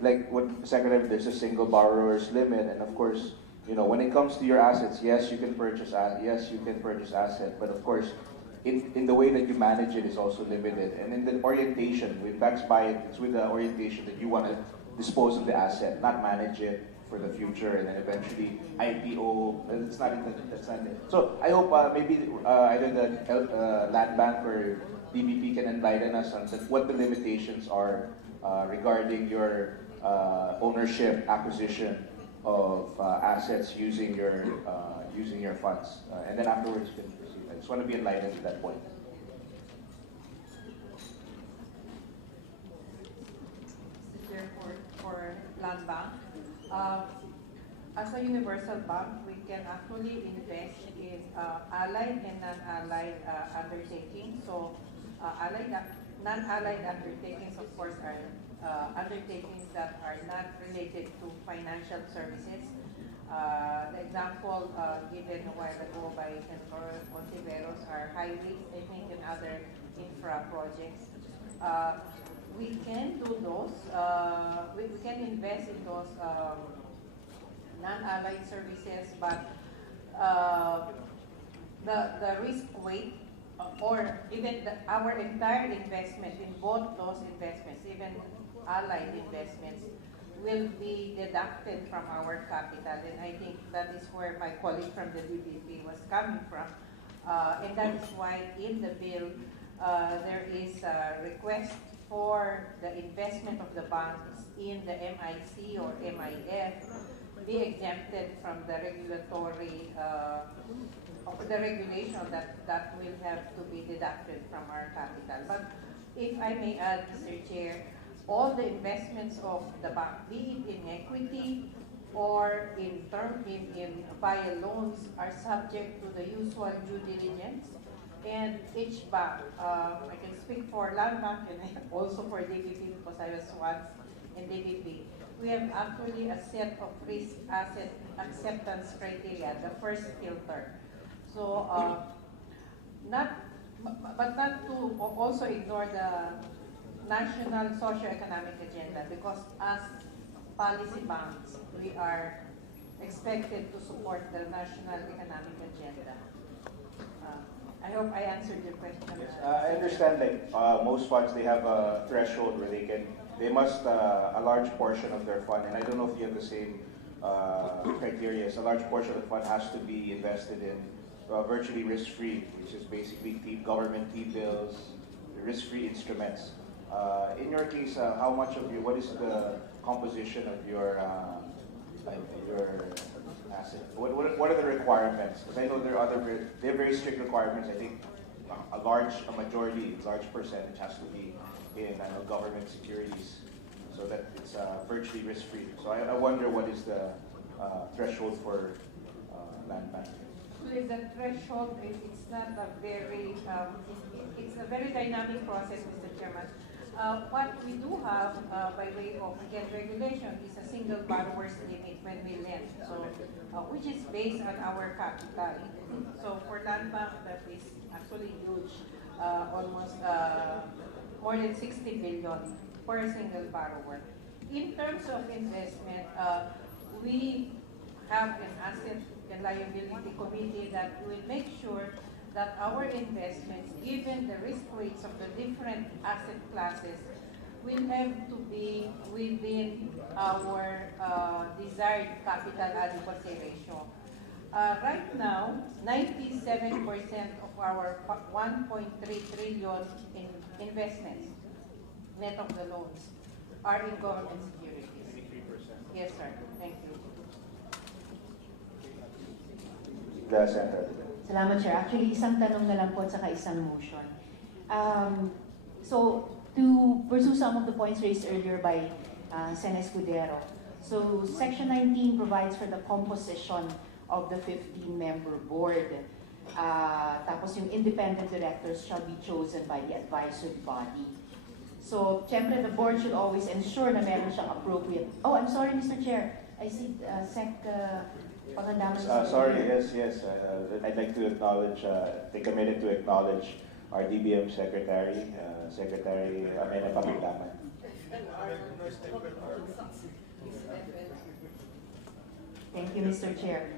like what Secretary, there's a single borrower's limit, and of course, you know, when it comes to your assets, yes, you can purchase asset, but of course, in the way that you manage it is also limited, and in the orientation, when banks buy it, it's with the orientation that you want to dispose of the asset, not manage it for the future, and then eventually IPO. That's not it. So I hope maybe either the Land Bank or DBP can enlighten us on what the limitations are regarding your ownership, acquisition of assets using your funds, and then afterwards you can proceed. I just want to be enlightened at that point. For Land Bank, as a universal bank, we can actually invest in allied and non-allied undertakings. So, non-allied undertakings, of course, are undertakings that are not related to financial services. The example given a while ago by Senator Ontiveros are highways, I think, and other infra projects. We can do those. We can invest in those non-allied services, but the risk weight or even our entire investment in both those investments, even allied investments, will be deducted from our capital. And I think that is where my colleague from the DBP was coming from. And that is why in the bill, there is a request for the investment of the banks in the MIC or MIF be exempted from the regulatory the regulation that will have to be deducted from our capital. But if I may add, Mr. Chair, all the investments of the bank, be it in equity or in via loans, are subject to the usual due diligence. And each bank, I can speak for Land Bank and also for DBP because I was once in DBP. We have actually a set of risk asset acceptance criteria, the first filter. So, not to also ignore the national socio-economic agenda, because as policy banks, we are expected to support the national economic agenda. I hope I answered your question. Yes, I understand. Like most funds, they have a threshold where they must a large portion of their fund, and I don't know if you have the same criteria. So a large portion of the fund has to be invested in virtually risk-free, which is basically government T-bills, risk-free instruments. In your case, how much of what is the composition of your asset? What are the requirements? Because I know they have very strict requirements. I think a majority, large percentage has to be in government securities, so that it's virtually risk-free. So I wonder what is the threshold for Land Bank. The threshold, it's not a very, it's a very dynamic process, Mr. Chairman. What we do have by way of, again, regulation is a single borrower's limit when we lend, so, which is based on our capital. So for Land Bank, that is actually huge, almost more than 60 billion per single borrower. In terms of investment, we have an asset and liability committee that will make sure that our investments, given the risk rates of the different asset classes, will have to be within our desired capital adequacy ratio. Right now, 97% of our 1.3 trillion in investments, net of the loans, are in government securities. 83%. Yes, sir. Thank you. The Senator. Salamat, Chair. Actually, isang tanong na lang po at saka isang motion. So, to pursue some of the points raised earlier by Sen. Escudero. So, Section 19 provides for the composition of the 15-member board. Tapos yung independent directors shall be chosen by the advisory body. So, syempre, the board should always ensure na meron siyang appropriate... Oh, I'm sorry, Mr. Chair. I see Sec. Pangandaman. Sorry, yes. I'd like to acknowledge, take a minute to acknowledge our DBM Secretary, Secretary Amena Pangandaman. Thank you, Mr. Chair.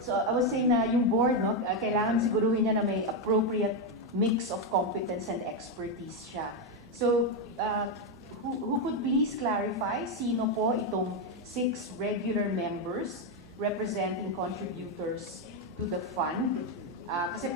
So I was saying na yung board, no, kailangan siguruhin niya na may appropriate mix of competence and expertise siya. So, who could please clarify sino po itong 6 regular members representing contributors to the fund? Kasi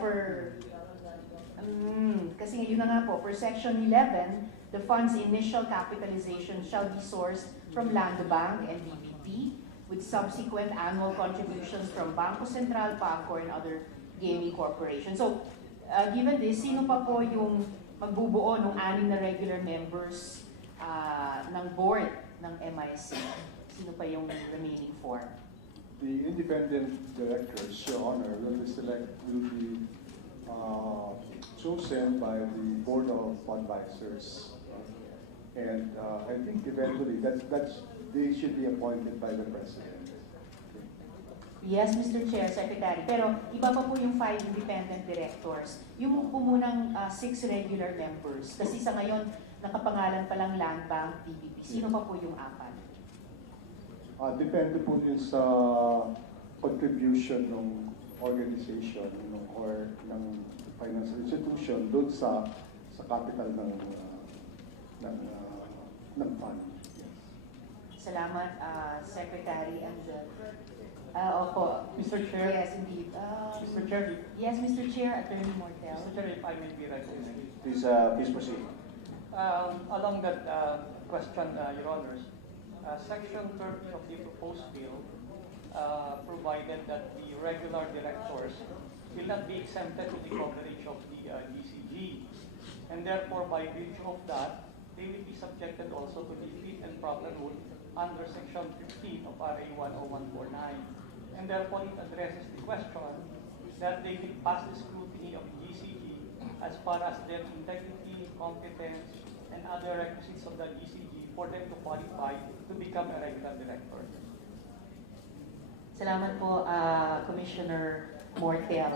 yun na nga po, per Section 11, the fund's initial capitalization shall be sourced from Land Bank and BBP, with subsequent annual contributions from Bangko Sentral, PAGCOR, and other gaming corporations. So, given this, sino pa po yung magbubuo ng 6 na regular members ng board ng MIC? Sino pa yung remaining 4? The independent directors, Your Honor, will be chosen by the Board of Advisors. And I think eventually they should be appointed by the President. Okay. Yes, Mr. Chair, Secretary. Pero iba pa po yung 5 independent directors. Yung po munang 6 regular members. Kasi sa ngayon, nakapangalan pa lang Land Bank, DBP. Sino pa po yung 4? Depende po yun sa contribution ng organization or ng financial institution doon sa capital ng fund. Salamat, Secretary. And opo, Mr. Chair. Yes, indeed. Mr. Chair. Yes, Mr. Chair, Attorney Mortel. Mr. Chair, if I may be recognized. Please proceed. Along that question, Your Honors, Section 30 of the proposed bill provided that the regular directors will not be exempted to the coverage of the GCG. And therefore, by virtue of that, they will be subjected also to the fit and proper rule under Section 15 of RA 10149. And therefore, it addresses the question that they will pass the scrutiny of GCG as far as their integrity, competence, and other requisites of the GCG for them to qualify to become a regular director. Salamat po, Commissioner Mortel.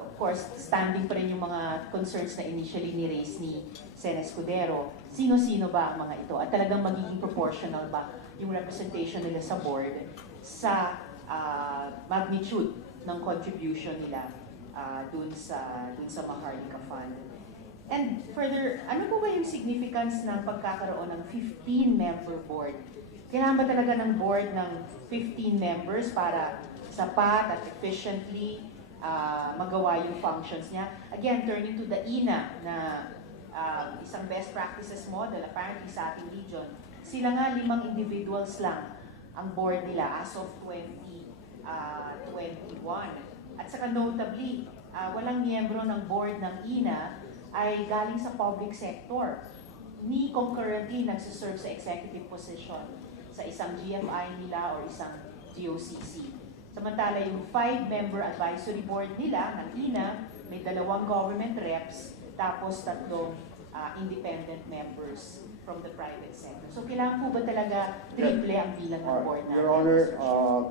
Of course, standing pa rin yung mga concerns na initially ni-raise ni Sen. Escudero. Sino-sino ba ang mga ito? At talagang magiging proportional ba yung representation nila sa board sa magnitude ng contribution nila dun sa Maharlika Fund? And further, ano po ba yung significance ng pagkakaroon ng 15-member board? Kailangan ba talaga ng board ng 15 members para sapat at efficiently magawa yung functions niya? Again, turning to the INA na isang best practices model apparently sa ating region, sila nga 5 individuals lang ang board nila as of 2021. At saka notably, walang miyembro ng board ng INA ay galing sa public sector, ni concurrently nagsiserve sa executive position sa isang GFI nila or isang GOCC. Samantala yung 5-member advisory board nila ng INA, may 2 government reps, tapos 3 independent members from the private sector. So kailangan po ba talaga triple ang bilang ng board natin? Your Honor,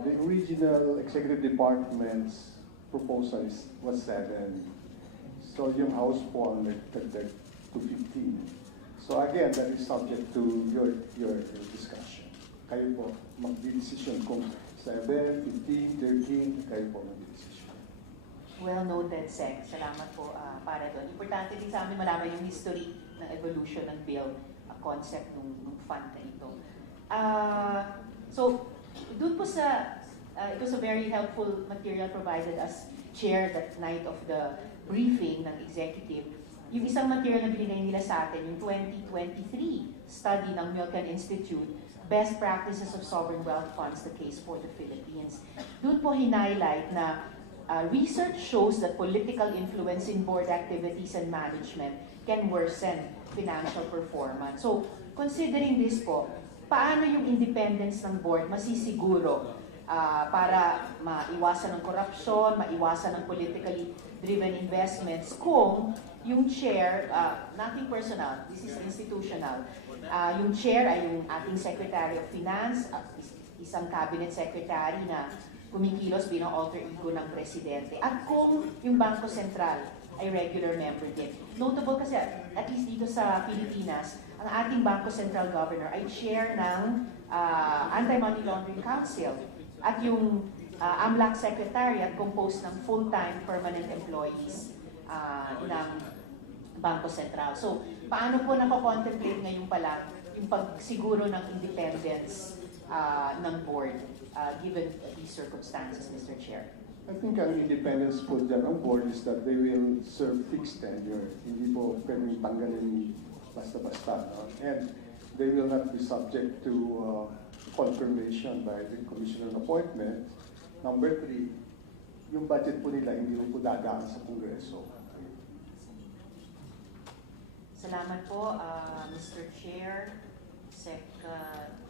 the original executive department's proposal was 7. So yung House po ang nagtagdag to 15. So again, that is subject to your discussion. Kayo po mag-decision kung 7, 15, 13, kayo po mag-decision. Well noted, Sec. Salamat po para doon. Importante din sa amin malaman yung history ng evolution ng bill, concept ng fund na ito. So, doon po sa, it was a very helpful material provided as chair that night of the briefing ng executive. Yung isang material na binigay nila sa atin, yung 2023 study ng Milken Institute, Best Practices of Sovereign Wealth Funds, the Case for the Philippines. Doon po hinighlight na research shows that political influence in board activities and management can worsen financial performance. So, considering this po, paano yung independence ng board masisiguro para maiwasan ng korupsyon, maiwasan ng politically driven investments kung yung chair, nothing personal, this is institutional, yung chair ay yung ating Secretary of Finance, isang cabinet secretary na kumikilos bilang alter ego ng presidente, at kung yung Bangko Sentral ay regular member din. Notable kasi, at least dito sa Pilipinas, ang ating Bangko Sentral Governor ay chair ng Anti-Money Laundering Council at yung AMLAC Secretariat composed ng full-time permanent employees ng Bangko Sentral. So, paano po napakontemplate ngayon pala yung pagsiguro ng independence ng board given these circumstances, Mr. Chair? I think ang independence po dyan ng board is that they will serve fixed tenure. Hindi po pwedeng tanggalin basta-basta. No? And they will not be subject to confirmation by the commission on appointment. Number 3, yung budget po nila hindi po dadaan sa Kongreso. Salamat po, Mr. Chair, Sec.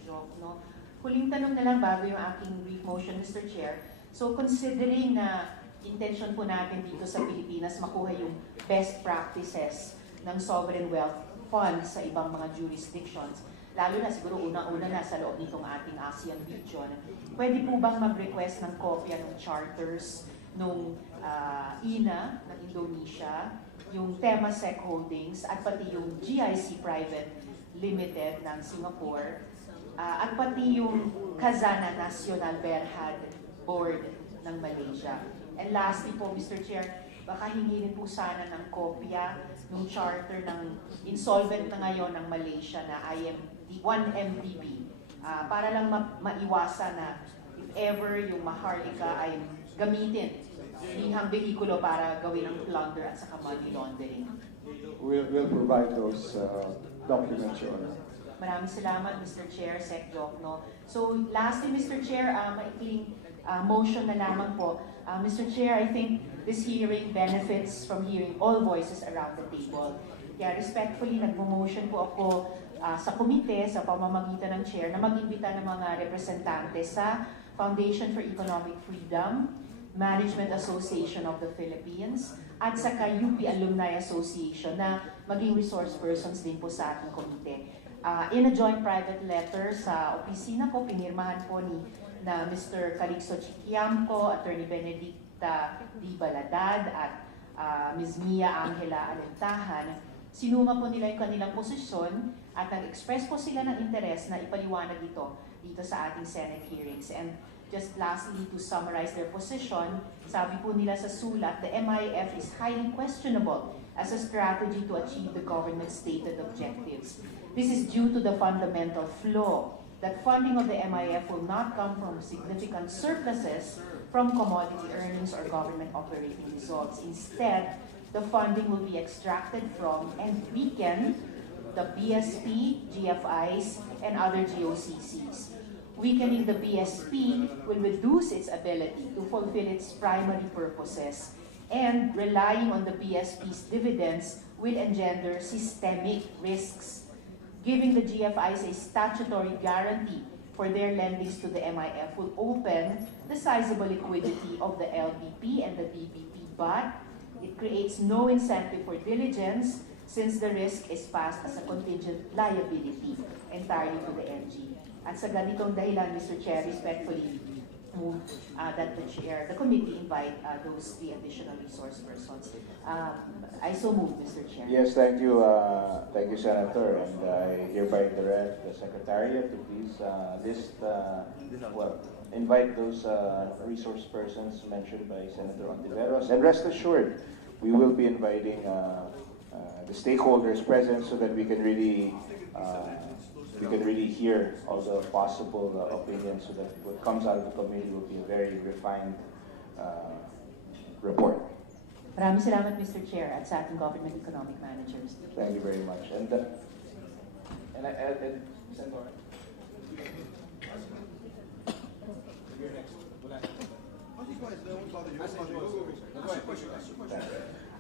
Jokno. Huling tanong na lang bago yung aking brief motion, Mr. Chair. So considering na intention po natin dito sa Pilipinas makuha yung best practices ng sovereign wealth funds sa ibang mga jurisdictions, lalo na siguro unang-una na sa loob nitong ating ASEAN region, pwede po bang mag-request ng kopya ng charters nung INA ng Indonesia, yung Temasek Holdings, at pati yung GIC Private Limited ng Singapore, at pati yung Khazanah Nasional Berhad Board ng Malaysia. And lastly po, Mr. Chair, baka hingin po sana ng kopya ng charter ng insolvent na ngayon ng Malaysia na 1MDB para lang maiwasan na if ever yung Maharlika ay gamitin bihang behikulo para gawin ang plunder at saka money laundering. We'll provide those documents, Your Honor. Maraming salamat, Mr. Chair, Sec. Jokno. So lastly, Mr. Chair, maikling motion na lamang po. Mr. Chair, I think this hearing benefits from hearing all voices around the table. Kaya respectfully, nagmo-motion po ako sa komite, sa pamamagitan ng chair, na mag-imbita ng mga representante sa Foundation for Economic Freedom, Management Association of the Philippines, at saka UP Alumni Association na maging resource persons din po sa ating komite. In a joint private letter sa opisina ko, pinirmahan po na Mr. Calixto Chiquiamco, Attorney Benedicta Di Baladad, at Ms. Mia Angela Alentahan. Sinuma po nila yung kanilang posisyon at nag-express po sila ng interes na ipaliwanag ito dito sa ating Senate hearings. And just lastly, to summarize their position, sabi po nila sa sulat, the MIF is highly questionable as a strategy to achieve the government's stated objectives. This is due to the fundamental flaw that funding of the MIF will not come from significant surpluses from commodity earnings or government operating results. Instead, the funding will be extracted from and weaken the BSP, GFIs, and other GOCCs. Weakening the BSP will reduce its ability to fulfill its primary purposes, and relying on the BSP's dividends will engender systemic risks. Giving the GFIs a statutory guarantee for their lendings to the MIF will open the sizable liquidity of the LBP and the BBP, but it creates no incentive for diligence since the risk is passed as a contingent liability entirely to the MG. At sa ganitong dahilan, Mr. Chair, respectfully move that the committee invite those 3 additional resource persons. I so move, Mr. Chair. Yes, thank you, Senator. And I hereby direct the Secretariat to please list, well, invite those resource persons mentioned by Senator Ontiveros. And rest assured, we will be inviting the stakeholders present so that we can really hear all the possible opinions, so that what comes out of the committee will be a very refined report. Maraming salamat, Mr. Chair, at sa ating government economic managers. Thank you very much. And Senator.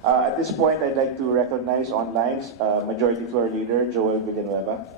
At this point, I'd like to recognize online Majority Floor Leader Joel Villanueva.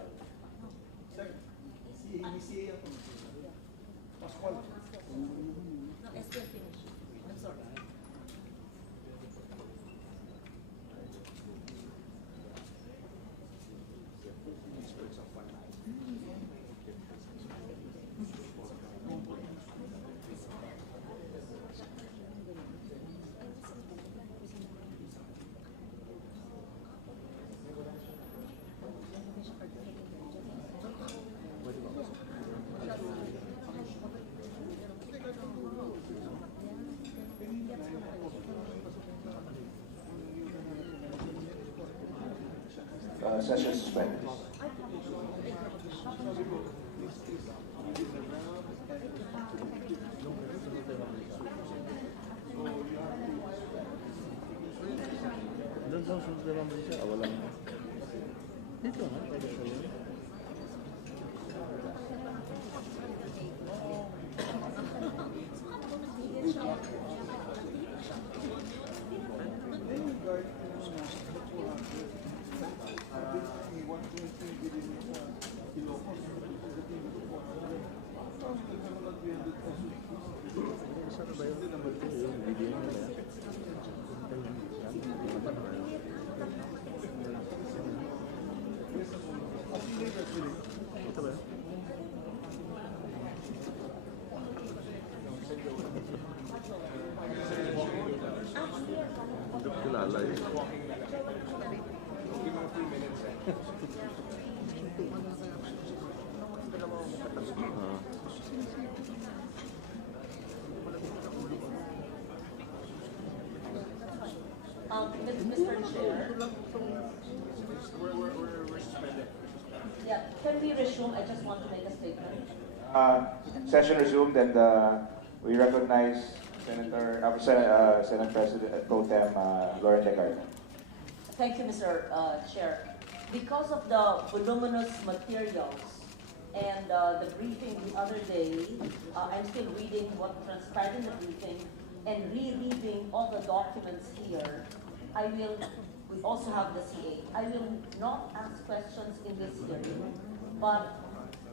Session suspended. Mr. Chair. Yeah, can we resume? I just want to make a statement. Session resumed, and we recognize Senate President Pro Tem Lauren Legarda. Thank you, Mr. Chair. Because of the voluminous materials and the briefing the other day, I'm still reading what transpired in the briefing and rereading all the documents here. We also have the CA. I will not ask questions in this hearing, but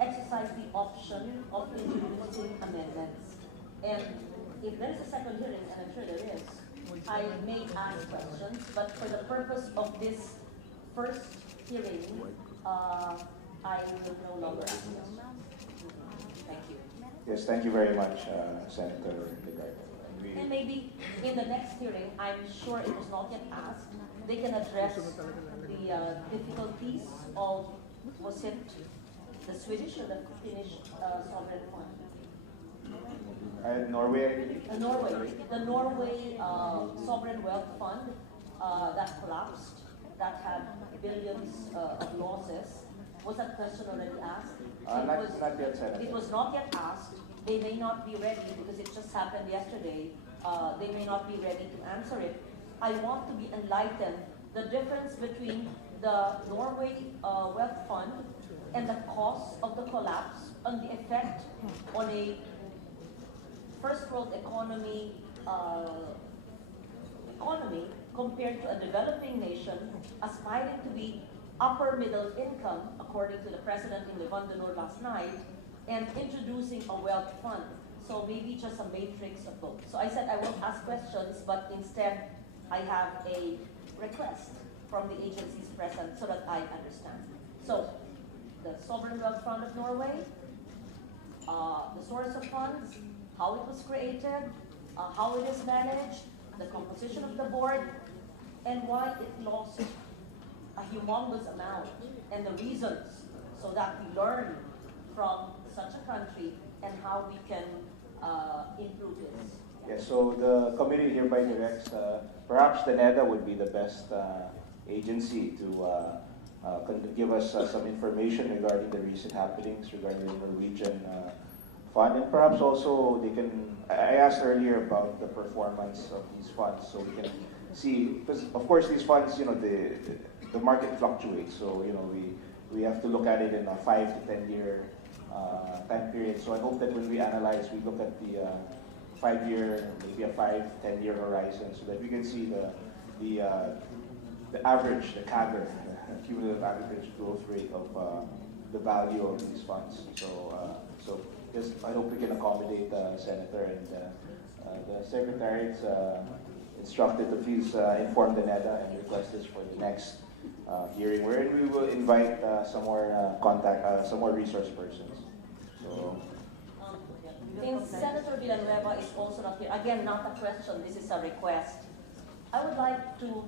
exercise the option of introducing amendments. And if there is a second hearing, and I'm sure there is, I may ask questions, but for the purpose of this first hearing, I will no longer ask questions. Thank you. Yes, thank you very much, Senator Legarda. And maybe in the next hearing, I'm sure it was not yet asked, they can address the difficulties of, was it the Swedish or the Finnish sovereign fund? Norway. The Norway sovereign wealth fund that collapsed, that had billions of losses. Was that question already asked? Not yet, Senator. It was not yet asked. They may not be ready because it just happened yesterday. They may not be ready to answer it. I want to be enlightened. The difference between the Norway wealth fund and the cost of the collapse on the effect on a first world economy compared to a developing nation aspiring to be upper middle income, according to the president in Levandanor last night, and introducing a wealth fund. So maybe just a matrix of both. So I said I won't ask questions, but instead I have a request from the agencies present so that I understand. So the Sovereign Wealth Fund of Norway, the source of funds, how it was created, how it is managed, the composition of the board, and why it lost a humongous amount, and the reasons, so that we learn from such a country and how we can improve this. Yeah, so the committee hereby directs, perhaps the NEDA would be the best agency to give us some information regarding the recent happenings regarding the Norwegian fund, and perhaps also they can. I asked earlier about the performance of these funds, so we can see, because of course these funds, the market fluctuates, so we have to look at it in a 5 to 10 year time period. So I hope that when we analyze, we look at the 5-year, maybe a 5-10 year horizon, so that we can see the average, the CAGR, the cumulative average growth rate of the value of these funds. So just I hope we can accommodate the Senator, and the Secretariat's instructed to please inform the NEDA and request this for the next hearing, wherein we will invite some more resource persons. So. Since Senator Villanueva is also not here, again, not a question, this is a request. I would like to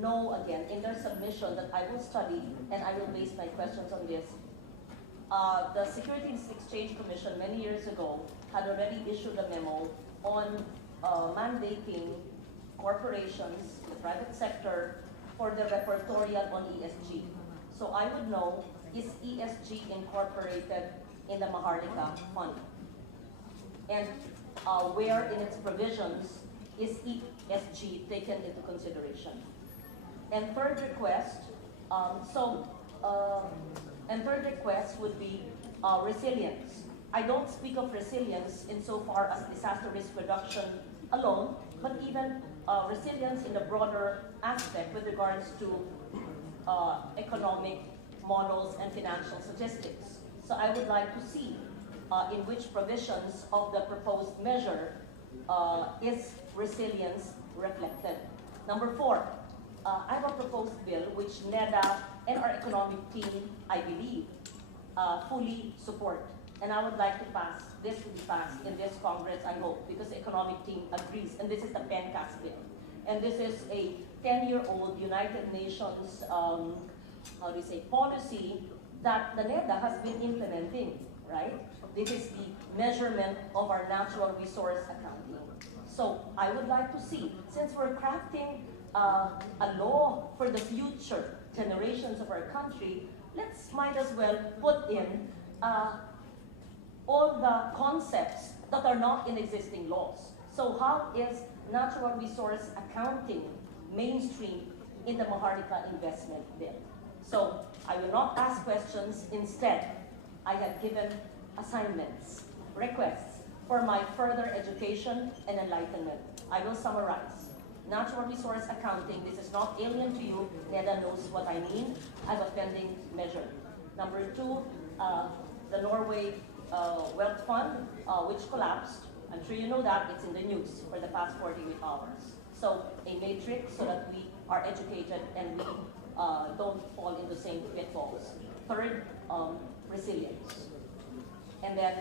know again, in their submission that I will study, and I will base my questions on this. The Securities Exchange Commission many years ago had already issued a memo on mandating corporations, the private sector, for the repertorial on ESG. So I would know, is ESG incorporated in the Maharlika Fund? And where in its provisions is ESG taken into consideration? And third request, third request would be resilience. I don't speak of resilience insofar as disaster risk reduction alone, but even resilience in the broader aspect with regards to economic models and financial statistics. So I would like to see in which provisions of the proposed measure is resilience reflected. Number 4, I have a proposed bill which NEDA and our economic team, I believe, fully support. And I would like to pass, this will be passed in this Congress, I hope, because the economic team agrees, and this is the PENCAS bill. And this is a 10-year-old United Nations, policy that the NEDA has been implementing, right? This is the measurement of our natural resource accounting. So I would like to see, since we're crafting a law for the future generations of our country, might as well put in all the concepts that are not in existing laws. So how is natural resource accounting mainstream in the Maharlika Investment Bill? So I will not ask questions. Instead, I have given assignments, requests for my further education and enlightenment. I will summarize. Natural resource accounting, this is not alien to you. NEDA knows what I mean. I have a pending measure. Number 2, the Norway Wealth Fund, which collapsed. I'm sure you know that. It's in the news for the past 48 hours. So a matrix so that we are educated and we don't fall into the same pitfalls. Third, resilience. And then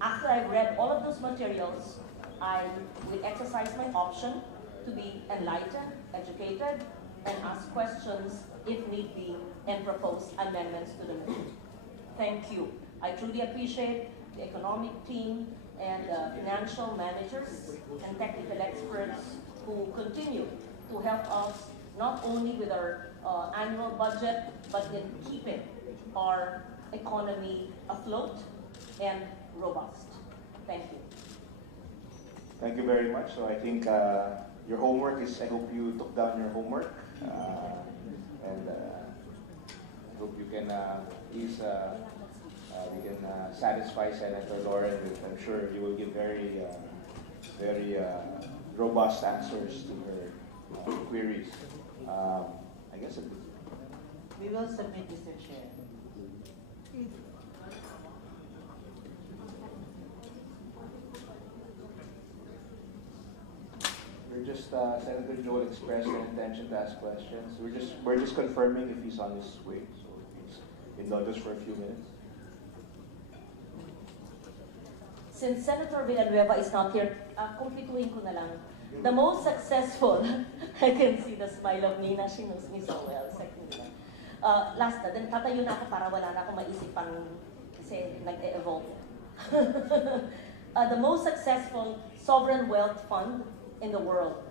after I've read all of those materials, I will exercise my option to be enlightened, educated, and ask questions if need be, and propose amendments to the bill. Thank you. I truly appreciate the economic team and financial managers and technical experts who continue to help us not only with our annual budget, but in keeping our economy afloat and robust. Thank you. Thank you very much. So I think your homework is, I hope you took down your homework, and I hope you can please we can satisfy Senator Lauren. I'm sure you will give very robust answers to her queries. I guess we will submit, Mr. Chair. We're just Senator Joel expressed an intention to ask questions. We're just confirming if he's on his way. So please indulge us for a few minutes. Since Senator Villanueva is not here, kumplituhin ko na lang. The most successful, I can see the smile of Nina, she knows me so well. Last na, then tatayo na ako para wala na akong maisip pang kasi nag-evolve. the most successful sovereign wealth fund in the world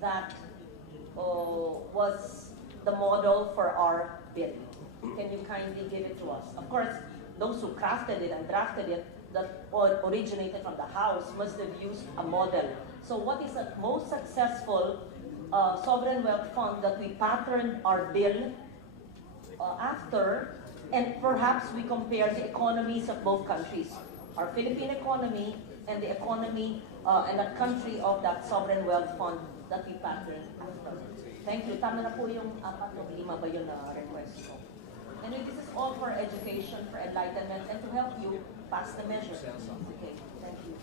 that was the model for our bill. Can you kindly give it to us? Of course, those who crafted it and drafted it, that originated from the House, must have used a model. So what is the most successful sovereign wealth fund that we patterned our bill after, and perhaps we compare the economies of both countries, our Philippine economy and the economy and the country of that sovereign wealth fund that we patterned after. Thank you. Tama na po yung 4 o 5 ba yun na request ko. Anyway, this is all for education, for enlightenment, and to help you pass the measure. Okay, thank you.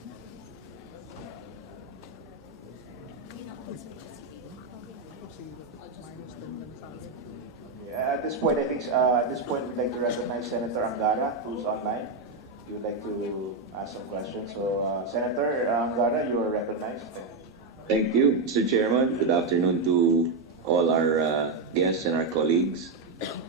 At this point, I think we'd like to recognize Senator Angara, who's online. If you would like to ask some questions. So, Senator Angara, you are recognized. Thank you, Mr. Chairman. Good afternoon to all our guests and our colleagues.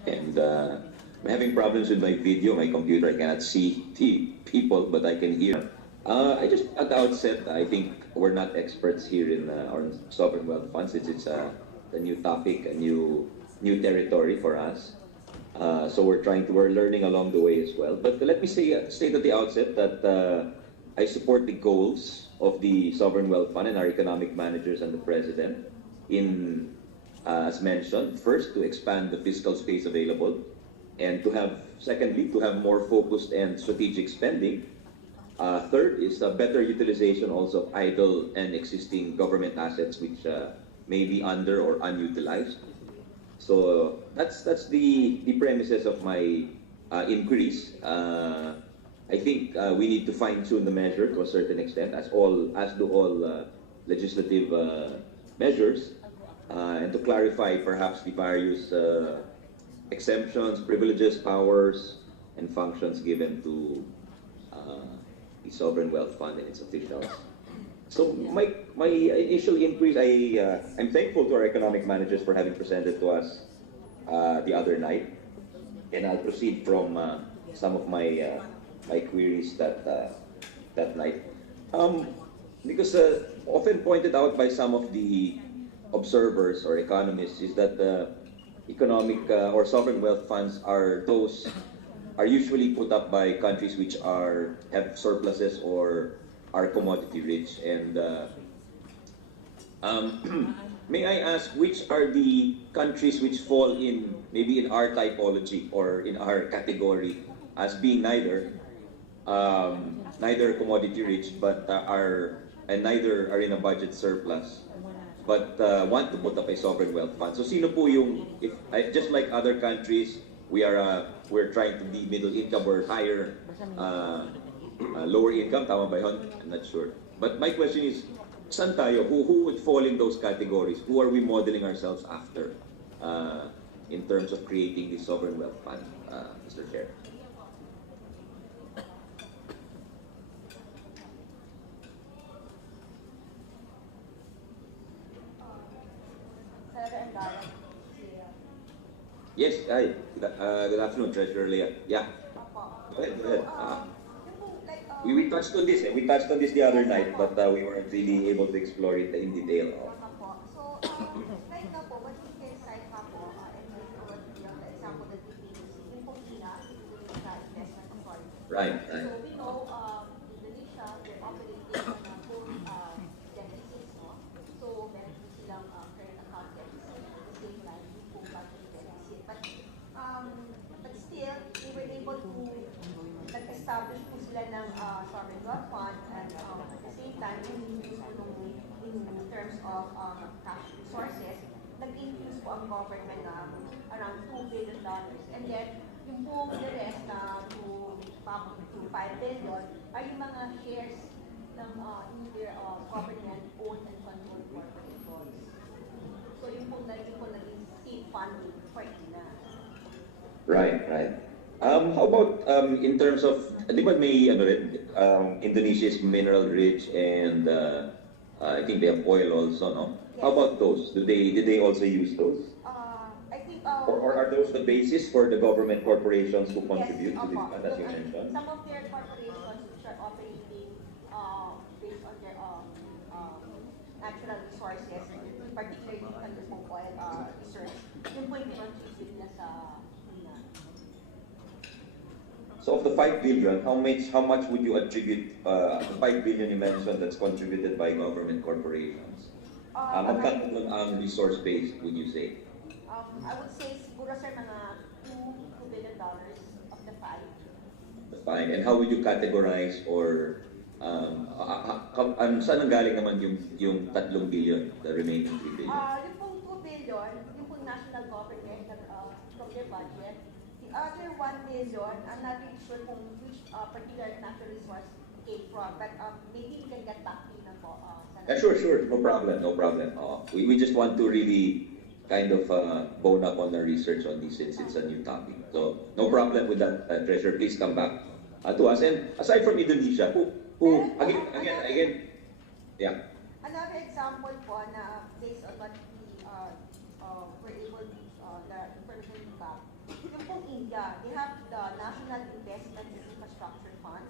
And I'm having problems with my video, my computer. I cannot see the people, but I can hear. I just, at the outset, I think we're not experts here in our sovereign wealth funds. It's a new topic, a new territory for us. So we're learning along the way as well. But let me state at the outset that I support the goals of the sovereign wealth fund and our economic managers and the president in, as mentioned, first, to expand the fiscal space available, and secondly, to have more focused and strategic spending. Third is a better utilization also of idle and existing government assets which may be under or unutilized. So that's the premises of my inquiries. I think we need to fine-tune the measure to a certain extent, as do all legislative measures, and to clarify perhaps the various exemptions, privileges, powers, and functions given to the sovereign wealth fund and its officials. So my initial inquiries, I'm thankful to our economic managers for having presented to us the other night, and I'll proceed from some of my queries that night. Because often pointed out by some of the observers or economists is that the economic or sovereign wealth funds are usually put up by countries which have surpluses or are commodity rich. And may I ask, which are the countries which fall maybe in our typology or in our category as being neither commodity rich, but neither are in a budget surplus, but want to put up a sovereign wealth fund? So sino po yung, just like other countries, we're trying to be middle income or higher, lower income, tama ba yun? I'm not sure. But my question is, saan tayo? Who would fall in those categories? Who are we modeling ourselves after in terms of creating this sovereign wealth fund, Mr. Chair? Senator Angara. Yes, hi. Good afternoon, Treasurer Leah. Yeah. Go ahead. We touched on this. We touched on this the other night, but we weren't really able to explore it in detail. So, right now po, what we can cite pa po, and the example that we gave is yung po China, yung investment authority. Right. So we know Indonesia, they're operating on full deficits, no? So meron po silang current account deficit, at the same time, yung po budget deficit. But still, they were able to establish po sila ng sovereign wealth fund, and at the same time, in terms of cash resources, nag-infuse po ang government na around $2 billion. And then, yung po the rest to $5 billion are yung mga shares ng either government-owned and controlled corporations. So yung po naging seed funding for China. Right. How about in terms of, di ba may Indonesia is mineral rich, and I think they have oil also, no? Yes. How about those? Did they also use those? I think. Or are those the basis for the government corporations who contribute to this fund, as you mentioned? mentioned? Some of their corporations, which which are operating based on their natural resources, particularly on the oil reserves, yun po yung contribute nila sa So of the 5 billion, how much would you attribute the 5 billion you mentioned that's contributed by government corporations? Magkano ang resource base would you say? I would say siguro sir mga $2 billion of the 5. Fine. And how would you categorize or saan ang galing naman yung 3 billion, the remaining 3 billion? Yung pong 2 billion, yung pong national government from their budget. The other 1 billion, I'm not really sure kung which particular natural resource came from, but maybe we can get back to you na po. Sure. No problem. We just want to really kind of bone up on the research on this since it's a new topic. So no problem with that, Treasurer. Please come back to us. And aside from Indonesia, who again, yeah. Another example po na based on what we were able to, the information we got, yung pong India, they have the National Investment Infrastructure Fund.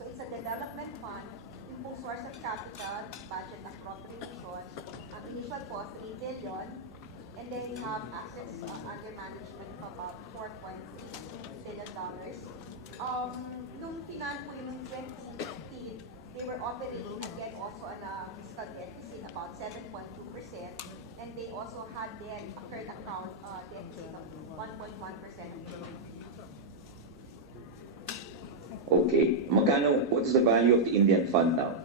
So it's a development fund, yung pong source of capital, budget appropriation, ang initial cost, 3 billion, and then you have assets under management of about $4.3 billion. Nung pinan po yung 2015, they were operating again also on a fiscal deficit about 7.2%, and they also had their current account deficit of 1.1%. Okay. Magkano, what's the value of the Indian fund now?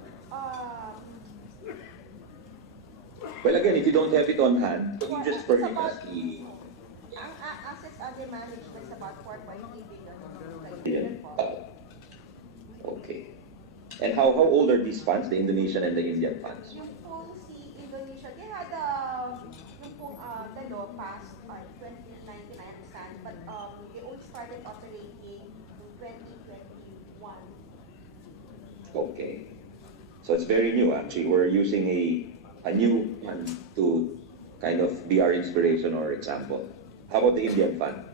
Well, again, if you don't have it on hand, can you just furnish us the... Assets under management is about 4.3 billion. Okay. And how old are these funds, the Indonesian and the Indian funds? Yung pong si Indonesia, they had yung pong the law passed 2019, I understand, but they only started operating in 2021. Okay. So it's very new actually. We're using a new fund to kind of be our inspiration or example. How about the Indian fund?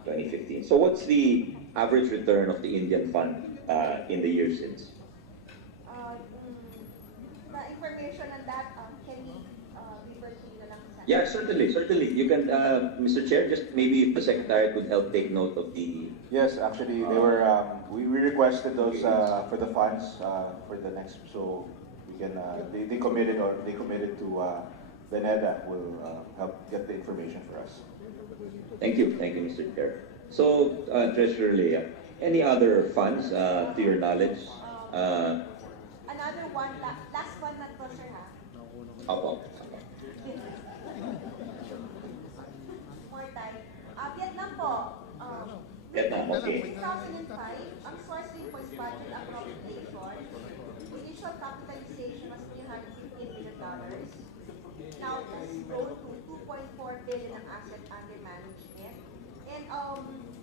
2015. So what's the average return of the Indian fund in the years since? The information on that, can we refer to you lang sa... Yeah, certainly. You can, Mr. Chair, just maybe if the Secretary could help take note of the... Yes, actually, they were. We requested those for the funds for the next, so we can. They committed to the NEDA will help get the information for us. Thank you, Mr. Chair. So, Treasurer Leah, any other funds to your knowledge? Another one, last one na to, sir, ha? Opo. More time. Vietnam po. Vietnam, okay. 2005, ang source rin po is budget appropriation. Initial capitalization was $315 billion. Now, it's grown to $2.4 billion ang asset under management. And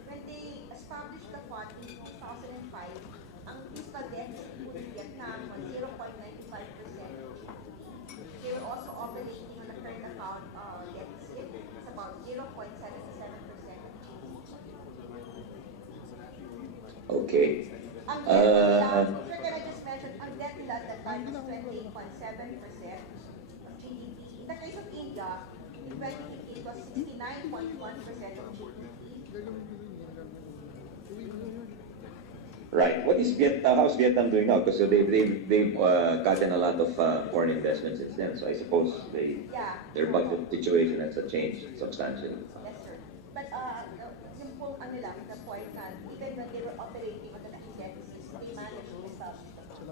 when they established the fund in 2005, ang fiscal deficit po in Vietnam was 0.95%. They were also operating on a current account deficit. It's about 0.77%. Okay. Ang debt nila, sir, can I just mention, ang debt nila at that time was 28.7% of GDP. In the case of India, in 2015, it was 69.1% of GDP. Right. What is Vietnam? How's Vietnam doing now? Because they've gotten a lot of foreign investments since then. So I suppose their budget situation has changed substantially. Yes, sir. But yung pong ano lang, the point na even when they were operating on the deficits, they managed to establish the fund.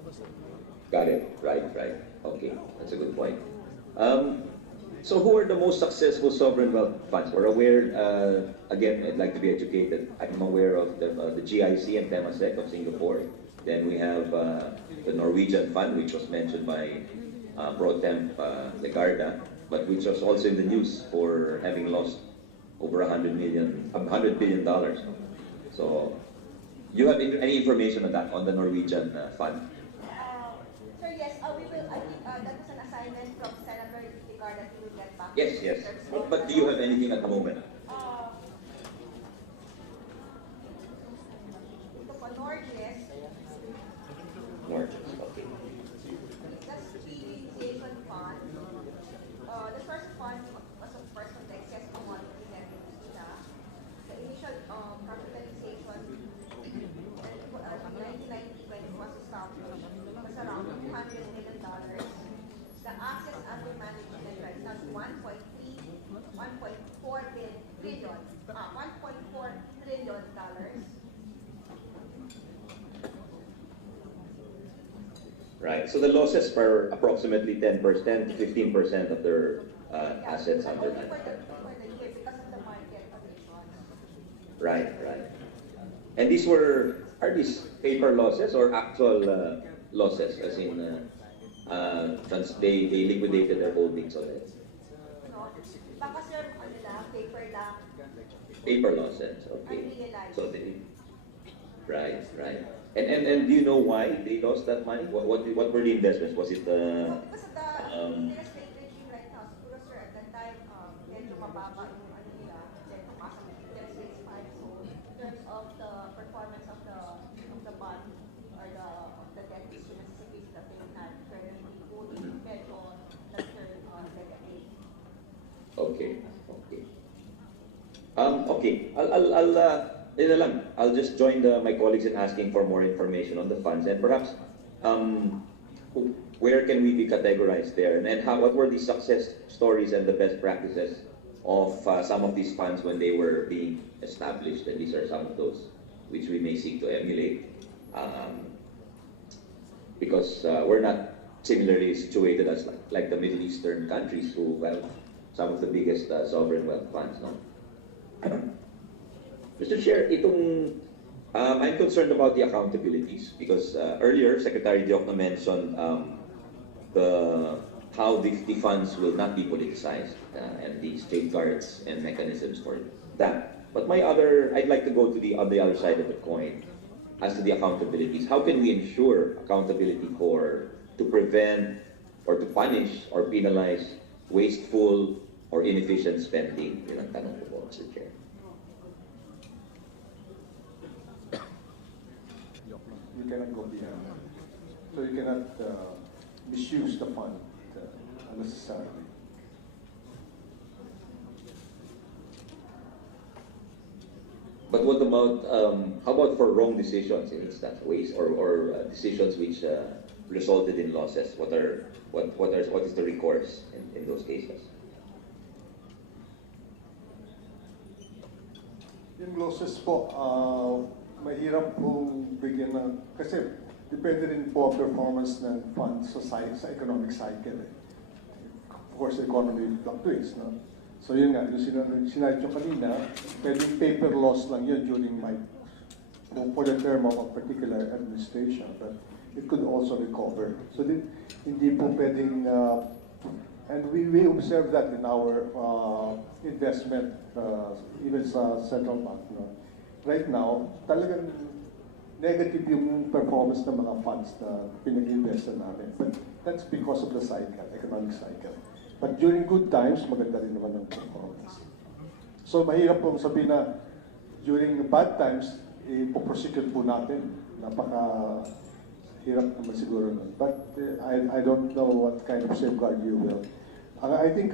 Got it. Right. Okay. That's a good point. So who are the most successful sovereign wealth funds? We're aware, again, I'd like to be educated. I'm aware of the GIC and Temasek of Singapore. Then we have the Norwegian fund, which was mentioned by Pro Tem Legarda, but which was also in the news for having lost over $100 billion. So you have any information on that, on the Norwegian fund? Sir, yes, we will, I think that was an assignment from Senator Legarda that we will get back. Yes. But do you have anything at the moment? Right. So the losses are approximately 10% to 15% of their assets under Only for management. the year because of the market conditions. Right, right. And are these paper losses or actual losses, as in they liquidated their holdings already? No, baka sir, ano lang, paper lang, Paper losses, okay. unrealized. So right, right. And do you know why they lost that money? What were the investments? Was it No, because of the um, interest rate regime right now, siguro sir, at that time, medyo mababa yung ano nila, then tumaas ang interest rate spike. So, in terms of the performance of the bond or of the debt instruments sa case that they had currently holding, medyo nag-turn negative. okay, okay. Okay, I'll just join my colleagues in asking for more information on the funds, and perhaps where can we be categorized there, and what were the success stories and the best practices of some of these funds when they were being established, and these are some of those which we may seek to emulate, because we're not similarly situated as like the Middle Eastern countries who have some of the biggest sovereign wealth funds, no? Mr. Chair, I'm concerned about the accountabilities because earlier Secretary Diokno mentioned how the funds will not be politicized and the safeguards and mechanisms for that. But I'd like to go to the other side of the coin as to the accountabilities. How can we ensure accountability to prevent or to punish or penalize wasteful or inefficient spending? Yun ang tanong ko po, Mr. Chair. You cannot go beyond that. So you cannot misuse the fund unnecessarily. But what about how about for wrong decisions in instance ways or decisions which resulted in losses? What is the recourse in those cases? Yung losses po, mahirap pong bigyan ng, kasi depende rin po ang performance ng fund sa economic cycle. Of course, the economy fluctuates, no? So yun nga, yung sinabi nyo kanina, pwedeng paper loss lang yun for the term of a particular administration, but it could also recover. So hindi po pwedeng, and we observe that in our investment, even sa central bank. No? Right now, talagang negative yung performance ng mga funds na pinag-invest namin. But that's because of the cycle, economic cycle. But during good times, maganda rin naman ang performance. So mahirap pong sabihin na during bad times, ipoprosecute po natin. Napaka-hirap naman siguro nun. But I don't know what kind of safeguard you will. I think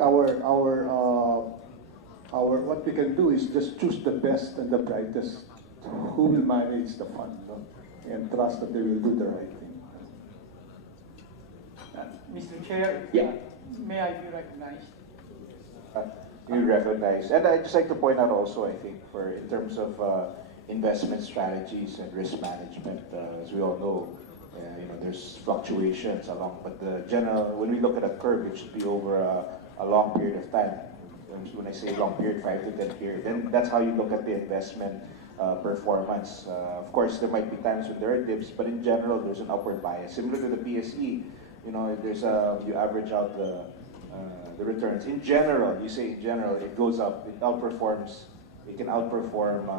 what we can do is just choose the best and the brightest who will manage the fund, no? And trust that they will do the right thing. Mr. Chair, Yeah. May I be recognized? You recognize. And I'd just like to point out also, I think, in terms of investment strategies and risk management, as we all know, there's fluctuations but the general, when we look at a curve, it should be over a long period of time. When I say long period, 5 to 10 period, then that's how you look at the investment performance. Of course, there might be times when there are dips, but in general, there's an upward bias. Similar to the PSE, you average out the returns. In general, it goes up, it can outperform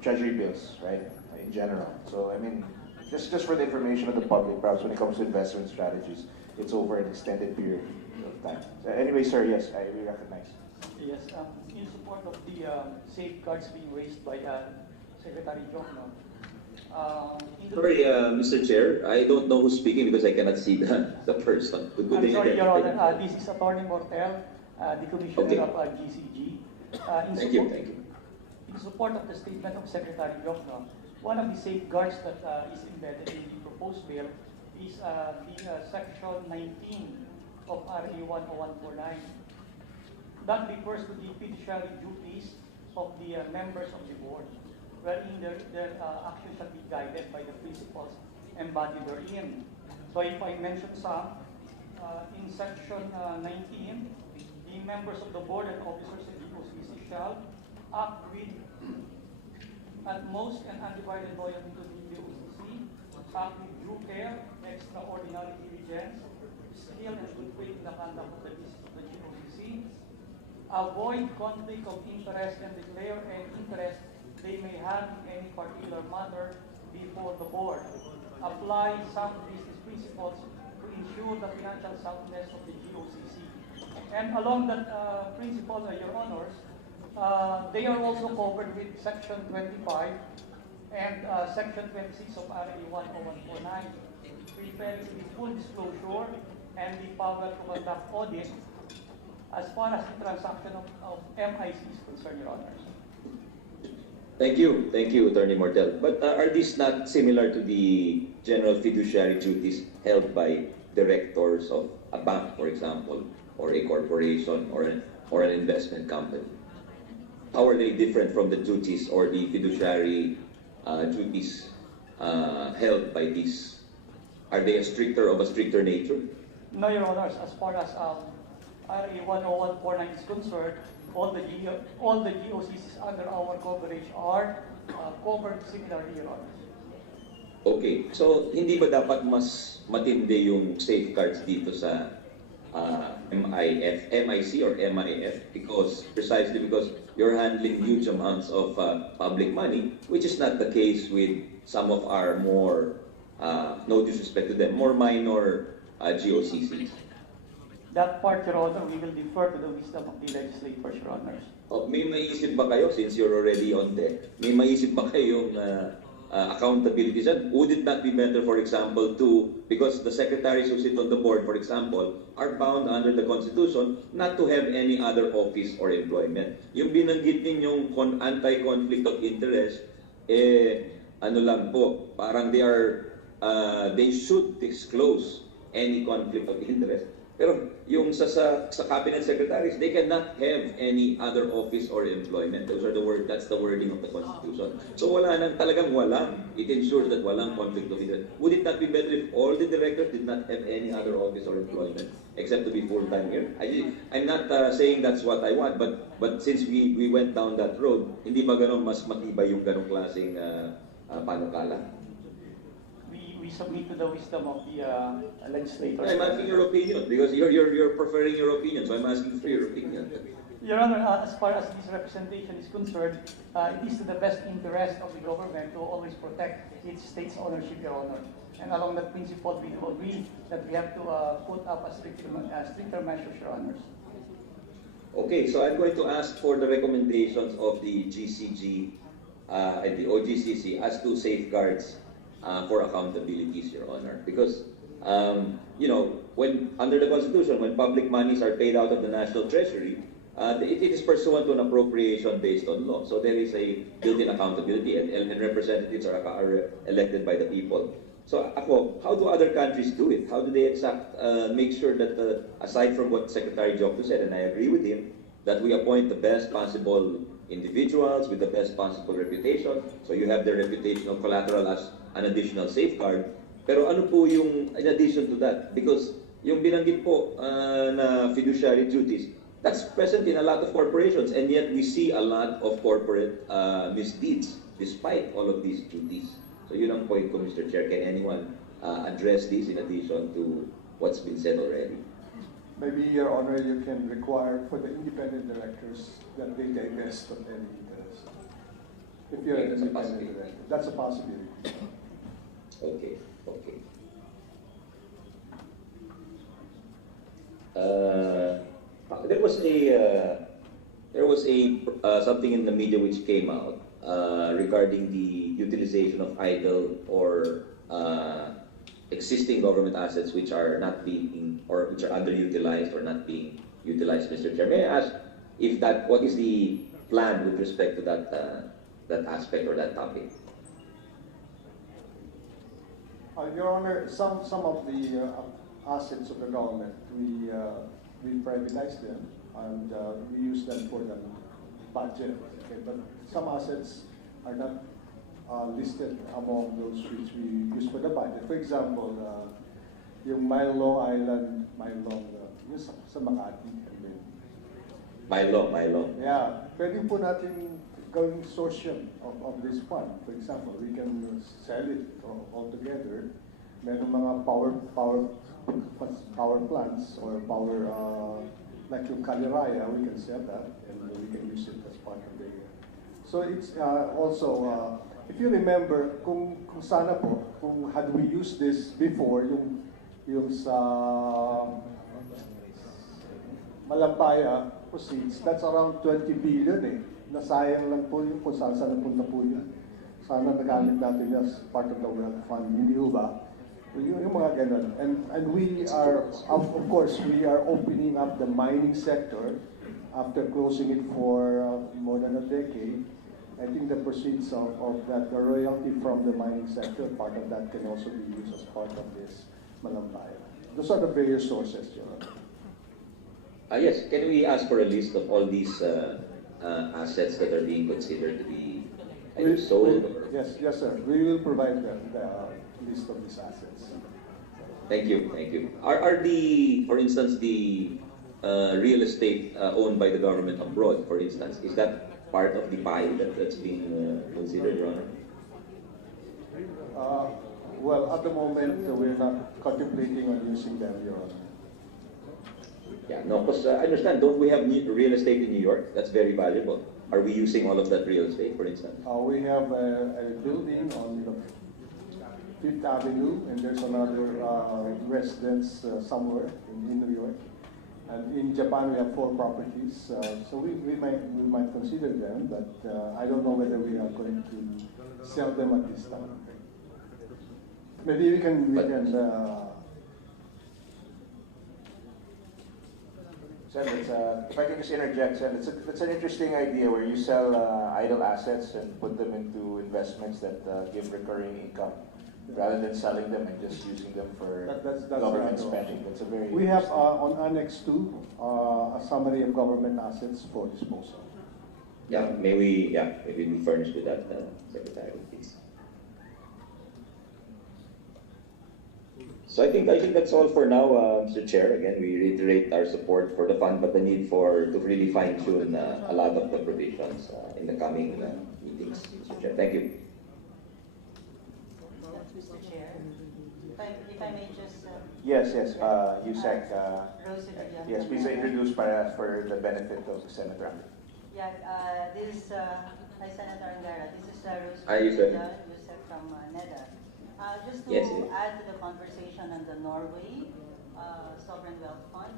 treasury bills, right? In general. So, I mean, just for the information of the public, perhaps when it comes to investment strategies, it's over an extended period of time. So anyway, sir, yes, we recognize. Yes, in support of the safeguards being raised by Secretary Diokno. Sorry, Mr. Chair, I don't know who's speaking because I cannot see the person. I'm sorry, Your Honor. This is Attorney Mortel, the Commissioner of GCG. Thank you. In support of the statement of Secretary Diokno, one of the safeguards that is embedded in the proposed bill is the Section 19 of RA 10149. That refers to the fiduciary duties of the members of the board, wherein their action shall be guided by the principles embodied therein. So if I mention some, in section 19, the members of the board and officers of the OCC shall act with utmost and undivided loyalty to the OCC, act with due care, extraordinary diligence, skill and good faith in the conduct of the GOCC, avoid conflict of interest and declare any interest they may have in any particular matter before the board. Apply sound business principles to ensure the financial soundness of the GOCC. And along that principle, Your Honors, they are also covered with Section 25 and Section 26 of RA 10149, referring to the full disclosure and the power to conduct audit as far as the transaction of MIC is concerned, Your Honors. Thank you, Attorney Martel. But are these not similar to the general fiduciary duties held by directors of a bank, for example, or a corporation, or an investment company? How are they different from the duties or the fiduciary duties held by these? Are they of a stricter nature? No, Your Honors. As far as RA 10149 is concerned, all the GOCCs under our coverage are covered similarly, Your Honors. Okay, so hindi ba dapat mas matindi yung safeguards dito sa MIC or MIF precisely because you're handling huge amounts of public money, which is not the case with some of our more, no disrespect to them, more minor GOCCs. That part, Your Honor, we will defer to the wisdom of the legislators, Your Honors. Oh, may maisip ba kayo, since you're already on deck, may maisip ba kayong accountability dyan? Would it not be better, for example, because the secretaries who sit on the board, for example, are bound under the Constitution not to have any other office or employment. Yung binanggit ninyong anti-conflict of interest, ano lang po, parang they should disclose any conflict of interest. Pero yung sa cabinet secretaries, they cannot have any other office or employment. That's the wording of the Constitution. So talagang walang. It ensures that walang conflict of interest. Would it not be better if all the directors did not have any other office or employment except to be full-time here? I'm not saying that's what I want, but since we went down that road, hindi ba ganun mas matibay yung ganong klaseng panukala? We submit to the wisdom of the legislators. I'm asking your opinion because you're preferring your opinion, so I'm asking for your opinion. Your Honor, as far as this representation is concerned, it is to the best interest of the government to always protect its state's ownership, Your Honor. And along that principle, we do agree that we have to put up a stricter measures, Your Honors. Okay, so I'm going to ask for the recommendations of the GCG and the OGCC as to safeguards for accountabilities, Your Honor. Because, when under the Constitution, when public monies are paid out of the national treasury, it is pursuant to an appropriation based on law. So there is a built-in accountability, and representatives are elected by the people. So how do other countries do it? How do they make sure that, aside from what Secretary Jocto said, and I agree with him, that we appoint the best possible individuals with the best possible reputation. So you have the reputational collateral as an additional safeguard. Pero ano po yung in addition to that? Because yung binanggit po na fiduciary duties, that's present in a lot of corporations, and yet we see a lot of corporate misdeeds despite all of these duties. So yun ang point ko, Mr. Chair. Can anyone address this in addition to what's been said already? Maybe, Your Honor, you can require for the independent directors that they divest of any interest. If you're an independent director, that's a possibility. Okay. There was something in the media which came out regarding the utilization of idle or existing government assets which are not being or which are underutilized or not being utilized, Mr. Chair. May I ask what is the plan with respect to that aspect or that topic? Your Honor, some of the assets of the government, we privatize them and we use them for the budget. Okay? But some assets are not listed among those which we use for the budget. For example, yung Milo Island, yung sa Makati. Milo. Yeah, pwede po natin gawing source of this fund. For example, we can sell it all together. Meron mga power plants or power, like yung Caliraya, we can sell that and we can use it as part of the year. So it's also, if you remember, kung sana po, kung had we used this before, yung sa Malampaya proceeds, that's around 20 billion eh. Nasayang lang po yun kung saan napunta po yun. Sana nagamit natin as part of the wealth fund, hindi ho ba? Yung mga ganun. And we are, of course, we are opening up the mining sector after closing it for more than a decade. I think the proceeds of that, the royalty from the mining sector, part of that can also be used as part of this Malampaya. Those are the various sources, Your Honor. Yes, can we ask for a list of all these assets that are being considered to be either sold? Yes, sir. We will provide the list of these assets. Thank you. Are the, for instance, the real estate owned by the government abroad, for instance, is that part of the pie that's being considered, Your Honor? Well, at the moment, we're not contemplating on using them, Your Honor. Yeah, no, because I understand, don't we have real estate in New York? That's very valuable. Are we using all of that real estate, for instance? We have a building on the Fifth Avenue, and there's another residence somewhere in New York. And in Japan, we have 4 properties, so we might consider them, but I don't know whether we are going to sell them at this time. Maybe we can Sen, if I can just interject, Sen, it's an interesting idea where you sell idle assets and put them into investments that give recurring income, rather than selling them and just using them for government spending. That's a very We have on Annex 2 a summary of government assets for disposal. Yeah, maybe we furnish with that, Secretary, please. So I think that's all for now, Mr. Chair. Again, we reiterate our support for the fund, but the need to really fine-tune a lot of the provisions in the coming meetings, Mr. Chair. Thank you. Mr. Chair, if I may just... Yes, USEC. Rose Villano. Yes, please introduce for the benefit of the Senator. Yeah, this is, hi Senator Angara, this is Rose Hi, USEC. USEC from NEDA. Just to yes. add to the conversation on the Norway Sovereign Wealth Fund,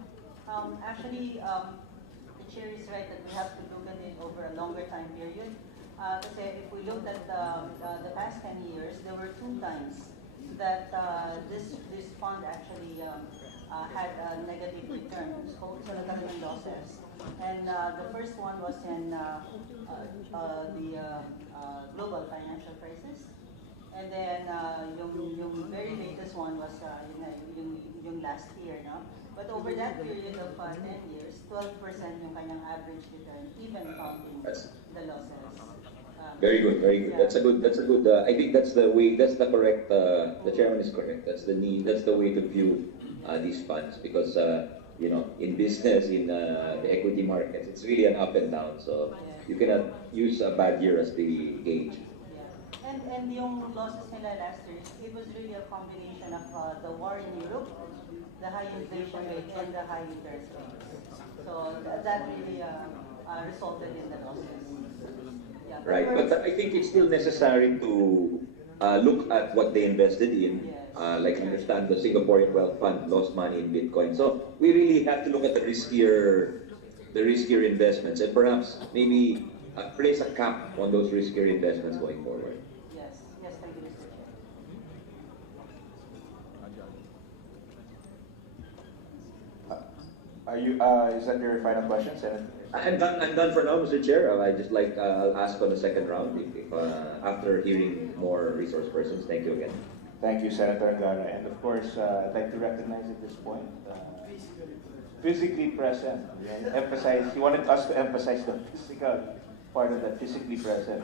actually, the chair is right that we have to look at it over a longer time period. Because if we look at the past 10 years, there were 2 times that this fund actually had a negative return, so nagkaroon losses. And the first one was in the global financial crisis. And then yung very latest one was yung last year, no? But over that period of 10 years, 12% yung kanyang average return, even counting the losses. Very good. Yeah. That's a good. I think that's the way. That's the correct. The chairman is correct. That's the way to view these funds, because in business, in the equity markets, it's really an up and down. So you cannot use a bad year as the gauge. And yung losses nila last year, it was really a combination of the war in Europe, the high inflation rate, and the high interest rates. So that really resulted in the losses. Yeah, Right, but I think it's still necessary to look at what they invested in. Yes. Like I understand the Singaporean Wealth Fund lost money in Bitcoin. So we really have to look at the riskier investments, and perhaps maybe place a cap on those riskier investments going forward. Yes, thank you, Mr. Chair. Are you? Is that your final question, Senator? I'm done for now, Mr. Chair. I just I'll ask on the second round if after hearing more resource persons. Thank you again. Thank you, Senator Angara. And of course, I'd like to recognize at this point, physically present. He wanted us to emphasize the physical part of that, physically present.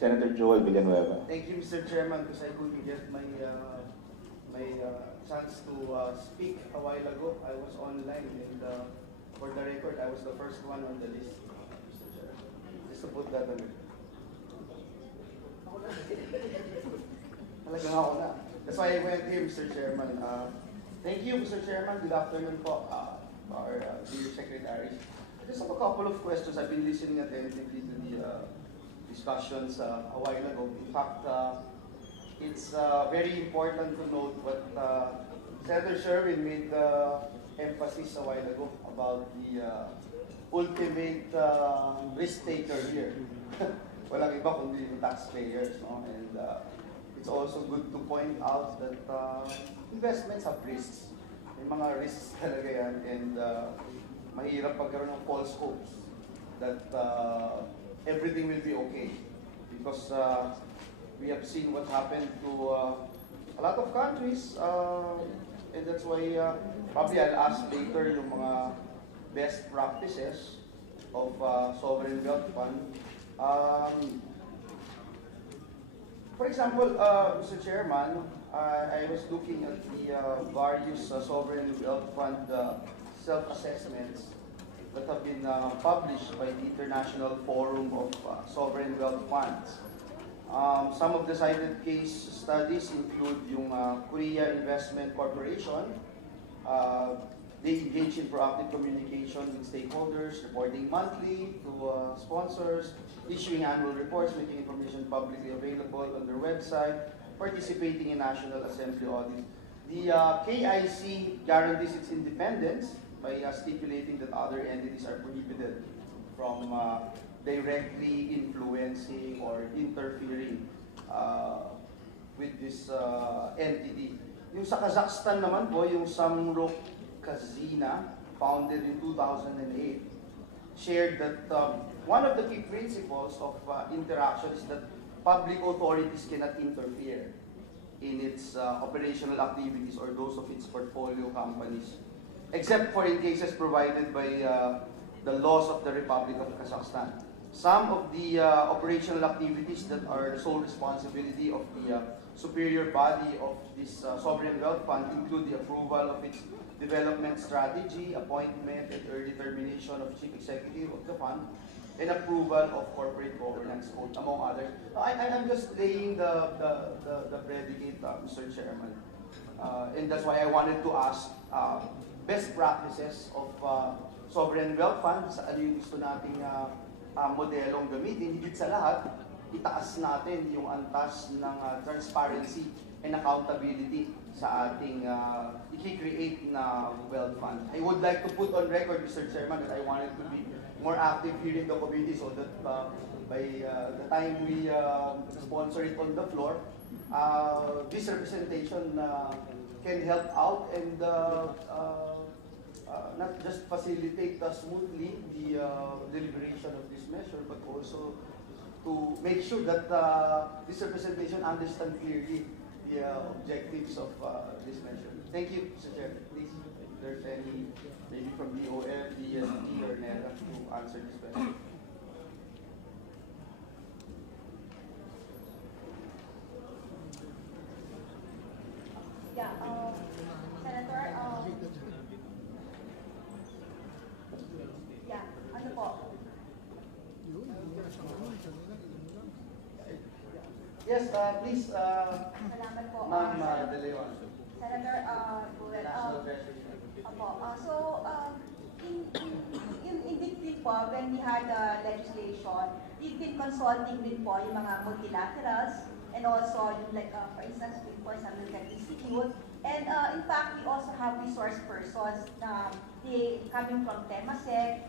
Senator Joel Villanueva. Thank you, Mr. Chairman, because I couldn't get my chance to speak a while ago. I was online, and for the record, I was the first one on the list, Mr. Chair. Just to put that on it. Talagang ako na. That's why I went here, Mr. Chairman. Thank you, Mr. Chairman. Good afternoon po, our dear secretaries. I just have a couple of questions. I've been listening attentively to the discussions a while ago. In fact, it's very important to note what Senator Sherwin made emphasis a while ago about the ultimate risk taker here. Walang iba kundi yung taxpayers, no? And it's also good to point out that investments have risks. May mga risks talaga yan, and mahirap pagkaroon ng false hopes that everything will be okay, because we have seen what happened to a lot of countries, and that's why probably I'll ask later yung mga best practices of sovereign wealth fund. For example, Mr. Chairman, I was looking at the various sovereign wealth fund self-assessments that have been published by the International Forum of Sovereign Wealth Funds. Some of the cited case studies include yung Korea Investment Corporation. They engage in proactive communication with stakeholders, reporting monthly to sponsors, issuing annual reports, making information publicly available on their website, participating in National Assembly audits. The KIC guarantees its independence by stipulating that other entities are prohibited from directly influencing or interfering with this entity. Yung sa Kazakhstan naman po, yung Samruk Kazina, founded in 2008, shared that one of the key principles of interaction is that public authorities cannot interfere in its operational activities or those of its portfolio companies, except for in cases provided by the laws of the Republic of Kazakhstan. Some of the operational activities that are the sole responsibility of the superior body of this sovereign wealth fund include the approval of its development strategy, appointment and early termination of chief executive of the fund, and approval of corporate governance code, among others. I'm just laying the predicate, Mr. Chairman. And that's why I wanted to ask best practices of sovereign wealth funds. Ano yung gusto nating modelong gamitin? Higit sa lahat, itaas natin yung antas ng transparency and accountability sa ating i-create na wealth fund. I would like to put on record, Mr. Chairman, that I wanted to be more active here in the committee so that by the time we sponsor it on the floor, this representation can help out and not just facilitate smoothly the deliberation of this measure, but also to make sure that this representation understands clearly the objectives of this measure. Thank you, Mr. Chair. Please, if there's any, maybe from DOF, DSP, or NERA to answer this question. Yeah, Senator, yeah, ano po? Yes, please, Salamat po. Ma'am De Leon. Senator, National Treasury. so, in between po, when we had legislation, we've been consulting with po yung mga multilaterals, and also, yung like, for instance, before some American Institute, and in fact, we also have resource persons na coming from Temasek,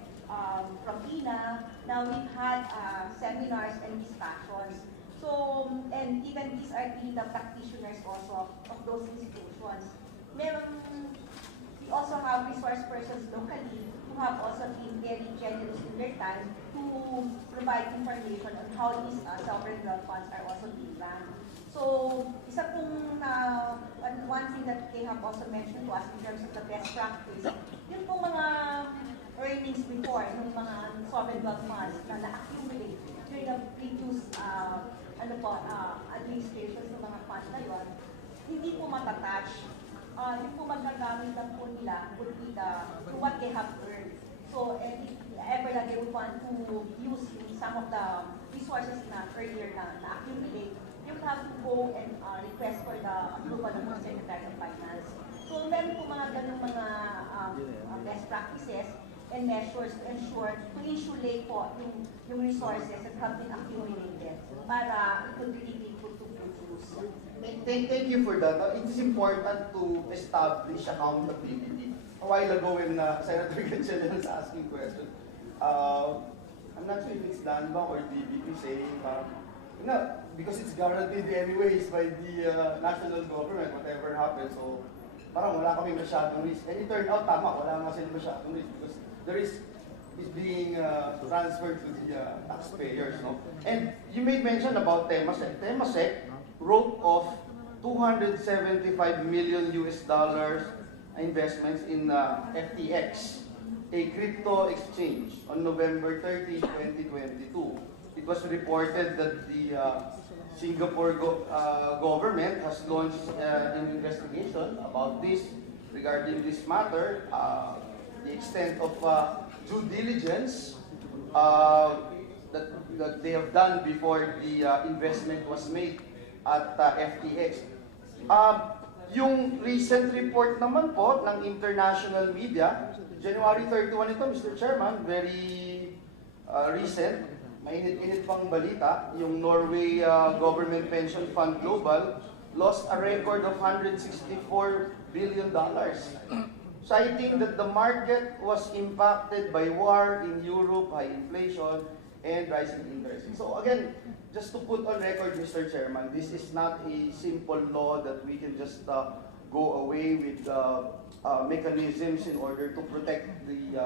from INA. Now we've had seminars and discussions. So, and even these are the practitioners also of those institutions. We also have resource persons locally who have also been very generous in their time to provide information on how these sovereign wealth funds are also being run. So, isa pong one thing that they have also mentioned to us in terms of the best practice, yung pong mga earnings before, yung mga sovereign wealth funds na na-accumulate during the previous ano po, administration sa mga funds na yun, hindi po matatouch. Yung po magagamit lang po nila would be what they have earned. So, and if ever that they would want to use some of the resources na earlier na accumulate, you would have to go and request for the approval ng Secretary of Finance. So, meron po mga ganung mga best practices and measures to ensure to insulate po yung resources that have been accumulated para it could really be put to good use. Thank you for that. It is important to establish accountability. A while ago when Senator Gatchalian was asking questions, I'm not sure if it's Danbang or DBP saying, because it's guaranteed anyways by the national government, whatever happens, so parang wala kami masyadong risk. And it turned out, tama, wala nga sila masyadong risk because the risk is being transferred to the taxpayers. No? And you made mention about Temasek. Temasek wrote off $275 million investments in FTX, a crypto exchange, on November 30, 2022. It was reported that the Singapore government has launched an investigation about this, regarding this matter, the extent of due diligence that they have done before the investment was made at FTX. Yung recent report naman po ng international media, January 31 ito, Mr. Chairman, very recent, mainit-init pang balita, yung Norway Government Pension Fund Global lost a record of $164 billion, citing that the market was impacted by war in Europe, high inflation, and rising interest. So again, just to put on record, Mr. Chairman, this is not a simple law that we can just go away with mechanisms in order to protect the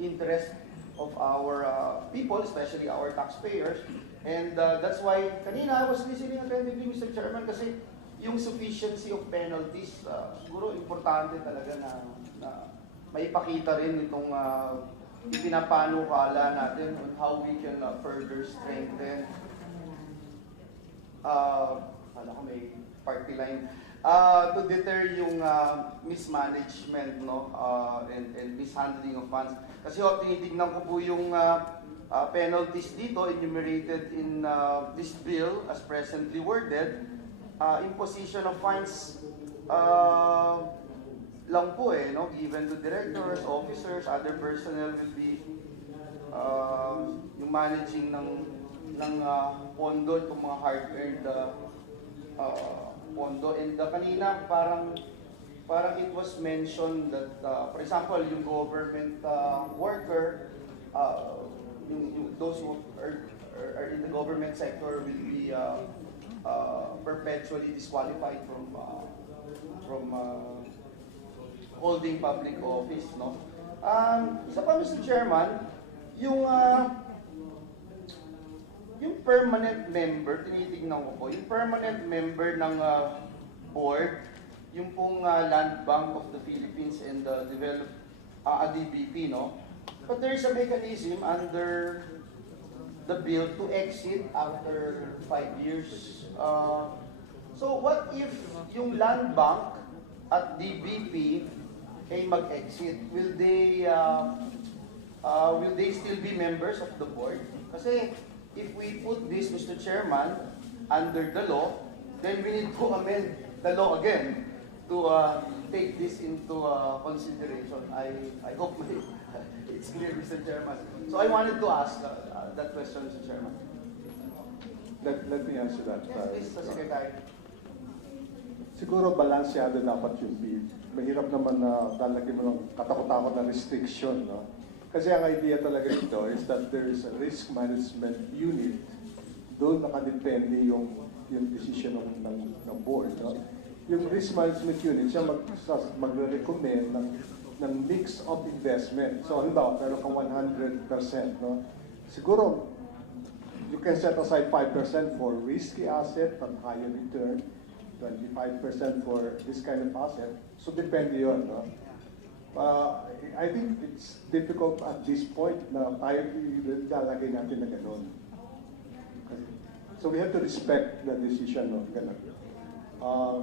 interest of our people, especially our taxpayers. And that's why, kanina I was listening attentively, Mr. Chairman, kasi yung sufficiency of penalties, siguro importante talaga na maipakita rin itong ipinapanukala natin on how we can further strengthen, kala ko may party line, to deter yung mismanagement, no, and mishandling of funds. Kasi tinitignan ko po yung penalties dito enumerated in this bill as presently worded. Imposition of fines lang po no, given to directors, officers, other personnel will be yung managing ng pondo, itong mga hard-earned pondo. And kanina parang it was mentioned that, for example, yung government worker, those who are in the government sector will be perpetually disqualified from holding public office, no? Isa pa, Mr. Chairman, yung permanent member, tinitignan ko po, yung permanent member ng board, yung pong Land Bank of the Philippines and DBP, no? But there's a mechanism under the bill to exit after 5 years. So what if yung Land Bank at DBP ay mag-exit? Will they still be members of the board? Kasi if we put this, Mr. Chairman, under the law, then we need to amend the law again to take this into consideration. I hope it's clear, Mr. Chairman. So I wanted to ask that question, Mr. Chairman. Let me answer that. Yes, please, Secretary. Siguro balansyado dapat yung bill. Mahirap naman na lalagyan mo ng katakot-takot na restriction, no? Kasi ang idea talaga dito is that there is a risk management unit. Doon nakadepende yung decision ng board, no? Yung risk management unit, siya magre-recommend ng mix of investment. So, halimbawa, meron kang 100%, no? Siguro, you can set aside 5% for risky asset at higher return, 25% for this kind of asset. So, depende yun, no? I think it's difficult at this point na tayo ilalagay natin na gano'n. So we have to respect the decision of ganun.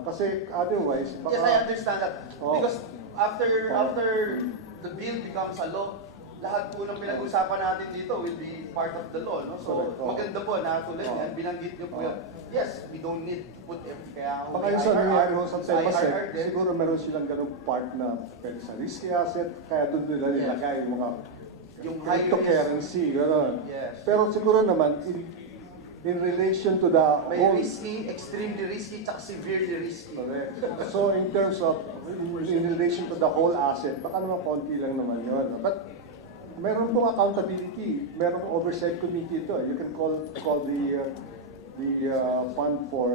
Kasi otherwise, baka, Yes, I understand that. Oh. Because after the bill becomes a law, lahat po ng pinag-usapan natin dito will be part of the law. No? So Correct. Oh. maganda po na tulad yan, binanggit niyo po yan. Yes, we don't need to put kaya baka yung sa nangyari ho sa Temasek, IRR din. siguro meron silang ganung part na pwede sa risky asset, kaya doon nila nilagay yung mga Yung high cryptocurrency, gano'n. Yes. Pero siguro naman, in relation to the May whole... risky, extremely risky, tsaka severely risky. Correct. So in terms of, in relation to the whole asset, baka naman konti lang naman yun. But meron pong accountability, meron oversight committee ito. You can call the fund to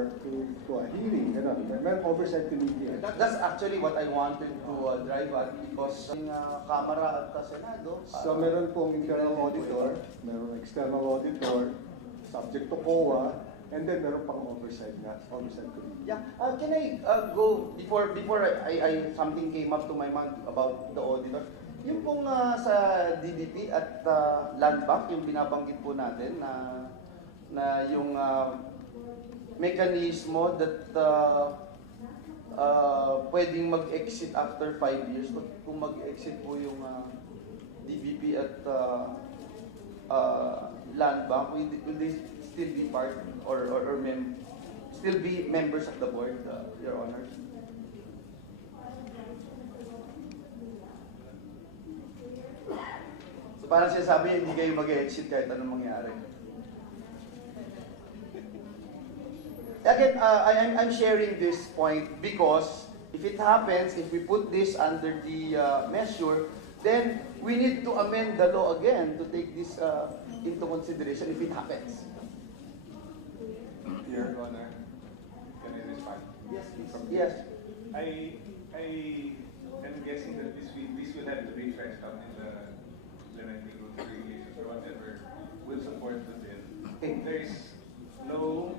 a hearing. Ganun. Meron oversight committee. That's actually what I wanted to drive at because ng Kamara at Senado. So meron pong internal auditor, meron external auditor, subject to COA, and then meron pang oversight committee. Yeah, can I go before I something came up to my mind about the auditor. Yung pong sa DBP at Land Bank, yung binabanggit po natin na yung mekanismo that pwedeng mag-exit after 5 years. Kung mag-exit po yung DBP at Land Bank, will they still be part or still be members of the board, Your Honor? So parang sinasabi, hindi kayo mag-exit kahit anong mangyari. Again, I'm sharing this point because if it happens, if we put this under the measure, then we need to amend the law again to take this into consideration if it happens. Your Honor, can I respond? Yes, please. Yes. I am guessing that this will have to be fleshed out in the implementing rules and regulations or whatever will support the bill. There is no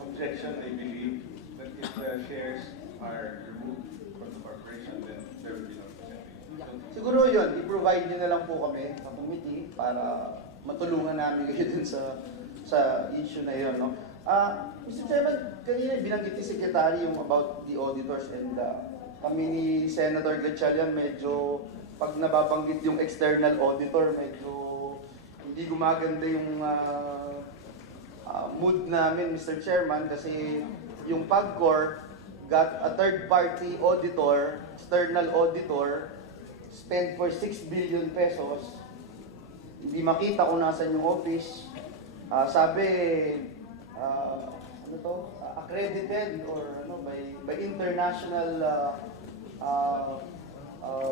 objection, I believe, that if the shares are removed from the corporation, then there will be no percentage. Siguro yun, i-provide nyo na lang po kami sa committee para matulungan namin kayo dun sa issue na yun. No? Mr. Chairman, kanina binanggit ni Secretary yung about the auditors and kami ni Senator Gatchalian medyo pag nababanggit yung external auditor, medyo hindi gumaganda yung mood namin, Mr. Chairman, kasi yung PAGCOR got a third-party auditor, external auditor, spent for 6 billion pesos. Hindi makita kung nasan yung office. Sabi, accredited or by international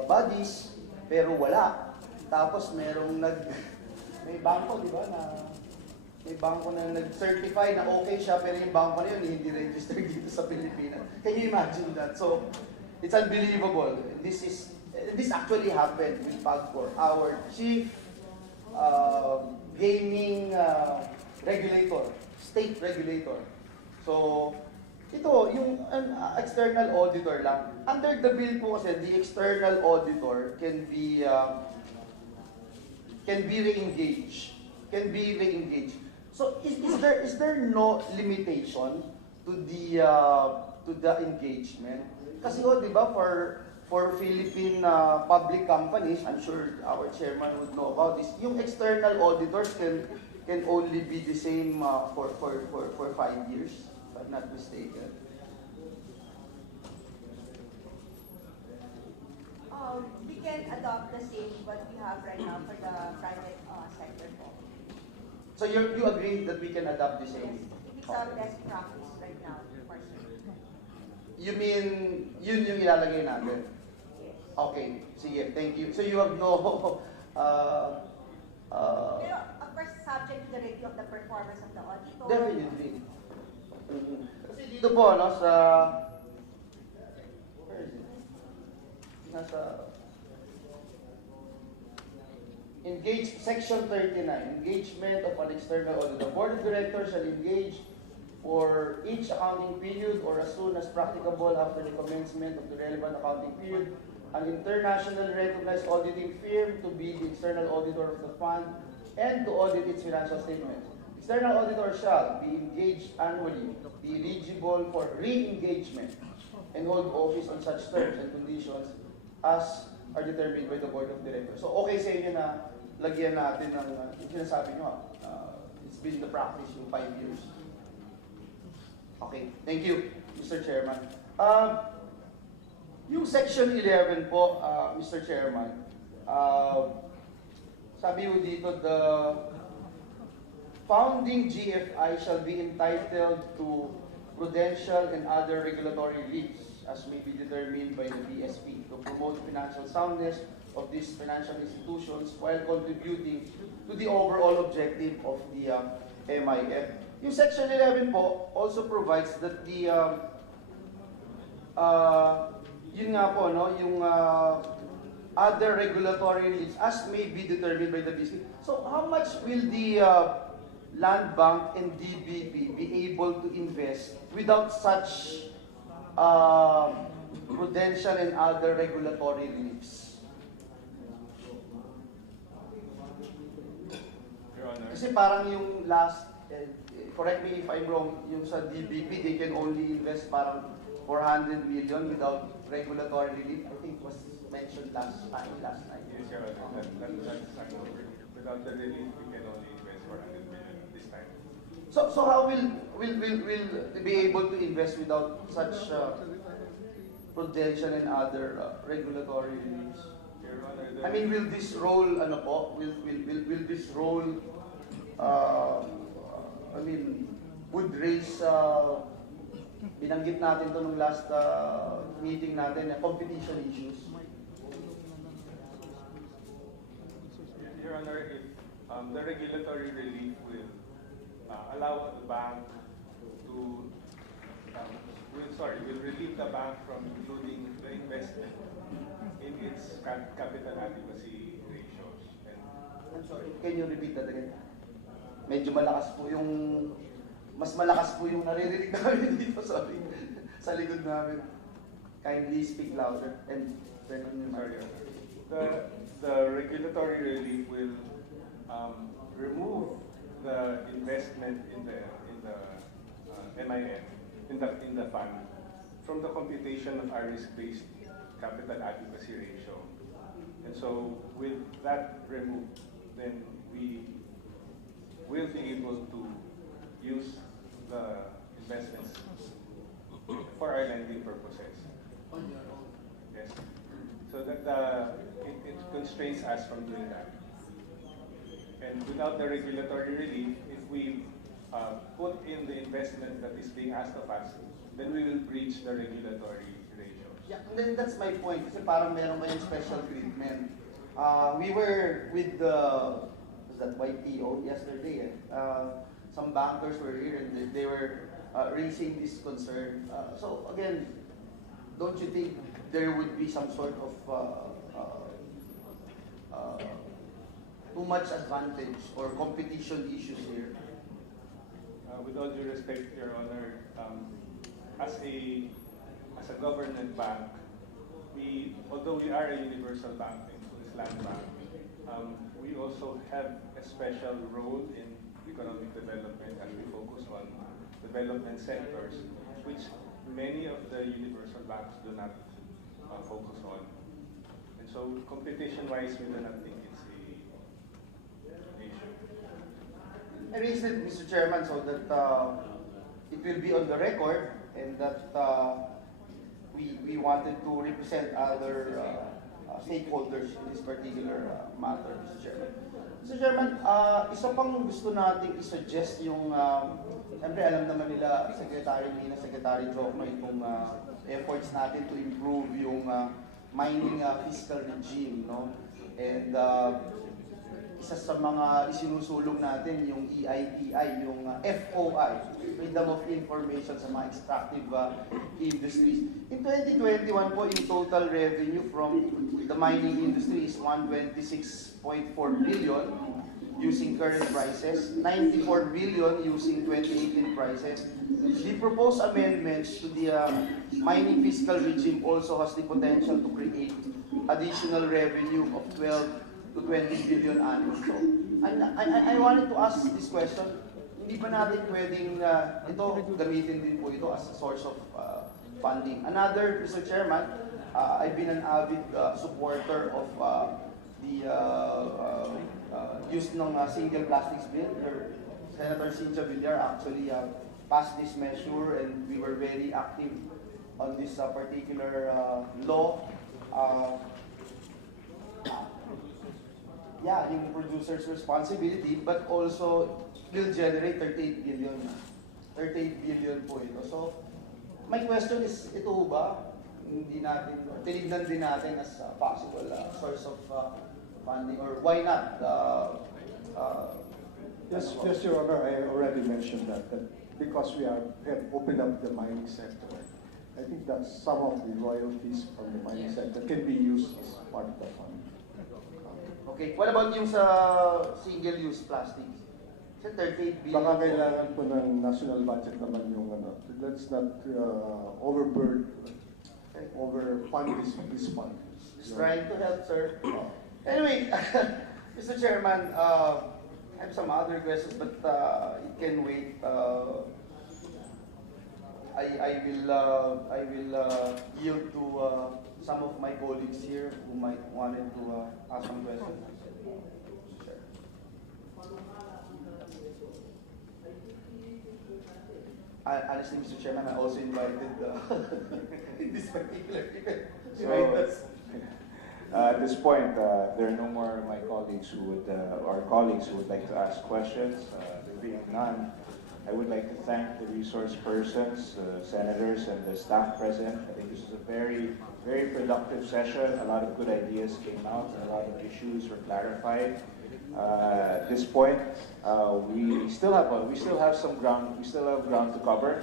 bodies, pero wala. Tapos may bangko, di ba, may bangko na nag-certify na okay siya, pero yung bangko na yun hindi registered dito sa Pilipinas. Can you imagine that? So, it's unbelievable. This actually happened with PAGCOR, our chief gaming regulator, state regulator. So, ito, yung external auditor lang. Under the bill po kasi, the external auditor can be re-engaged. So, is there no limitation to the engagement? Kasi di ba, for Philippine public companies, I'm sure our chairman would know about this, yung external auditors can only be the same for 5 years, if I'm not mistaken. We can adopt the same what we have right now for the private sector. So you agree that we can adopt the same? It's our best practice right now, for sure. You mean, yun yung ilalagay natin? Yes. Okay, sige, thank you. So you have no... Pero, of course, subject to the review of the performance of the auditor. Definitely. Kasi dito po, sa... Where is it? Nasa... Section 39, engagement of an external auditor. The Board of Directors shall engage for each accounting period or as soon as practicable after the commencement of the relevant accounting period, an international recognized auditing firm to be the external auditor of the fund and to audit its financial statements. External auditor shall be engaged annually, be eligible for re-engagement, and hold office on such terms and conditions as are determined by the Board of Directors. So okay sa inyo na lagyan natin ng, yung sinasabi nyo, it's been the practice yung 5 years. Okay, thank you, Mr. Chairman. Yung Section 11 po, Mr. Chairman, sabi mo dito, the founding GFI shall be entitled to prudential and other regulatory reliefs as may be determined by the BSP to promote financial soundness of these financial institutions while contributing to the overall objective of the MIF. Yung Section 11 po also provides that the yun nga po, no, yung other regulatory reliefs as may be determined by the BSP. So how much will the Land Bank and DBP be able to invest without such prudential and other regulatory reliefs? Your Honor. Kasi parang yung last, correct me if I'm wrong, yung sa DBP, they can only invest parang 400 million without regulatory relief. I think was mentioned last night. Yes, Your Honor. That's without the relief, we can only invest 400 million this time. So how will be able to invest without such prudential and other regulatory reliefs? Your Honor, I mean, will this role, ano po, will this role, I mean, would raise, binanggit natin to nung last meeting natin, competition issues? Your Honor, if the regulatory relief will allow the bank to, will relieve the bank from including the investment in its capital adequacy ratios. And I'm sorry, can you repeat that again? Medyo malakas po yung, mas malakas po yung naririnig namin dito, sorry, sa likod namin. Kindly speak louder and turn on your mic. The regulatory relief will remove the investment in the MIF, in the fund, from the computation of our risk-based capital adequacy ratio. And so with that removed, then we will be able to use the investments for our lending purposes. Yes. So that it constrains us from doing that. And without the regulatory relief, if we put in the investment that is being asked of us, then we will breach the regulatory ratios. Yeah, and then that's my point. Kasi parang meron kayong special treatment. We were with the, was that YPO yesterday? Some bankers were here and they were raising this concern. So again, don't you think there would be some sort of too much advantage or competition issues here? With all due respect, Your Honor, as a government bank, although we are a universal bank, Land Bank, we also have a special role in economic development as we focus on development sectors, which many of the universal banks do not focus on. And so competition-wise, we do not think it's an issue. I raised it, Mr. Chairman, so that it will be on the record and that we wanted to represent other stakeholders in this particular matter, Mr. Chairman. Mr. Chairman, isa pang gusto nating isuggest yung, siyempre alam naman nila, Secretary Mina, Secretary Jokno, itong efforts natin to improve yung mining fiscal regime, no? And isa sa mga isinusulong natin yung EITI, yung FOI, Freedom of Information sa mga extractive industries. In 2021 po, yung total revenue from the mining industry is 126.4 billion using current prices, 94 billion using 2018 prices. The proposed amendments to the mining fiscal regime also has the potential to create additional revenue of 12 to 20 billion annually. So, I wanted to ask this question. hindi pa natin pwedeng ito gamitin din po ito as a source of funding. Another, Mr. Chairman, I've been an avid supporter of the use ng single plastics bill. Senator Cynthia Villar actually passed this measure, and we were very active on this particular law. Yeah, yung producer's responsibility, but also will generate 38 billion. 38 billion po ito. So, my question is, ito ba, hindi natin, tinignan din natin as a possible source of funding, or why not? Yes, Your Honor, I already mentioned that because we have opened up the mining sector, I think that some of the royalties from the mining sector can be used as part of the fund. Okay, what about yung sa single-use plastics? Sa 38 billion. Baka kailangan po ng national budget naman yung ano. Let's not overfund this fund. Just trying to help, sir. Anyway, Mr. Chairman, I have some other questions, but it can wait. I will yield to some of my colleagues here who might wanted to ask some questions. Sure. Honestly, Mr. Chairman, I also invited in this particular event. So, at this point, there are no more of my colleagues who would, like to ask questions. There being none, I would like to thank the resource persons, senators, and the staff present. I think this is a very, very productive session. A lot of good ideas came out, and a lot of issues were clarified. At this point, we still have some ground. We still have ground to cover.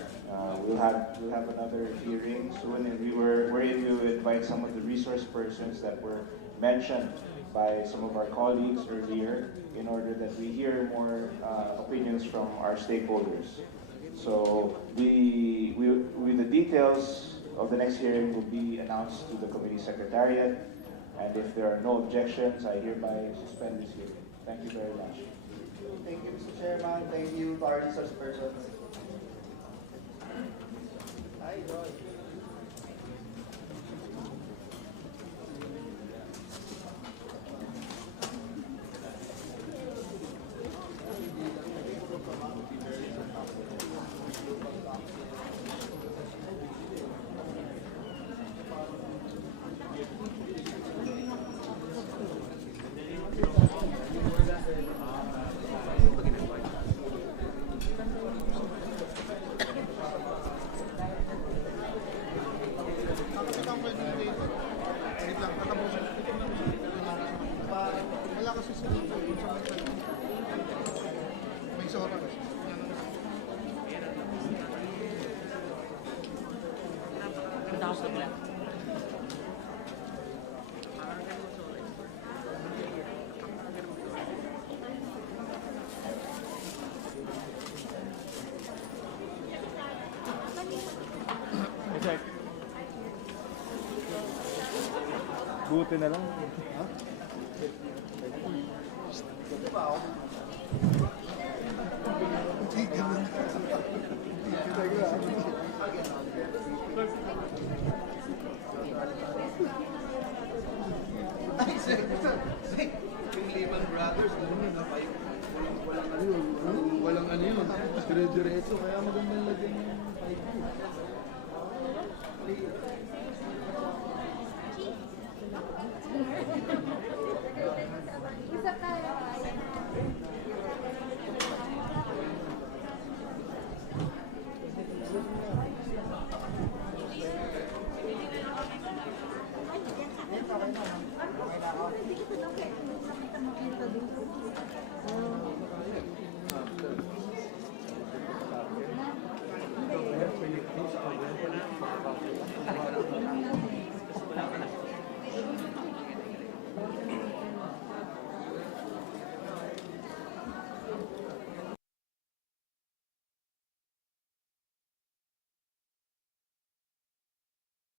We'll have another hearing soon, and we're ready to invite some of the resource persons that were mentioned by some of our colleagues earlier, in order that we hear more opinions from our stakeholders. So the details of the next hearing will be announced to the committee secretariat, and if there are no objections, I hereby suspend this hearing. Thank you very much. Thank you, Mr. Chairman. Thank you to our resource persons. Hi, Joy. Buti na lang. Yung Lehman Brothers, walang ano yun, dire-diretso, kaya magandang lagyan yung 5G.